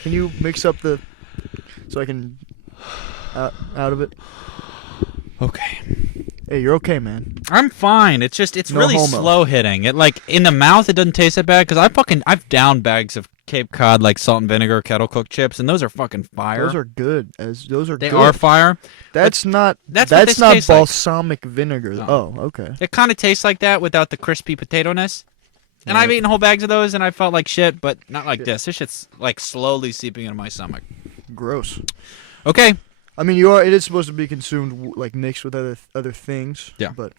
Can you mix up so I can out of it? Okay. Hey, you're okay, man. I'm fine. It's just No really homo. slow hitting. It like in the mouth, it doesn't taste that bad because I've downed bags of Cape Cod like salt and vinegar kettle cooked chips, and those are fucking fire. Those are good. Those are They good. are fire. That's not. that's what this not tastes like. balsamic vinegar. Oh. Oh, okay. It kind of tastes like that without the crispy potato-ness. And I've Right. eaten whole bags of those, and I felt like shit, but not like this. This shit's like slowly seeping into my stomach. Gross. Okay. I mean, it is supposed to be consumed like mixed with other things. Yeah. But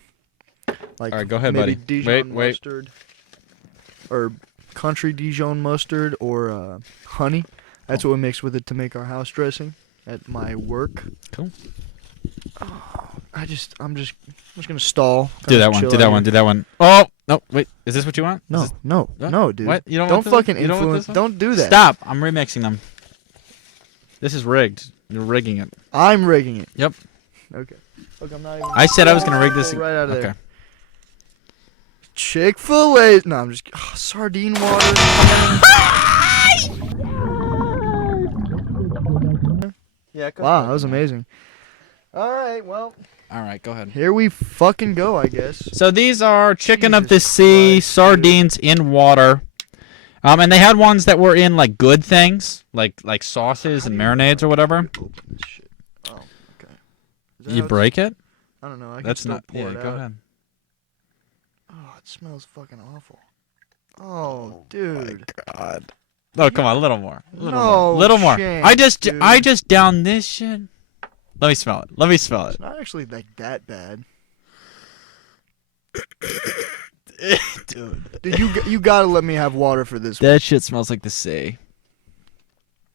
like, All right, go ahead, maybe buddy. Dijon Wait. mustard, or country Dijon mustard, or honey. That's what we mix with it to make our house dressing at my work. Cool. I'm just gonna stall. Do Kinda that one. chill Do out that here. one. Do that one. Oh no! Wait. Is this what you want? No, Is this- no, What? no, dude. What? You don't Don't want this one? fucking You don't want influence. this one? Don't do that. Stop! I'm remixing them. This is rigged. You're rigging it. I'm rigging it. Yep. Okay. Look, I'm not even. I said I was gonna rig this. Right out of Okay. there. Chick-fil-A. No, I'm just sardine water. Yeah. Wow, that was amazing. All right, well, All right. Go ahead. here we fucking go, I guess. So these are chicken of the Jesus sea, Christ, sardines in water. And they had ones that were in like good things, like sauces and marinades or whatever. Open this shit. Oh, okay. Is that You how break it? I don't know. I can That's still not. pour Yeah. it Go out. ahead. Oh, it smells fucking awful. Oh, dude. God. Oh, come on, a little more. A little No more. Little more. chance, I dude. just downed this shit. Let me smell it. Let me smell it. It's not actually like that bad. Dude. Dude, you gotta let me have water for this one. That shit smells like the sea.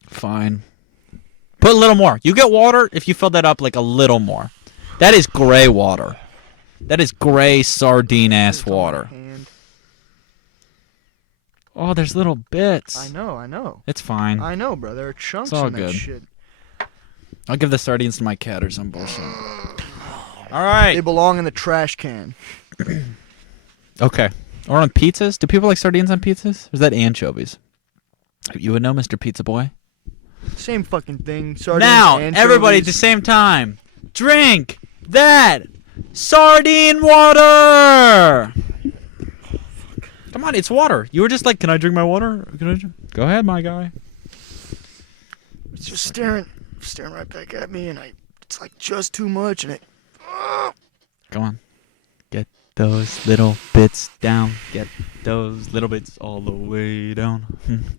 Fine. Put a little more. You get water if you fill that up like a little more. That is gray water. That is gray sardine ass It's on my water. hand. Oh, there's little bits. I know. It's fine. I know, bro. There are chunks all in that good. shit. I'll give the sardines to my cat or some bullshit. All right. They belong in the trash can. Okay. Or on pizzas? Do people like sardines on pizzas? Or is that anchovies? You would know, Mr. Pizza Boy. Same fucking thing. Sardines, Now, anchovies. everybody at the same time, drink that sardine water! Come on, it's water. You were just like, can I drink my water? Go ahead, my guy. It's just staring right back at me, and it's like just too much, and it. Come on. Get those little bits down. Get those little bits all the way down.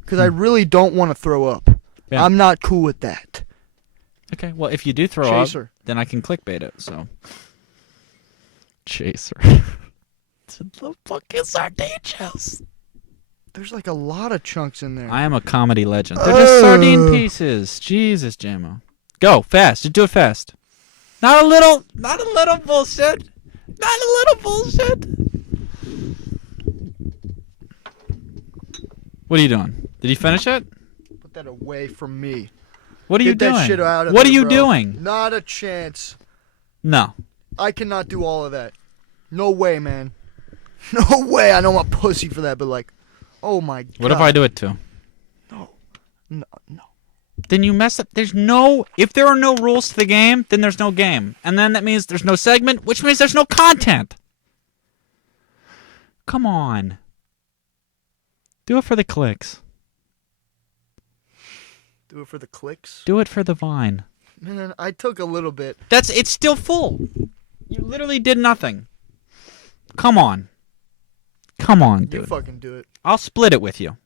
Because I really don't want to throw up. Yeah. I'm not cool with that. Okay, well, if you do throw Chaser. up, then I can clickbait it, so. Chaser. To the fucking sardine juice. There's like a lot of chunks in there. I am a comedy legend. They're just sardine pieces. Jesus, Jamo. Go, fast. Just do it fast. Not a little bullshit. Not a little bullshit. What are you doing? Did you finish it? Put that away from me. What are you Get doing? that shit out of What there, are you bro. doing? Not a chance. No. I cannot do all of that. No way, man. No way. I know I'm a pussy for that, but like, oh my god. What if I do it too? No. Then you mess up. If there are no rules to the game, then there's no game. And then that means there's no segment, which means there's no content. Come on. Do it for the clicks. Do it for the clicks. Do it for the vine. Man, I took a little bit. It's still full. You literally did nothing. Come on. Come on, dude. You fucking do it. I'll split it with you.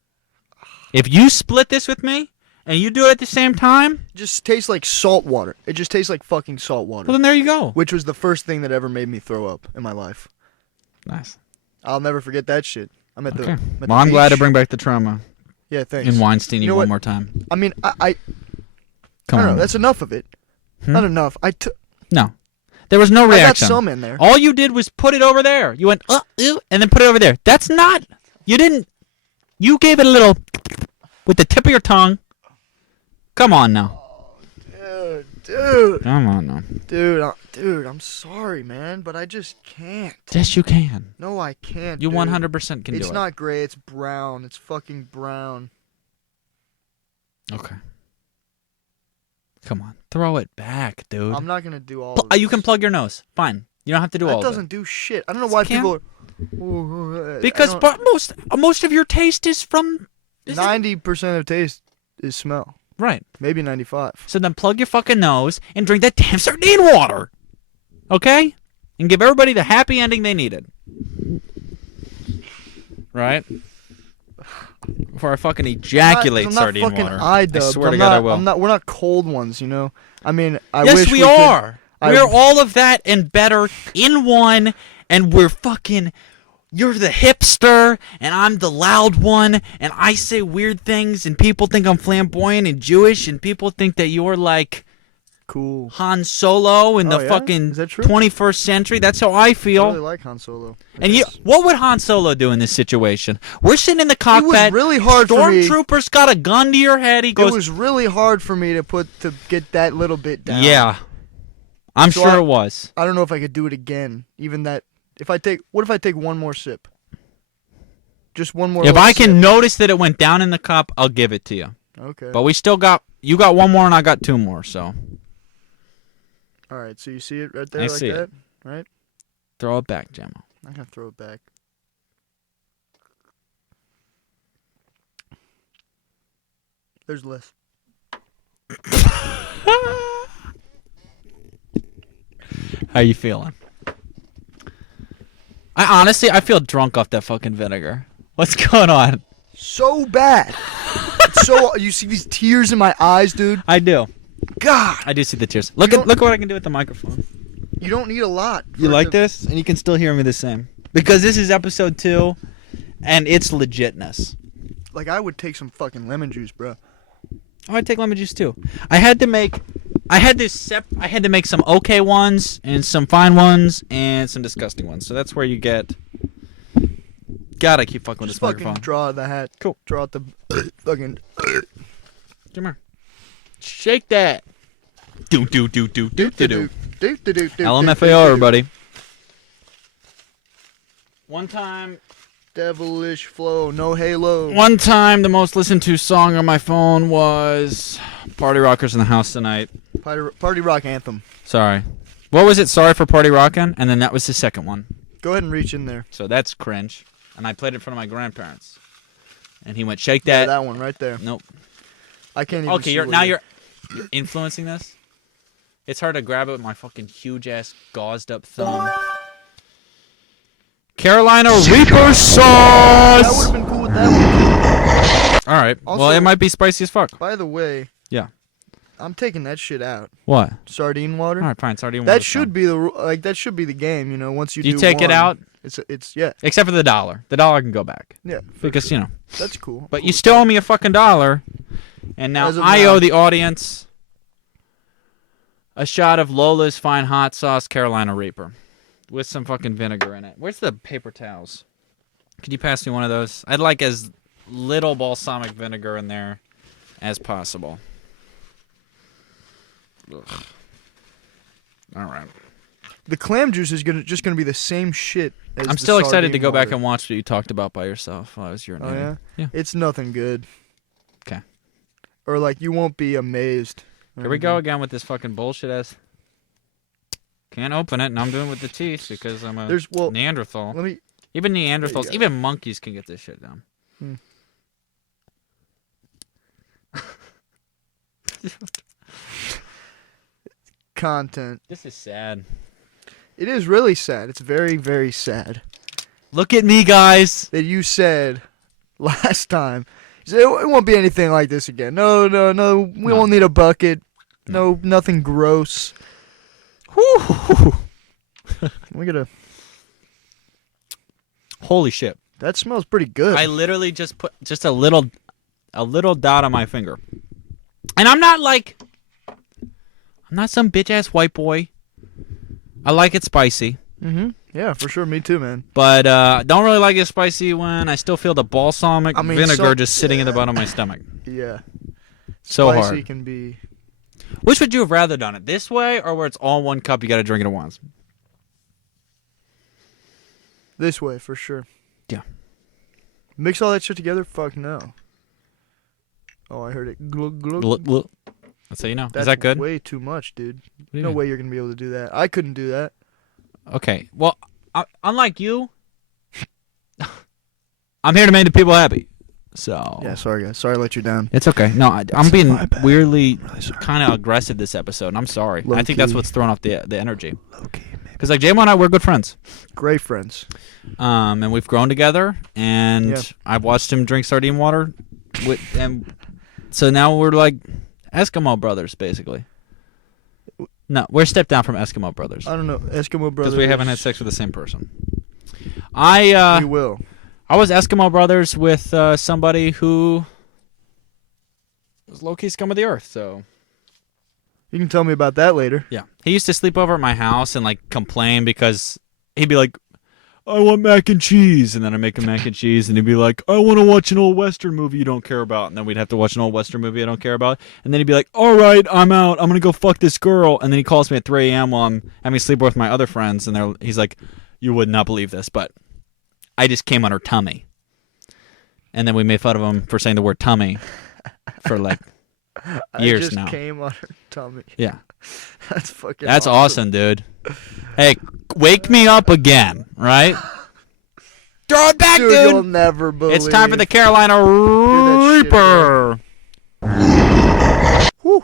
If you split this with me, and you do it at the same time, It just tastes like salt water. It just tastes like fucking salt water. well, then there you go. Which was the first thing that ever made me throw up in my life. Nice. I'll never forget that shit. I'm at the. Okay. I'm at Well, the I'm glad to beach. bring back the trauma Yeah, thanks. in Weinstein You know one what? more time. I mean, I Come don't on. know. That's enough of it. Not enough. No. There was no I got reaction. some in there. All you did was put it over there. You went, ew, and then put it over there. That's not. You didn't. You gave it a little with the tip of your tongue. Come on now. Dude. Come on now. Dude, I'm sorry, man, but I just can't. Yes, you can. No, I can't. You dude. 100% can do it. It's not gray. It's brown. It's fucking brown. Okay. Come on. Throw it back, dude. I'm not gonna do all. of You can this. plug your nose. Fine. You don't have to do all That of doesn't it. do shit. I don't know why people are. Because most of your taste is from... 90% of taste is smell. Right. Maybe 95. So then plug your fucking nose and drink that damn sardine water. Okay? And give everybody the happy ending they needed. Right? Before I fucking ejaculate I'm sardine not fucking water. I-dubbed. I swear to I'm God not, I will. I'm not. We're not cold ones, you know. I mean, I Yes, wish we could- are. I- We're all of that and better in one, and we're fucking... You're the hipster, and I'm the loud one, and I say weird things, and people think I'm flamboyant and Jewish, and people think that you're like Cool. Han Solo in Oh, the yeah? fucking Is that true? 21st century. That's how I I feel. really like Han Solo. And what would Han Solo do in this situation? We're sitting in the cockpit. really hard for me. Stormtrooper's got a gun to your head. He It goes, was really hard for me to get that little bit down. yeah. I'm So sure I- it was. I don't know if I could do it again. Even that. What if I take one more sip? Just one more. If little I can sip. notice that it went down in the cup, I'll give it to you. Okay. But we still got, you got one more and I got two more, so All right. So you see it right there, I like see it. that, right? throw it back, Gemma. I'm gonna throw it back. There's less. How you feeling? I feel drunk off that fucking vinegar. What's going on? So bad. You see these tears in my eyes, dude. I do. God. I do see the tears. Look don't- what I can do with the microphone. You don't need a lot. You for it like to- this? And you can still hear me the same. Because this is episode 2, and it's legitness. Like I would take some fucking lemon juice, bro. Oh, I'd take lemon juice too. I had to make some okay ones and some fine ones and some disgusting ones. So that's where you get God, I keep fucking with Just this fucking microphone. draw the hat. Cool. Draw out the fucking. Come here. Shake that. Do. LMFAO, everybody. One time, Devilish flow, no halo. the most listened to song on my phone was Party Rockers in the House Tonight. Party rock anthem. Sorry. What was it? Sorry for Party Rockin'? And then that was the second one. Go ahead and reach in there. So that's cringe. And I played it in front of my grandparents. And he went, shake Yeah, that. that one right there. Nope. I can't even. Okay, see you're influencing this? It's hard to grab it with my fucking huge-ass, gauzed-up thumb. Carolina Reaper sauce! That would have been cool with that one. All right. Also- Well, it might be spicy as fuck. By the way. Yeah. I'm taking that shit out. What? Sardine water. All right, fine. Sardine That water's should fine. be that should be the game. You know, once you You do take it one, out? It's yeah. Except for the $1. The $1 can go back. Yeah. Because, you know. That's cool. But you still owe me a fucking $1. And now As of I now. owe the audience a shot of Lola's Fine Hot Sauce Carolina Reaper with some fucking vinegar in it. Where's the paper towels? Could you pass me one of those? I'd like as little balsamic vinegar in there as possible. Ugh. All right. The clam juice is just gonna be the same shit. As I'm the still excited to sardine go back water. and watch what you talked about by yourself while I was urinating. Oh yeah. Yeah. It's nothing good. Okay. Or like you won't be amazed. Here we go again with this fucking bullshit ass. Can't open it, and I'm doing it with the teeth because I'm a Neanderthal. Let me. Even There you Neanderthals, go. even monkeys can get this shit down. Content. This is sad. It is really sad. It's very, very sad Look at me, guys. that you said last time. You said, it won't be anything like this again. No. We won't need a bucket. No, nothing gross. Whew. Look at Holy shit. that. Smells pretty good. I literally just put just a little dot on my finger. And I'm not some bitch-ass white boy. I like it spicy. Mm-hmm. Yeah, for sure. Me too, man. But don't really like it spicy when I still feel the balsamic vinegar just sitting in the bottom of my stomach. Yeah. So Spicy hard. can be. Which would you have rather done it? This way or where it's all one cup, you got to drink it at once? This way, for sure. Yeah. Mix all that shit together? Fuck no. Oh, I heard it. Glug, glug. Look, look. That's how you know. That's Is that good? way too much, dude. What do you No mean? way you're going to be able to do that. I couldn't do that. Okay. Well, unlike you, I'm here to make the people happy. So. Yeah, sorry, guys. Sorry I let you down. It's okay. No, I'm being my bad. weirdly Really sorry. kind of aggressive this episode, and I'm sorry. I think that's Low-key. what's throwing off the energy. Low-key, maybe. Because like J-Mo and I, we're good friends. Great friends. And we've grown together, and Yeah. I've watched him drink sardine water, and so now we're like Eskimo brothers, basically. No, we're a step down from Eskimo brothers I don't know. Eskimo brothers. because we haven't had sex with the same person. We I will. was Eskimo brothers with somebody who was low-key scum of the earth, so. You can tell me about that later. Yeah. He used to sleep over at my house and, like, complain because he'd be like, I want mac and cheese. And then I'd make him mac and cheese. And he'd be like, I want to watch an old Western movie you don't care about. And then we'd have to watch an old Western movie I don't care about. And then he'd be like, all right, I'm out. I'm going to go fuck this girl. And then he calls me at 3 a.m. while I'm having sleep with my other friends. And he's like, you would not believe this, but I just came on her tummy. And then we made fun of him for saying the word tummy for, like, years I just now. came on her tummy. Yeah. That's fucking That's awesome, dude. Hey, wake me up again, right? Throw it back, Dude, dude. you'll never believe. It's time for the Carolina that shit Reaper. Whew.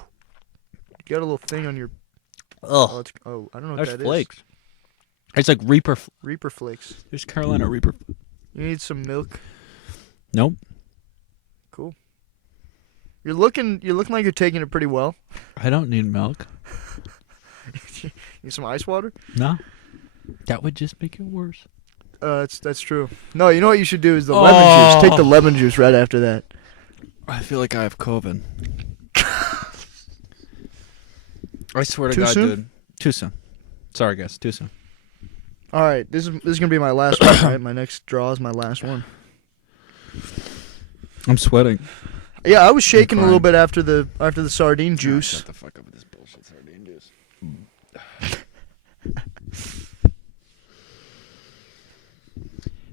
You got a little thing on your... Ugh, I don't know what there's that is. flakes. It's like Reaper. Reaper flakes. There's Carolina Reaper. You need some milk. Nope. Cool. You're looking like you're taking it pretty well. I don't need milk. Need some ice water? No. That would just make it worse. That's true. No, you know what you should do is the lemon juice. Take the lemon juice right after that. I feel like I have COVID. I swear to Too God, soon? dude. Too soon. Sorry, guys. Too soon. All right, this is gonna be my last one. Right, my next draw is my last one. I'm sweating. Yeah, I was shaking a crying. little bit after the sardine juice. Shut the fuck up with this bullshit sardine juice.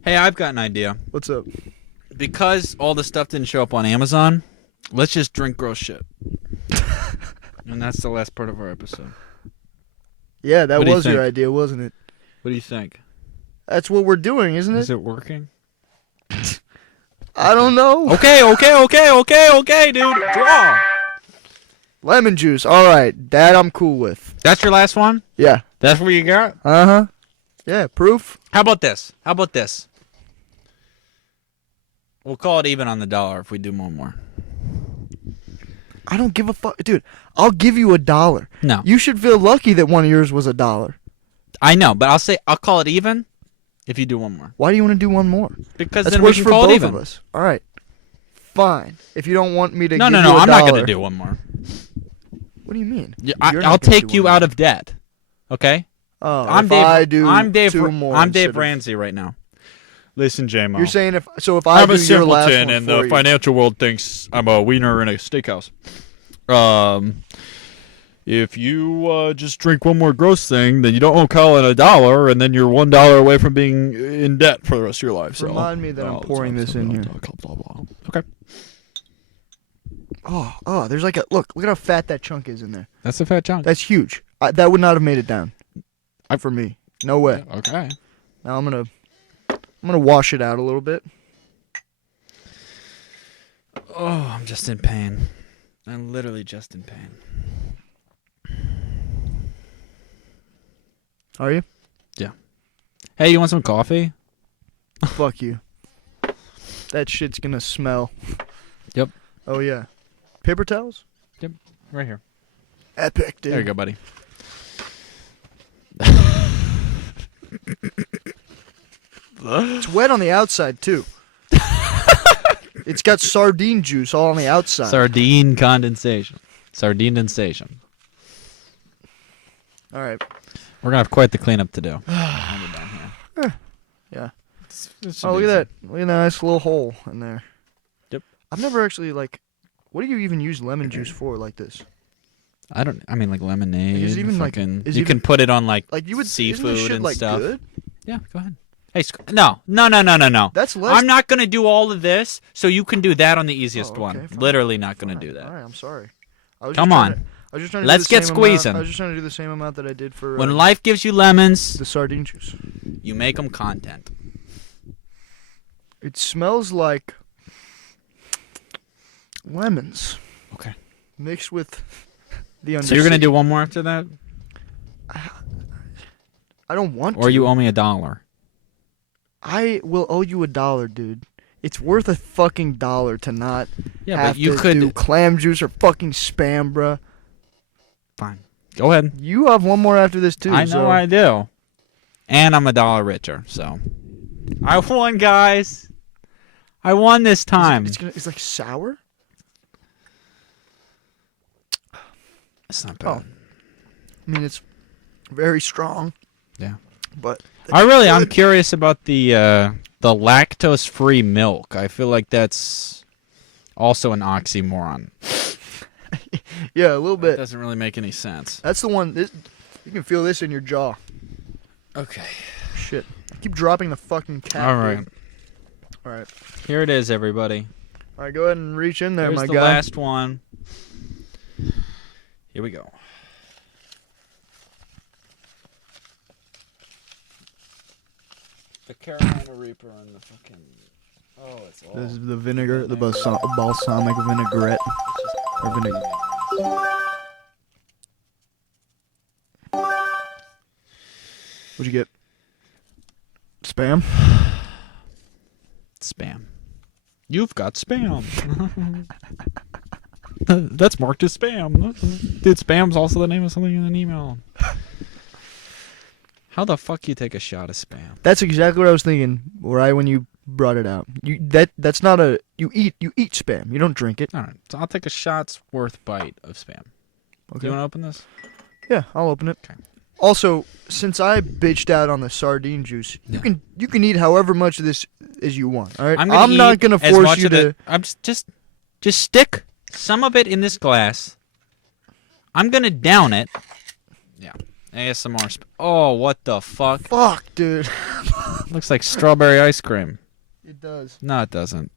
Hey, I've got an idea. What's up? Because all the stuff didn't show up on Amazon, let's just drink gross shit. And that's the last part of our episode. Yeah, that What do you was your think? idea, wasn't it? What do you think? That's what we're doing, isn't it? Is it working? I don't know. Okay, dude. Draw. Lemon juice. All right, that I'm cool with. That's your last one? Yeah. That's what you got? Uh-huh. Yeah, proof. How about this? We'll call it even on the dollar if we do one more. I don't give a fuck. Dude, I'll give you $1. No. You should feel lucky that one of yours was $1. I know, but I'll call it even if you do one more. Why do you want to do one more? Because That's then we worse can for call it both even. of us. All right. Fine. If you don't want me to No, give you I'm $1. not going to do one more. What do you mean? Yeah, You're not I'll gonna take do you one out more. of debt. Okay? Oh, I'm if Dave. I do I'm Dave. two more I'm Dave instead of- Ramsey right now. Listen, J-Mo. You're saying if I do your last one and for the you. financial world thinks I'm a wiener in a steakhouse. If you just drink one more gross thing, then you don't owe Colin $1, and then you're $1 away from being in debt for the rest of your life. So. Remind me that I'm pouring this in here. Okay. Oh, there's like look at how fat that chunk is in there. That's a fat chunk. That's huge. That would not have made it down. For me, no way. Okay. Now I'm gonna wash it out a little bit. Oh, I'm just in pain. I'm literally just in pain. Are you? Yeah. Hey, you want some coffee? Fuck you. That shit's gonna smell. Yep. Oh yeah. Paper towels? Yep. Right here. Epic, dude. There you go, buddy. It's wet on the outside too. It's got sardine juice all on the outside. Sardine condensation. Sardine sensation. All right. We're gonna have quite the cleanup to do. Yeah. Oh, look at that. Look at that nice little hole in there. Yep. I've never actually, what do you even use lemon juice for like this? I mean, like lemonade. Is it even, fucking, is you even- can put it on like Like, you would seafood isn't this shit, and stuff. Good? Yeah, go ahead. Hey, no. That's less. I'm not gonna do all of this, so you can do that on the easiest okay, one. fine. Literally not gonna Fine. do that. All right, I'm sorry. I was Come just on. trying to- I was just trying to Let's do the get same amount- squeezing. I was just trying to do the same amount that I did for When life gives you lemons, the sardine juice. you make them content. It smells like lemons Okay. mixed with the So you're gonna do one more after that, I don't want or to. you owe me $1. I will owe you $1, dude. It's worth a fucking $1 to not Yeah, have but you to could. do clam juice or fucking Spam, bruh. Fine. Go ahead. You have one more after this too. I know so. I do. And I'm $1 richer, so I won, guys. I won this time. It's like sour. It's not bad. Oh. I mean, it's very strong. Yeah. But I'm curious about the lactose-free milk. I feel like that's also an oxymoron. yeah, a little It bit. doesn't really make any sense. That's the one. You can feel this in your jaw. Okay. Shit. I keep dropping the fucking cap. All right. dude. All right. Here it is, everybody. All right. Go ahead and reach in there, Here's my the guy. last one. Here we go. The Carolina Reaper and the fucking... Oh, it's all... This is the vinegar, the balsamic vinaigrette. Or vinegar. What'd you get? Spam? Spam. You've got spam. That's marked as spam. Dude, spam's also the name of something in an email. How the fuck you take a shot of spam? That's exactly what I was thinking right when you brought it out. That's not a you eat spam. You don't drink it. All right, so I'll take a shot's worth bite of spam. Okay. Do you want to open this? Yeah, I'll open it. Okay. Also, since I bitched out on the sardine juice, you can eat however much of this as you want. All right, I'm not gonna force you to. I'm just stick some of it in this glass. I'm gonna down it. Yeah, ASMR. Oh, what the fuck? Fuck, dude. Looks like strawberry ice cream. It does. No, it doesn't.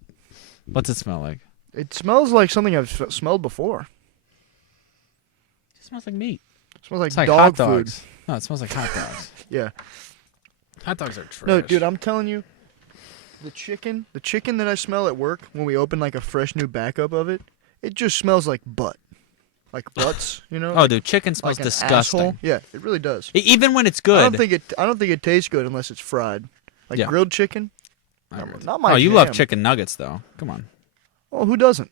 What's it smell like? It smells like something I've smelled before. It smells like meat. It smells like It's like dog hot food. dogs. No, it smells like hot dogs. Yeah. Hot dogs are trash. No, dude, I'm telling you, the chicken that I smell at work when we open like a fresh new backup of it, it just smells like butt. Like butts, you know? Oh, dude, chicken smells like disgusting. Asshole. Yeah, it really does. Even when it's good. I don't think it tastes good unless it's fried. Like grilled chicken. Not my you jam. love chicken nuggets, though. Come on. Well, who doesn't?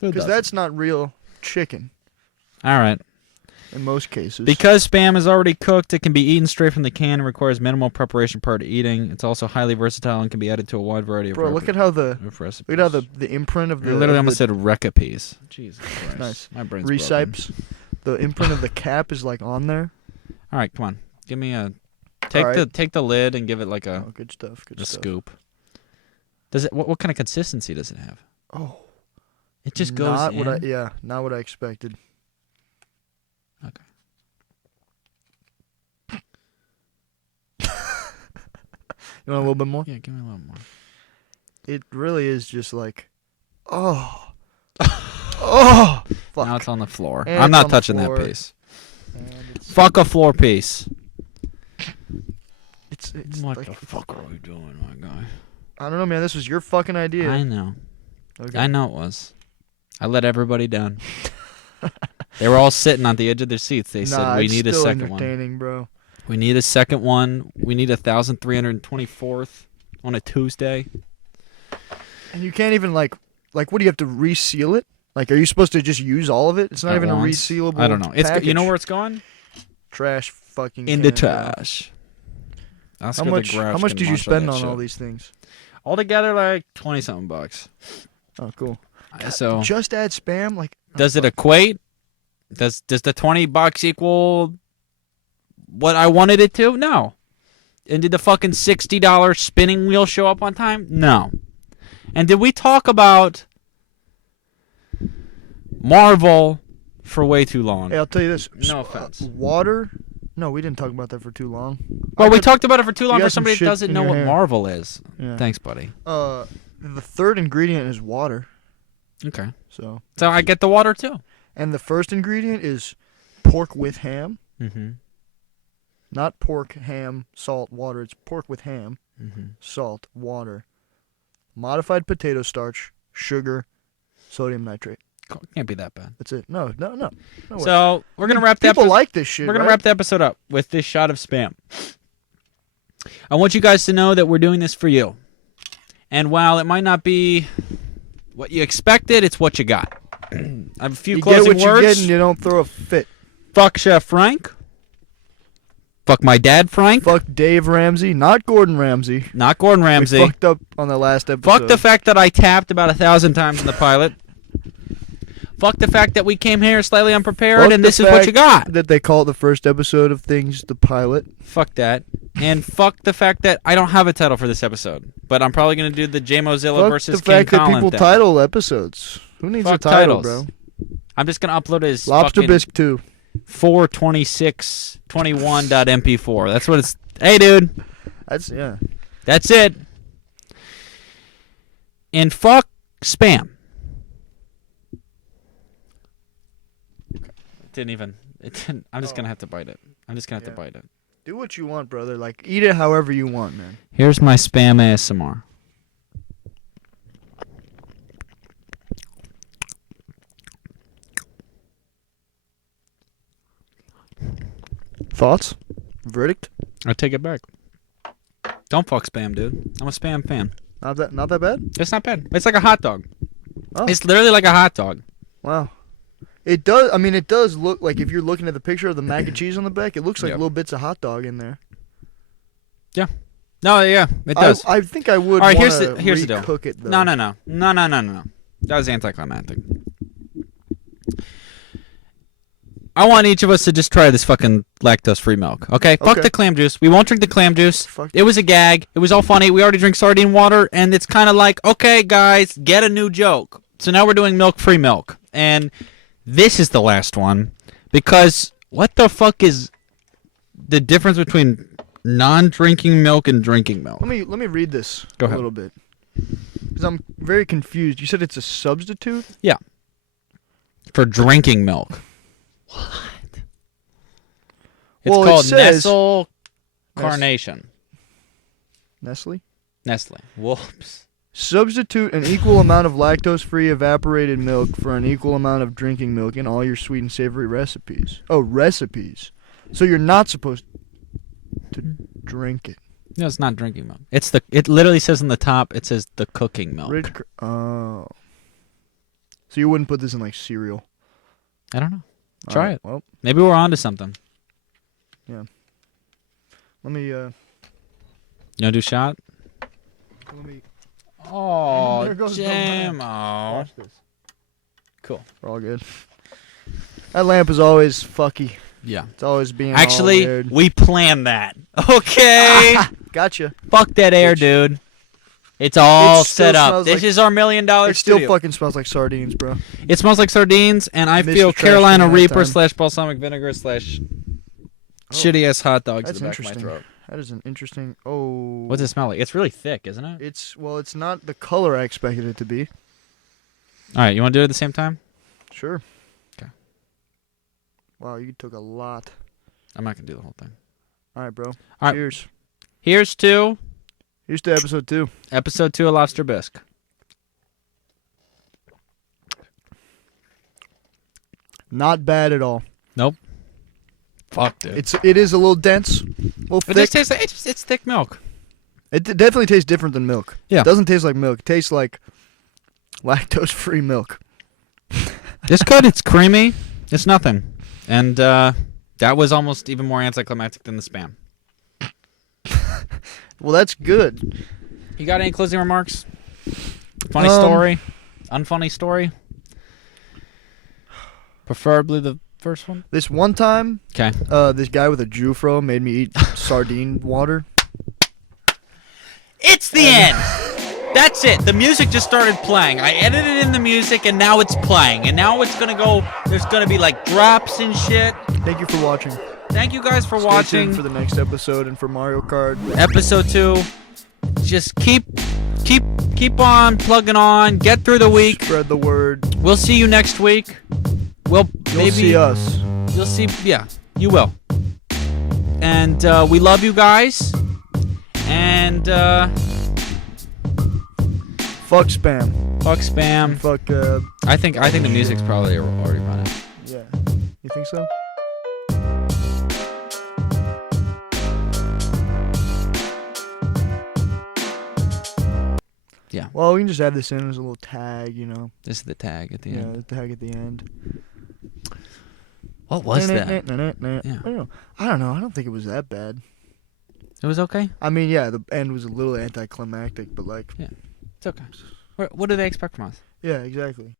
Who Because doesn't? that's not real chicken All right. in most cases. Because Spam is already cooked, it can be eaten straight from the can and requires minimal preparation prior to eating. It's also highly versatile and can be added to a wide variety of Bro, look at how recipes. look at how the imprint of I the literally almost said recipes. Jesus Christ. nice. My brain's recipes. The imprint of the cap is like on there. All right, come on. Give me a All right. take the lid and give it like a Oh, good stuff. Good a stuff. scoop. Does it what kind of consistency does it have? Oh, It just goes not in. not what I expected. Okay. You want a little bit more? Yeah, give me a little more. It really is just like, oh, oh. Fuck. Now it's on the floor. And I'm it's not on the touching that floor. piece. And it's Fuck a floor piece. it's What like, the fuck are we doing, my guy? I don't know, man. This was your fucking idea. I know. Okay. I know it was. I let everybody down. They were all sitting on the edge of their seats. They said, "We it's need a still second one. entertaining, bro. We need a second one. We need 1,324th on a Tuesday." And you can't even like what do you have to reseal it? Like, are you supposed to just use all of it? It's not At even once? a resealable. I don't know. It's package. you know where it's going? Trash fucking In the can, bro. trash. How much did you spend on all these things? Altogether, like 20-something bucks. Oh, cool. So Just add spam, like. does it equate? Does the $20 equal what I wanted it to? No. And did the fucking $60 spinning wheel show up on time? No. And did we talk about Marvel for way too long? Hey, I'll tell you this. No offense. Water. No, we didn't talk about that for too long. Well, we got- talked about it for too long you for got some somebody that shit doesn't in know your what hair. Marvel is. Yeah. Thanks, buddy. The third ingredient is water. Okay. So, So I get the water too. and the first ingredient is pork with ham. Mm-hmm. Not pork, ham, salt, water. It's pork with ham, Mm-hmm. salt, water, modified potato starch, sugar, sodium nitrate. Can't be that bad. That's it. No way. So we're gonna wrap the People episode. like this shit. We're gonna right? wrap the episode up with this shot of spam. I want you guys to know that we're doing this for you. And while it might not be what you expected, it's what you got. I have a few You get closing what you words. get and you don't throw a fit. Fuck Chef Frank. Fuck my dad, Frank. Fuck Dave Ramsey, not Gordon Ramsay. Not Gordon Ramsay. We fucked up on the last episode. Fuck the fact that I tapped about 1,000 times in the pilot. Fuck the fact that we came here slightly unprepared Fuck and the this is what you fact got. That they call it the first episode of things the pilot. Fuck that. And fuck the fact that I don't have a title for this episode. But I'm probably going to do the Jamozilla Fuck versus the King fact that Colin people thing. title episodes. Who needs Fuck a title, titles. bro? I'm just going to upload it as Lobster fucking Bisque 2. 42621.mp4. That's what it's... Hey, dude. That's That's it. And fuck spam. It didn't. I'm just going to have to bite it. I'm just going to have to bite it. Do what you want, brother. Like, eat it however you want, man. Here's my spam ASMR. Thoughts? Verdict? I take it back. Don't fuck spam, dude. I'm a spam fan. Not that bad? It's not bad. It's like a hot dog. Oh. It's literally like a hot dog. Wow. It does. I mean, it does look like, if you're looking at the picture of the mac and cheese on the back, it looks like Yep. little bits of hot dog in there. No, yeah, it does. I think I would All right, want here's to the deal. recook it, though. No. That was anticlimactic. I want each of us to just try this fucking lactose-free milk. Okay? Fuck Okay. the clam juice. We won't drink the clam juice. Fuck. It was a gag. It was all funny. We already drink sardine water, and it's kind of like, okay, guys, get a new joke. So now we're doing milk-free milk. And this is the last one. Because what the fuck is the difference between non-drinking milk and drinking milk? Let me read this Go a ahead. little bit. Because I'm very confused. You said it's a substitute? Yeah. For drinking milk. What? It's Well, it called says- Nestle Carnation. Nestle? Nestle. Whoops. Substitute an equal amount of lactose-free evaporated milk for an equal amount of drinking milk in all your sweet and savory recipes. Oh, recipes. So you're not supposed to drink it. No, it's not drinking milk. It literally says on the top, it says the cooking milk. Oh. So you wouldn't put this in like cereal? I don't know. Try Alright, it. Well, Maybe we're onto something. let me You wanna do a shot? let me Oh, There goes the lamp. Jamo. watch this. Cool. We're all good. That lamp is always fucky. Yeah. It's always being all Actually, weird. we planned that. Okay. Gotcha. Fuck that air, Bitch. dude. It's all It still set up. smells This like- is our $1 million It still studio. fucking smells like sardines, bro. It smells like sardines, and I Mr. feel Trash Carolina Can that Reaper time. / balsamic vinegar / Oh, shitty ass hot dogs That's in the back of my interesting. throat. That is an interesting. Oh. What's it smell like? It's really thick, isn't it? It's not the color I expected it to be. All right, you want to do it at the same time? Sure. Okay. Wow, you took a lot. I'm not gonna do the whole thing. All right, bro. All right. Cheers. Here's to Here's to episode 2. episode 2 of Lobster Bisque. Not bad at all. Nope. Fuck, dude. It is a little dense, a little It thick. just tastes like it's thick milk. It definitely tastes different than milk. Yeah. It doesn't taste like milk. It tastes like lactose-free milk. It's good. It's creamy. It's nothing. And that was almost even more anticlimactic than the spam. Well, that's good. You got any closing remarks? Funny Um, story? Unfunny story? Preferably the first one? This one time, Okay. this guy with a Jufro made me eat sardine water. It's the end! That's it. The music just started playing. I edited in the music, and now it's playing. And now it's gonna go... There's gonna be, like, drops and shit. Thank you for watching. Thank you guys for Stay watching. tuned for the next episode and for Mario Kart. Episode 2. Just keep on plugging on. Get through the week. Spread the word. We'll see you next week. We'll You'll maybe see us. You'll see. Yeah, you will. And we love you guys. And Fuck spam. fuck spam. Fuck. I think the music's probably already running. Yeah. You think so? Yeah. Well, we can just add this in as a little tag, you know. This is the tag at the Yeah, end. the tag at the end. What was that? Yeah. Yeah. I don't know. I don't think it was that bad. It was okay. I mean, yeah, the end was a little anticlimactic, but like, It's okay. What do they expect from us? yeah, exactly.